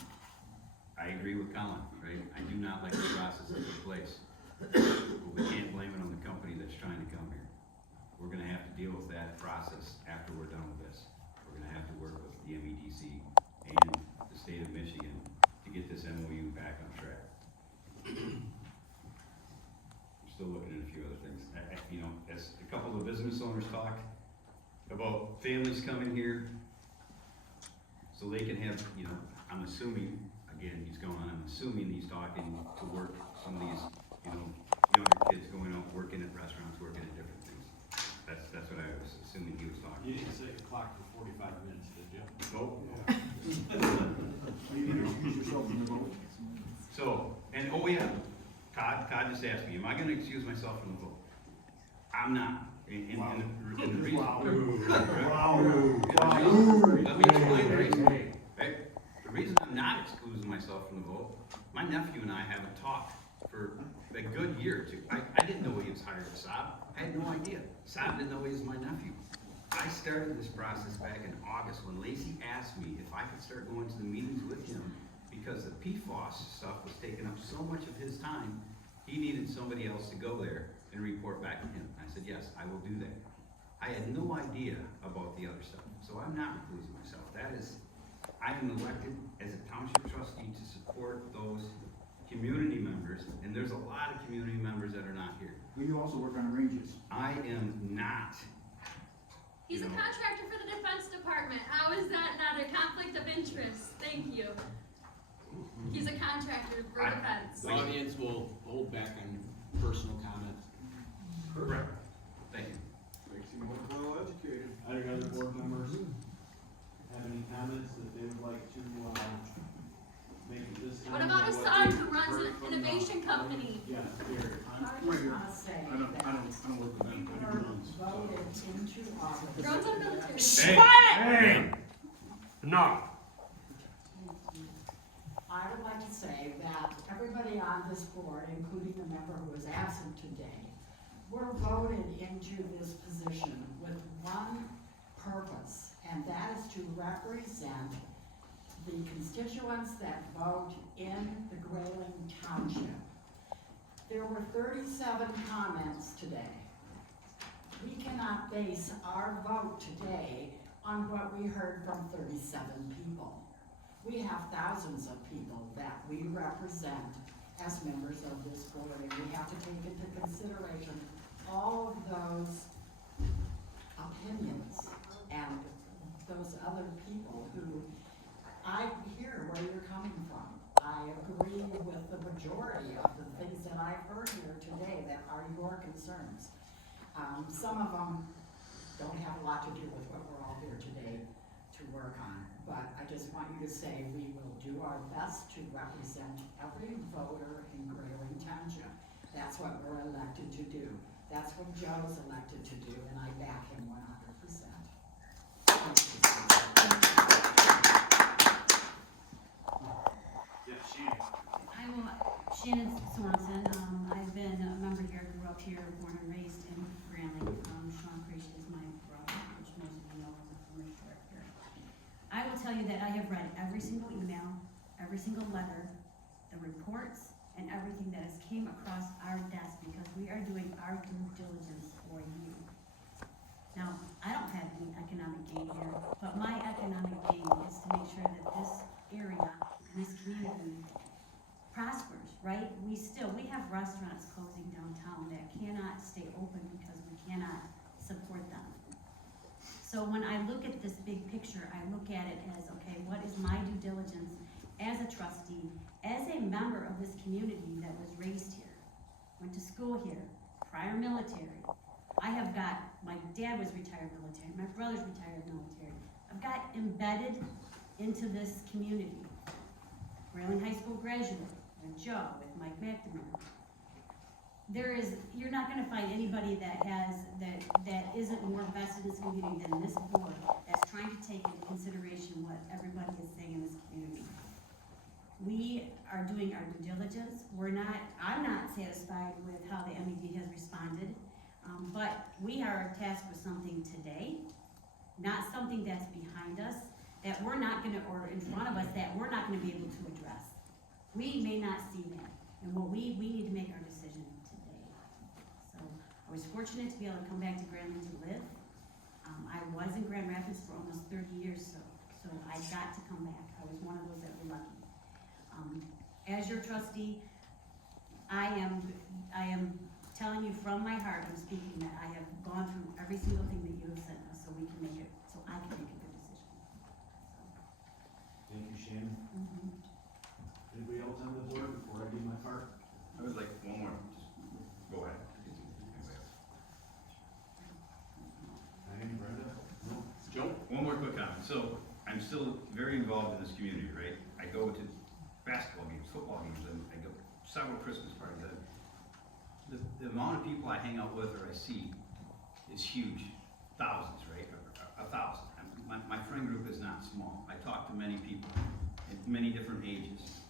I agree with Colin, right? I do not like the process that took place. But we can't blame it on the company that's trying to come here. We're gonna have to deal with that process after we're done with this. We're gonna have to work with the MEDC and the state of Michigan to get this MOU back on track. I'm still looking at a few other things. You know, as a couple of business owners talk about families coming here so they can have, you know, I'm assuming, again, he's going on, I'm assuming he's talking to work some of these, you know, younger kids going out, working at restaurants, working at different things. That's what I was assuming he was talking. You didn't say the clock for 45 minutes, did you? Nope. You need to excuse yourself from the vote. So, and oh yeah, Todd just asked me, am I gonna excuse myself from the vote? I'm not. And the reason. Wow. Let me explain the reason. Right? The reason I'm not excusing myself from the vote, my nephew and I haven't talked for a good year or two. I didn't know he was hired at Saab. I had no idea. Saab didn't know he was my nephew. I started this process back in August when Lacey asked me if I could start going to the meetings with him because the PFOS stuff was taking up so much of his time, he needed somebody else to go there and report back to him. I said, yes, I will do that. I had no idea about the other stuff, so I'm not reclusing myself. I am elected as a township trustee to support those community members, and there's a lot of community members that are not here. Will you also work on the ranges? I am not. He's a contractor for the Defense Department. How is that not a conflict of interest? Thank you. He's a contractor for defense. The audience will hold back on personal comments. Correct. Thank you. Makes you more well educated. Other board members have any comments that they would like to make at this time? What about his son who runs an innovation company? Yes, here. I just wanna say I don't that work with them. we I were do runs. voted into office. Runs on military. Hey! No. I would like to say that everybody on this board, including the member who is absent today, were voted into this position with one purpose, and that is to represent the constituents that vote in the Grayling Township. There were 37 comments today. We cannot base our vote today on what we heard from 37 people. We have thousands of people that we represent as members of this board, and we have to take into consideration all of those opinions and those other people who, I hear where you're coming from. I agree with the majority of the things that I've heard here today that are your concerns. Some of them don't have a lot to do with what we're all here today to work on, but I just want you to say we will do our best to represent every voter in Grayling Township. That's what we're elected to do. That's what Joe's elected to do, and I back him 100%. Yes, Shannon. I'm Shannon Sorensen. I've been a member here, grew up here, born and raised in Grayling. Sean Creech is my brother, which most of you know is a former director. I will tell you that I have read every single email, every single letter, the reports, and everything that has came across our desk because we are doing our due diligence for you. Now, I don't have any economic gain here, but my economic gain is to make sure that this area and this community prospers, right? We have restaurants closing downtown that cannot stay open because we cannot support them. So when I look at this big picture, I look at it as, okay, what is my due diligence as a trustee, as a member of this community that was raised here, went to school here, prior military. I have got, my dad was retired military, my brother's retired military. I've got embedded into this community. Grayling High School graduate, with Joe, with Mike McNamara. You're not gonna find anybody that isn't more invested in this community than this board, that's trying to take into consideration what everybody is saying in this community. We are doing our due diligence. I'm not satisfied with how the MED has responded, but we are tasked with something today, not something that's behind us, that we're not gonna, or in front of us, that we're not gonna be able to address. We may not see that, and we need to make our decision today. So, I was fortunate to be able to come back to Grayling to live. I was in Grand Rapids for almost 30 years, so I got to come back. I was one of those that were lucky. As your trustee, I am telling you from my heart, I'm speaking, that I have gone through every single thing that you have sent us, so I can make a good decision. Thank you, Shannon. Anybody else on the board before I do my part? I would like one more, just go ahead. Diane, Brenda? No? Joe, one more quick comment. So I'm still very involved in this community, right? I go to basketball games, football games, and I go several Christmas parties. The amount of people I hang out with or I see is huge, thousands, right? 1,000. My friend group is not small. I talk to many people at many different ages,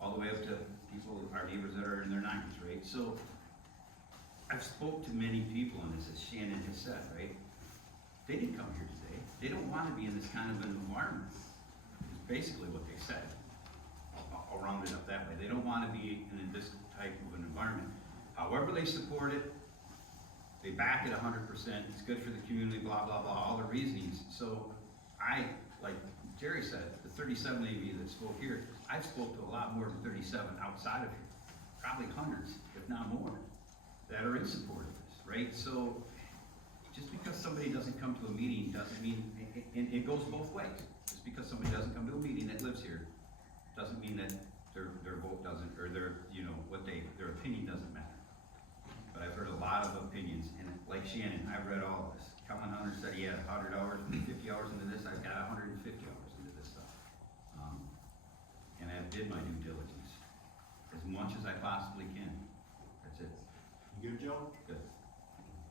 all the way up to people, our neighbors that are in their 90s, right? So I've spoke to many people, and as Shannon has said, right? They didn't come here today. They don't want to be in this kind of an environment. Is basically what they said. I'll round it up that way. They don't want to be in this type of an environment. However they support it, they back it 100%. It's good for the community, blah, blah, blah, all the reasonings. So I, like Jerry said, the 37 of you that spoke here, I've spoke to a lot more than 37 outside of here. Probably hundreds, if not more, that are in support of this, right? So just because somebody doesn't come to a meeting doesn't mean, it goes both ways. Just because somebody doesn't come to a meeting that lives here, doesn't mean that their vote doesn't, or their opinion doesn't matter. But I've heard a lot of opinions, and like Shannon, I've read all of this. Colin Hunter said he had 100 hours, 50 hours into this. I've got 150 hours into this stuff. And I did my due diligence as much as I possibly can. That's it. You good, Joe? Good.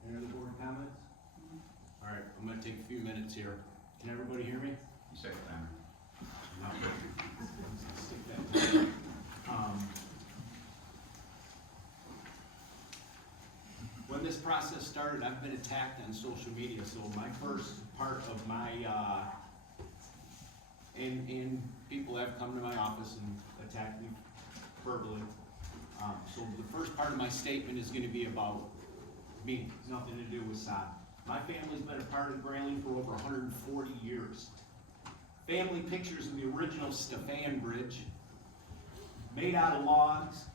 Any other board comments? All right, I'm gonna take a few minutes here. Can everybody hear me? You second timer. Not perfect. When this process started, I've been attacked on social media, so my first part of my, and people have come to my office and attacked me verbally. So the first part of my statement is gonna be about me, nothing to do with Saab. My family's been a part of Grayling for over 140 years. Family pictures of the original Stefan Bridge, made out of logs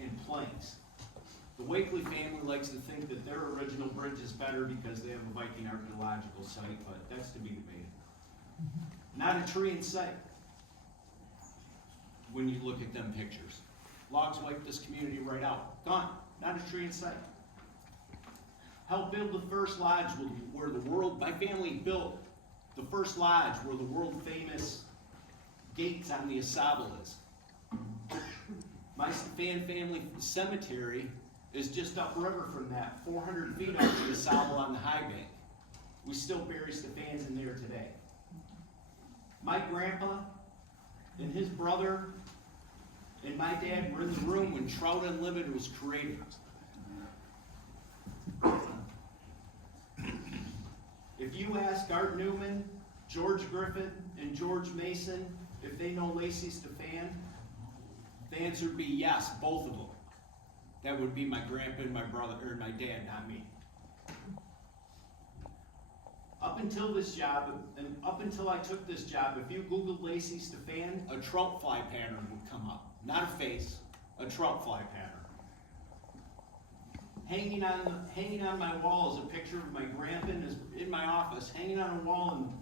and planks. The Wakely family likes to think that their original bridge is better because they have a Viking archaeological site, but that's to be debated. Not a tree in sight when you look at them pictures. Logs wiped this community right out. Gone. Not a tree in sight. Helped build the first lodge where my family built the first lodge where the world famous gates on the Saab is. My Stefan family cemetery is just upriver from that, 400 feet up to the Saab on the high bank. We still bury Stefans in there today. My grandpa and his brother and my dad were in the room when Trout Unlimited was created. If you ask Art Newman, George Griffin, and George Mason if they know Lacey Stefan, the answer would be yes, both of them. That would be my grandpa and my brother, or my dad, not me. Up until this job, and up until I took this job, if you Googled Lacey Stefan, a trout fly pattern would come up. Not a face, a trout fly pattern. Hanging on my wall is a picture of my grandpa in my office. Hanging on a wall, and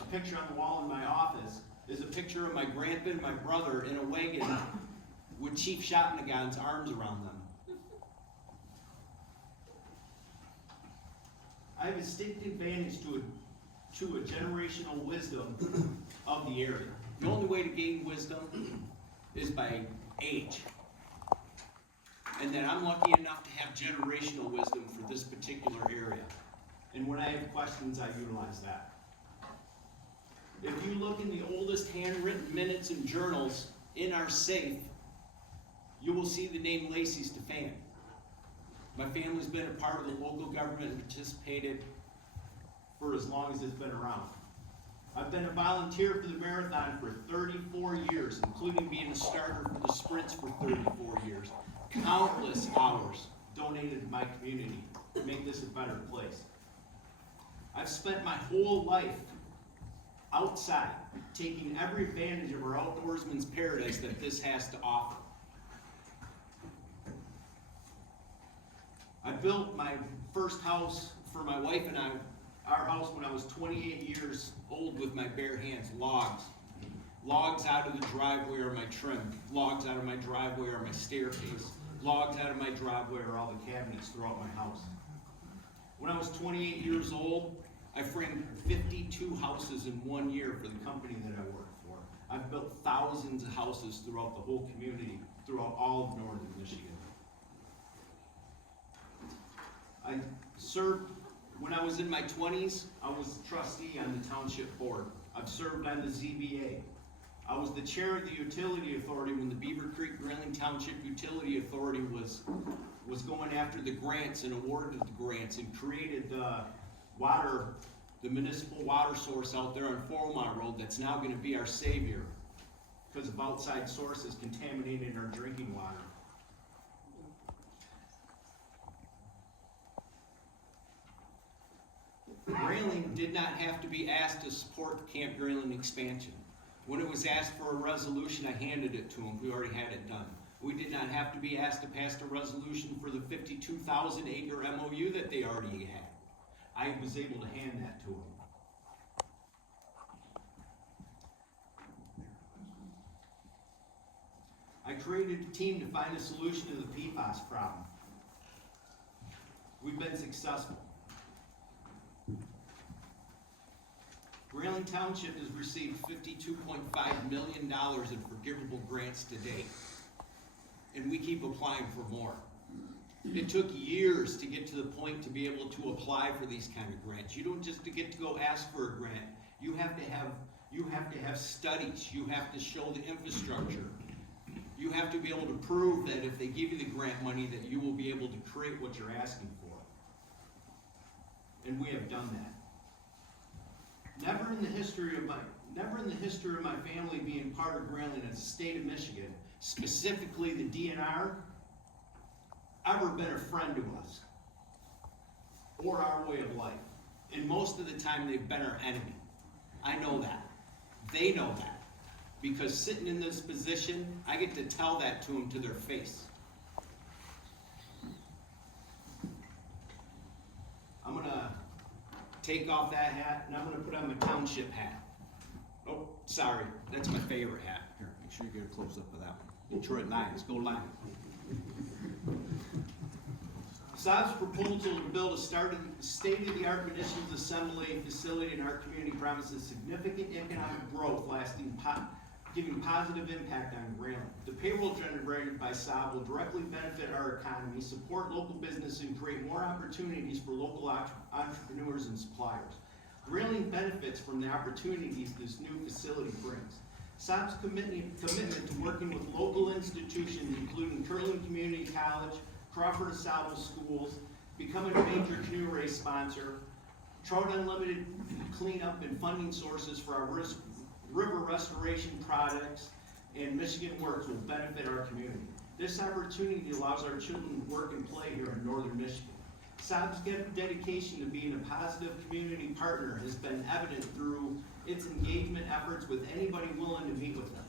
a picture on the wall in my office is a picture of my grandpa and my brother in a wagon with Chief Shotnagon's arms around them. I have a distinct advantage to a generational wisdom of the area. The only way to gain wisdom is by age. And that I'm lucky enough to have generational wisdom for this particular area. And when I have questions, I utilize that. If you look in the oldest handwritten minutes and journals in our safe, you will see the name Lacey Stefan. My family's been a part of the local government and participated for as long as it's been around. I've been a volunteer for the marathon for 34 years, including being a starter for the sprints for 34 years. Countless hours donated to my community to make this a better place. I've spent my whole life outside, taking every advantage of our outdoorsman's paradise that this has to offer. I built my first house for my wife and I, our house, when I was 28 years old with my bare hands. Logs out of the driveway are my trim. Logs out of my driveway are my staircase. Logs out of my driveway are all the cabinets throughout my house. When I was 28 years old, I framed 52 houses in 1 year for the company that I worked for. I've built thousands of houses throughout the whole community, throughout all of northern Michigan. I served, when I was in my 20s, I was a trustee on the township board. I've served on the ZBA. I was the chair of the utility authority when the Beaver Creek Grayling Township Utility Authority was going after the grants and awarded the grants and created the municipal water source out there on 4 Mile Road that's now going to be our savior because of outside sources contaminating our drinking water. Grayling did not have to be asked to support the Camp Grayling expansion. When it was asked for a resolution, I handed it to them. We already had it done. We did not have to be asked to pass a resolution for the 52,000 acre MOU that they already had. I was able to hand that to them. I created a team to find a solution to the PFAS problem. We've been successful. Grayling Township has received $52.5 million in forgivable grants to date, and we keep applying for more. It took years to get to the point to be able to apply for these kind of grants. You don't just get to go ask for a grant. You have to have studies. You have to show the infrastructure. You have to be able to prove that if they give you the grant money that you will be able to create what you're asking for. And we have done that. Never in the history of my family being part of Grayling as a state of Michigan, specifically the DNR, ever been a friend to us or our way of life. And most of the time they've been our enemy. I know that. They know that. Because sitting in this position, I get to tell that to them to their face. I'm gonna take off that hat, and I'm going to put on my township hat. Oh, sorry, that's my favorite hat. Here, make sure you get a close-up of that one. Detroit Lions, go Lions. Saab's proposal to build a state-of-the-art munitions assembly facility in our community promises significant economic growth, giving positive impact on Grayling. The payroll generated by Saab will directly benefit our economy, support local business, and create more opportunities for local entrepreneurs and suppliers. Grayling benefits from the opportunities this new facility brings. Saab's commitment to working with local institutions, including Curling Community College, Crawford DeSalvo Schools, becoming a major canoe race sponsor, Trout Unlimited cleanup and funding sources for our river restoration projects, and Michigan Works will benefit our community. This opportunity allows our children to work and play here in northern Michigan. Saab's dedication to being a positive community partner has been evident through its engagement efforts with anybody willing to meet with them.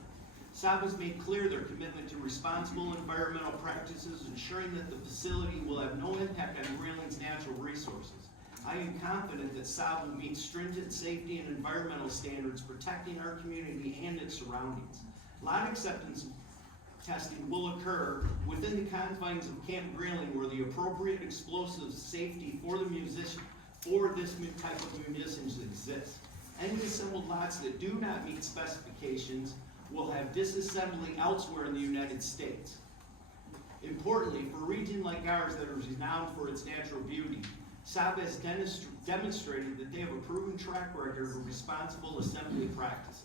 Saab has made clear their commitment to responsible environmental practices, ensuring that the facility will have no impact on Grayling's natural resources. I am confident that Saab will meet stringent safety and environmental standards, protecting our community and its surroundings. Lot acceptance testing will occur within the confines of Camp Grayling, where the appropriate explosive safety for this type of munitions exists. Any assembled lots that do not meet specifications will have disassembly elsewhere in the United States. Importantly, for a region like ours that is renowned for its natural beauty, Saab has demonstrated that they have a proven track record of responsible assembly practices.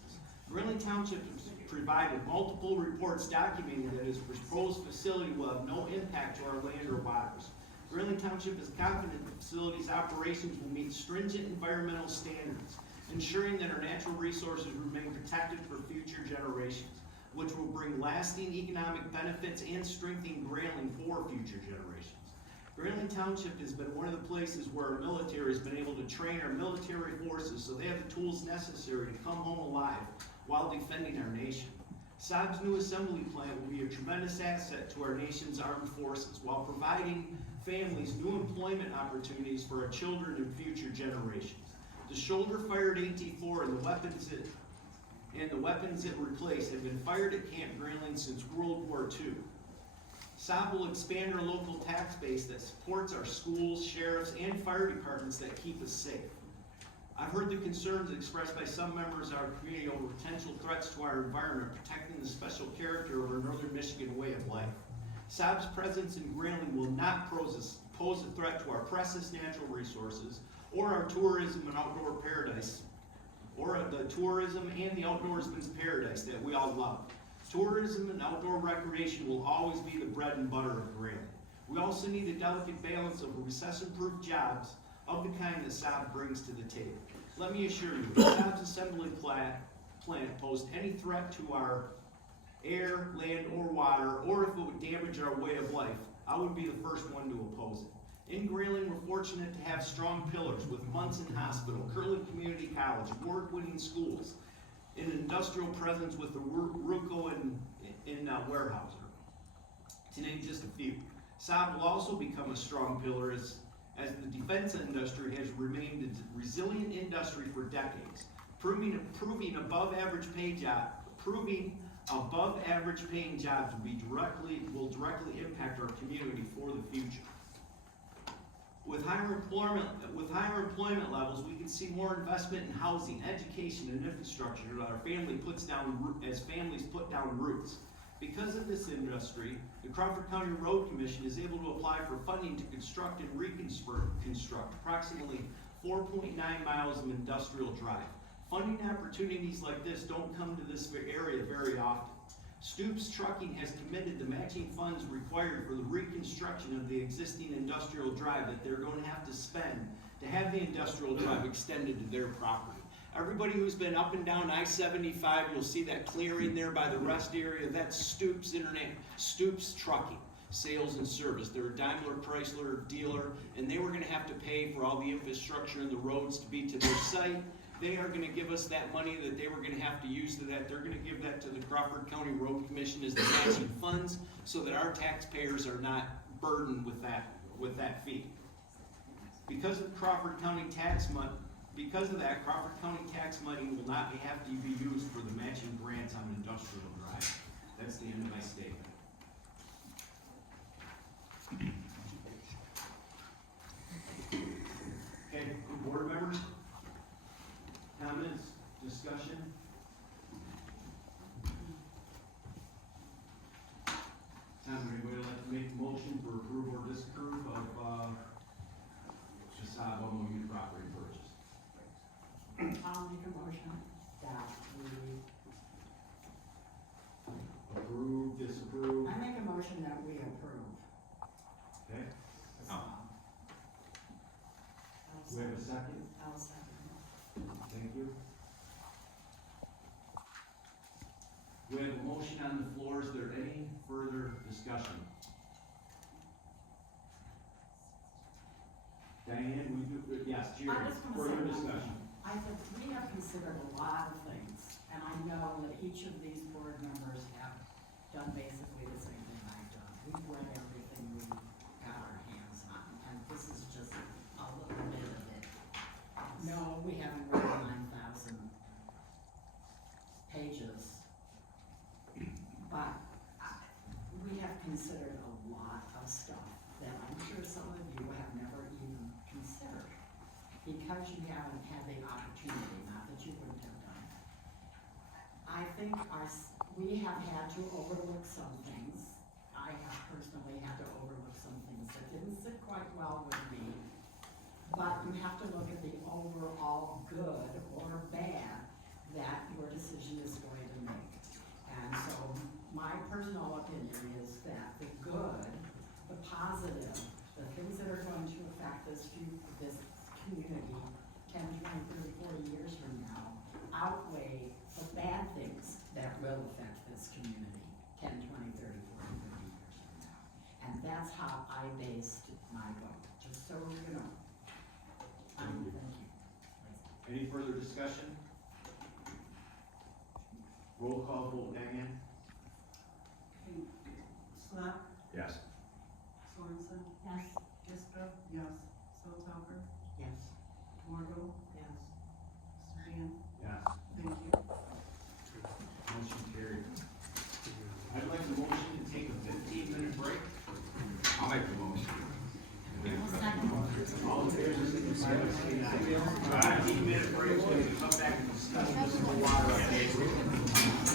Grayling Township has provided multiple reports documenting that its proposed facility will have no impact to our land or waters. Grayling Township is confident the facility's operations will meet stringent environmental standards, ensuring that our natural resources remain protected for future generations, which will bring lasting economic benefits and strengthen Grayling for future generations. Grayling Township has been one of the places where our military has been able to train our military forces so they have the tools necessary to come home alive while defending our nation. Saab's new assembly plant will be a tremendous asset to our nation's armed forces while providing families new employment opportunities for our children and future generations. The shoulder-fired AT-4 and the weapons it replaced have been fired at Camp Grayling since World War II. Saab will expand our local tax base that supports our schools, sheriffs, and fire departments that keep us safe. I've heard the concerns expressed by some members of our community over potential threats to our environment, protecting the special character of our Northern Michigan way of life. Saab's presence in Grayling will not pose a threat to our precious natural resources or our tourism and outdoor paradise, or the tourism and the outdoorsman's paradise that we all love. Tourism and outdoor recreation will always be the bread and butter of Grayling. We also need a delicate balance of recession-proof jobs of the kind that Saab brings to the table. Let me assure you, if Saab's assembly plant posed any threat to our air, land, or water, or if it would damage our way of life, I would be the first one to oppose it. In Grayling, we're fortunate to have strong pillars with Munson Hospital, Curlin Community College, award-winning schools, an industrial presence with the Ruco in Weyerhaeuser, to name just a few. Saab will also become a strong pillar as the defense industry has remained a resilient industry for decades, proving above average paying jobs will directly impact our community for the future. With higher employment levels, we can see more investment in housing, education, and infrastructure as families put down roots. Because of this industry, the Crawford County Road Commission is able to apply for funding to construct and reconstruct approximately 4.9 miles of industrial drive. Funding opportunities like this don't come to this area very often. Stoops Trucking has committed the matching funds required for the reconstruction of the existing industrial drive that they're going to have to spend to have the industrial drive extended to their property. Everybody who's been up and down I-75, you'll see that clearing there by the rest area. That's Stoops Trucking, sales and service. They're a Daimler Chrysler dealer, and they were going to have to pay for all the infrastructure and the roads to be to their site. They are going to give us that money that they were going to have to use to that. They're going to give that to the Crawford County Road Commission as the matching funds, so that our taxpayers are not burdened with that fee. Because of Crawford County tax money. Because of that, Crawford County tax money will not have to be used for the matching grants on industrial drive. That's the end of my statement. Okay, board members? Comments, discussion? Time, anybody like to make a motion for approve or disapprove of the Saab MOU property purchase? I'll make a motion that we, Approve, disapprove? I make a motion that we approve. Okay, I'll do we have a second? I'll second. Thank you. We have a motion on the floor. Is there any further discussion? Diane, yes, I just wanna further say one discussion. thing. I said, we have considered a lot of things, and I I know that each of these board members have done basically the same thing I've done. We've read everything we got our hands on, and this is just a little bit of it. No, we haven't read 9,000 pages, but we have considered a lot of stuff that I'm sure some of you have never even considered, because you haven't had the opportunity, not that you wouldn't have done it. I think we have had to overlook some things. I have personally had to overlook some things that didn't sit quite well with me. But you have to look at the overall good or bad that your decision is going to make. And so my personal opinion is that the good, the positive, the things that are going to affect this community 10, 20, 30, 40 years from now outweigh the bad things that will affect this community 10, 20, 30, 40, 30 years from now. And that's how I based my vote, just so you know. Thank you. Any further discussion? Roll call vote, Diane? Okay, Smock, Yes. Sorensen, Yes. Iska, yes, Southaler, Yes. Mordo, Yes. Span, Yes. thank you. Motion carried. I'd like a motion to take a 15-minute break. I'll make the motion. All in favor, signify by saying aye. 15-minute break, so we can come back and discuss this in the water update.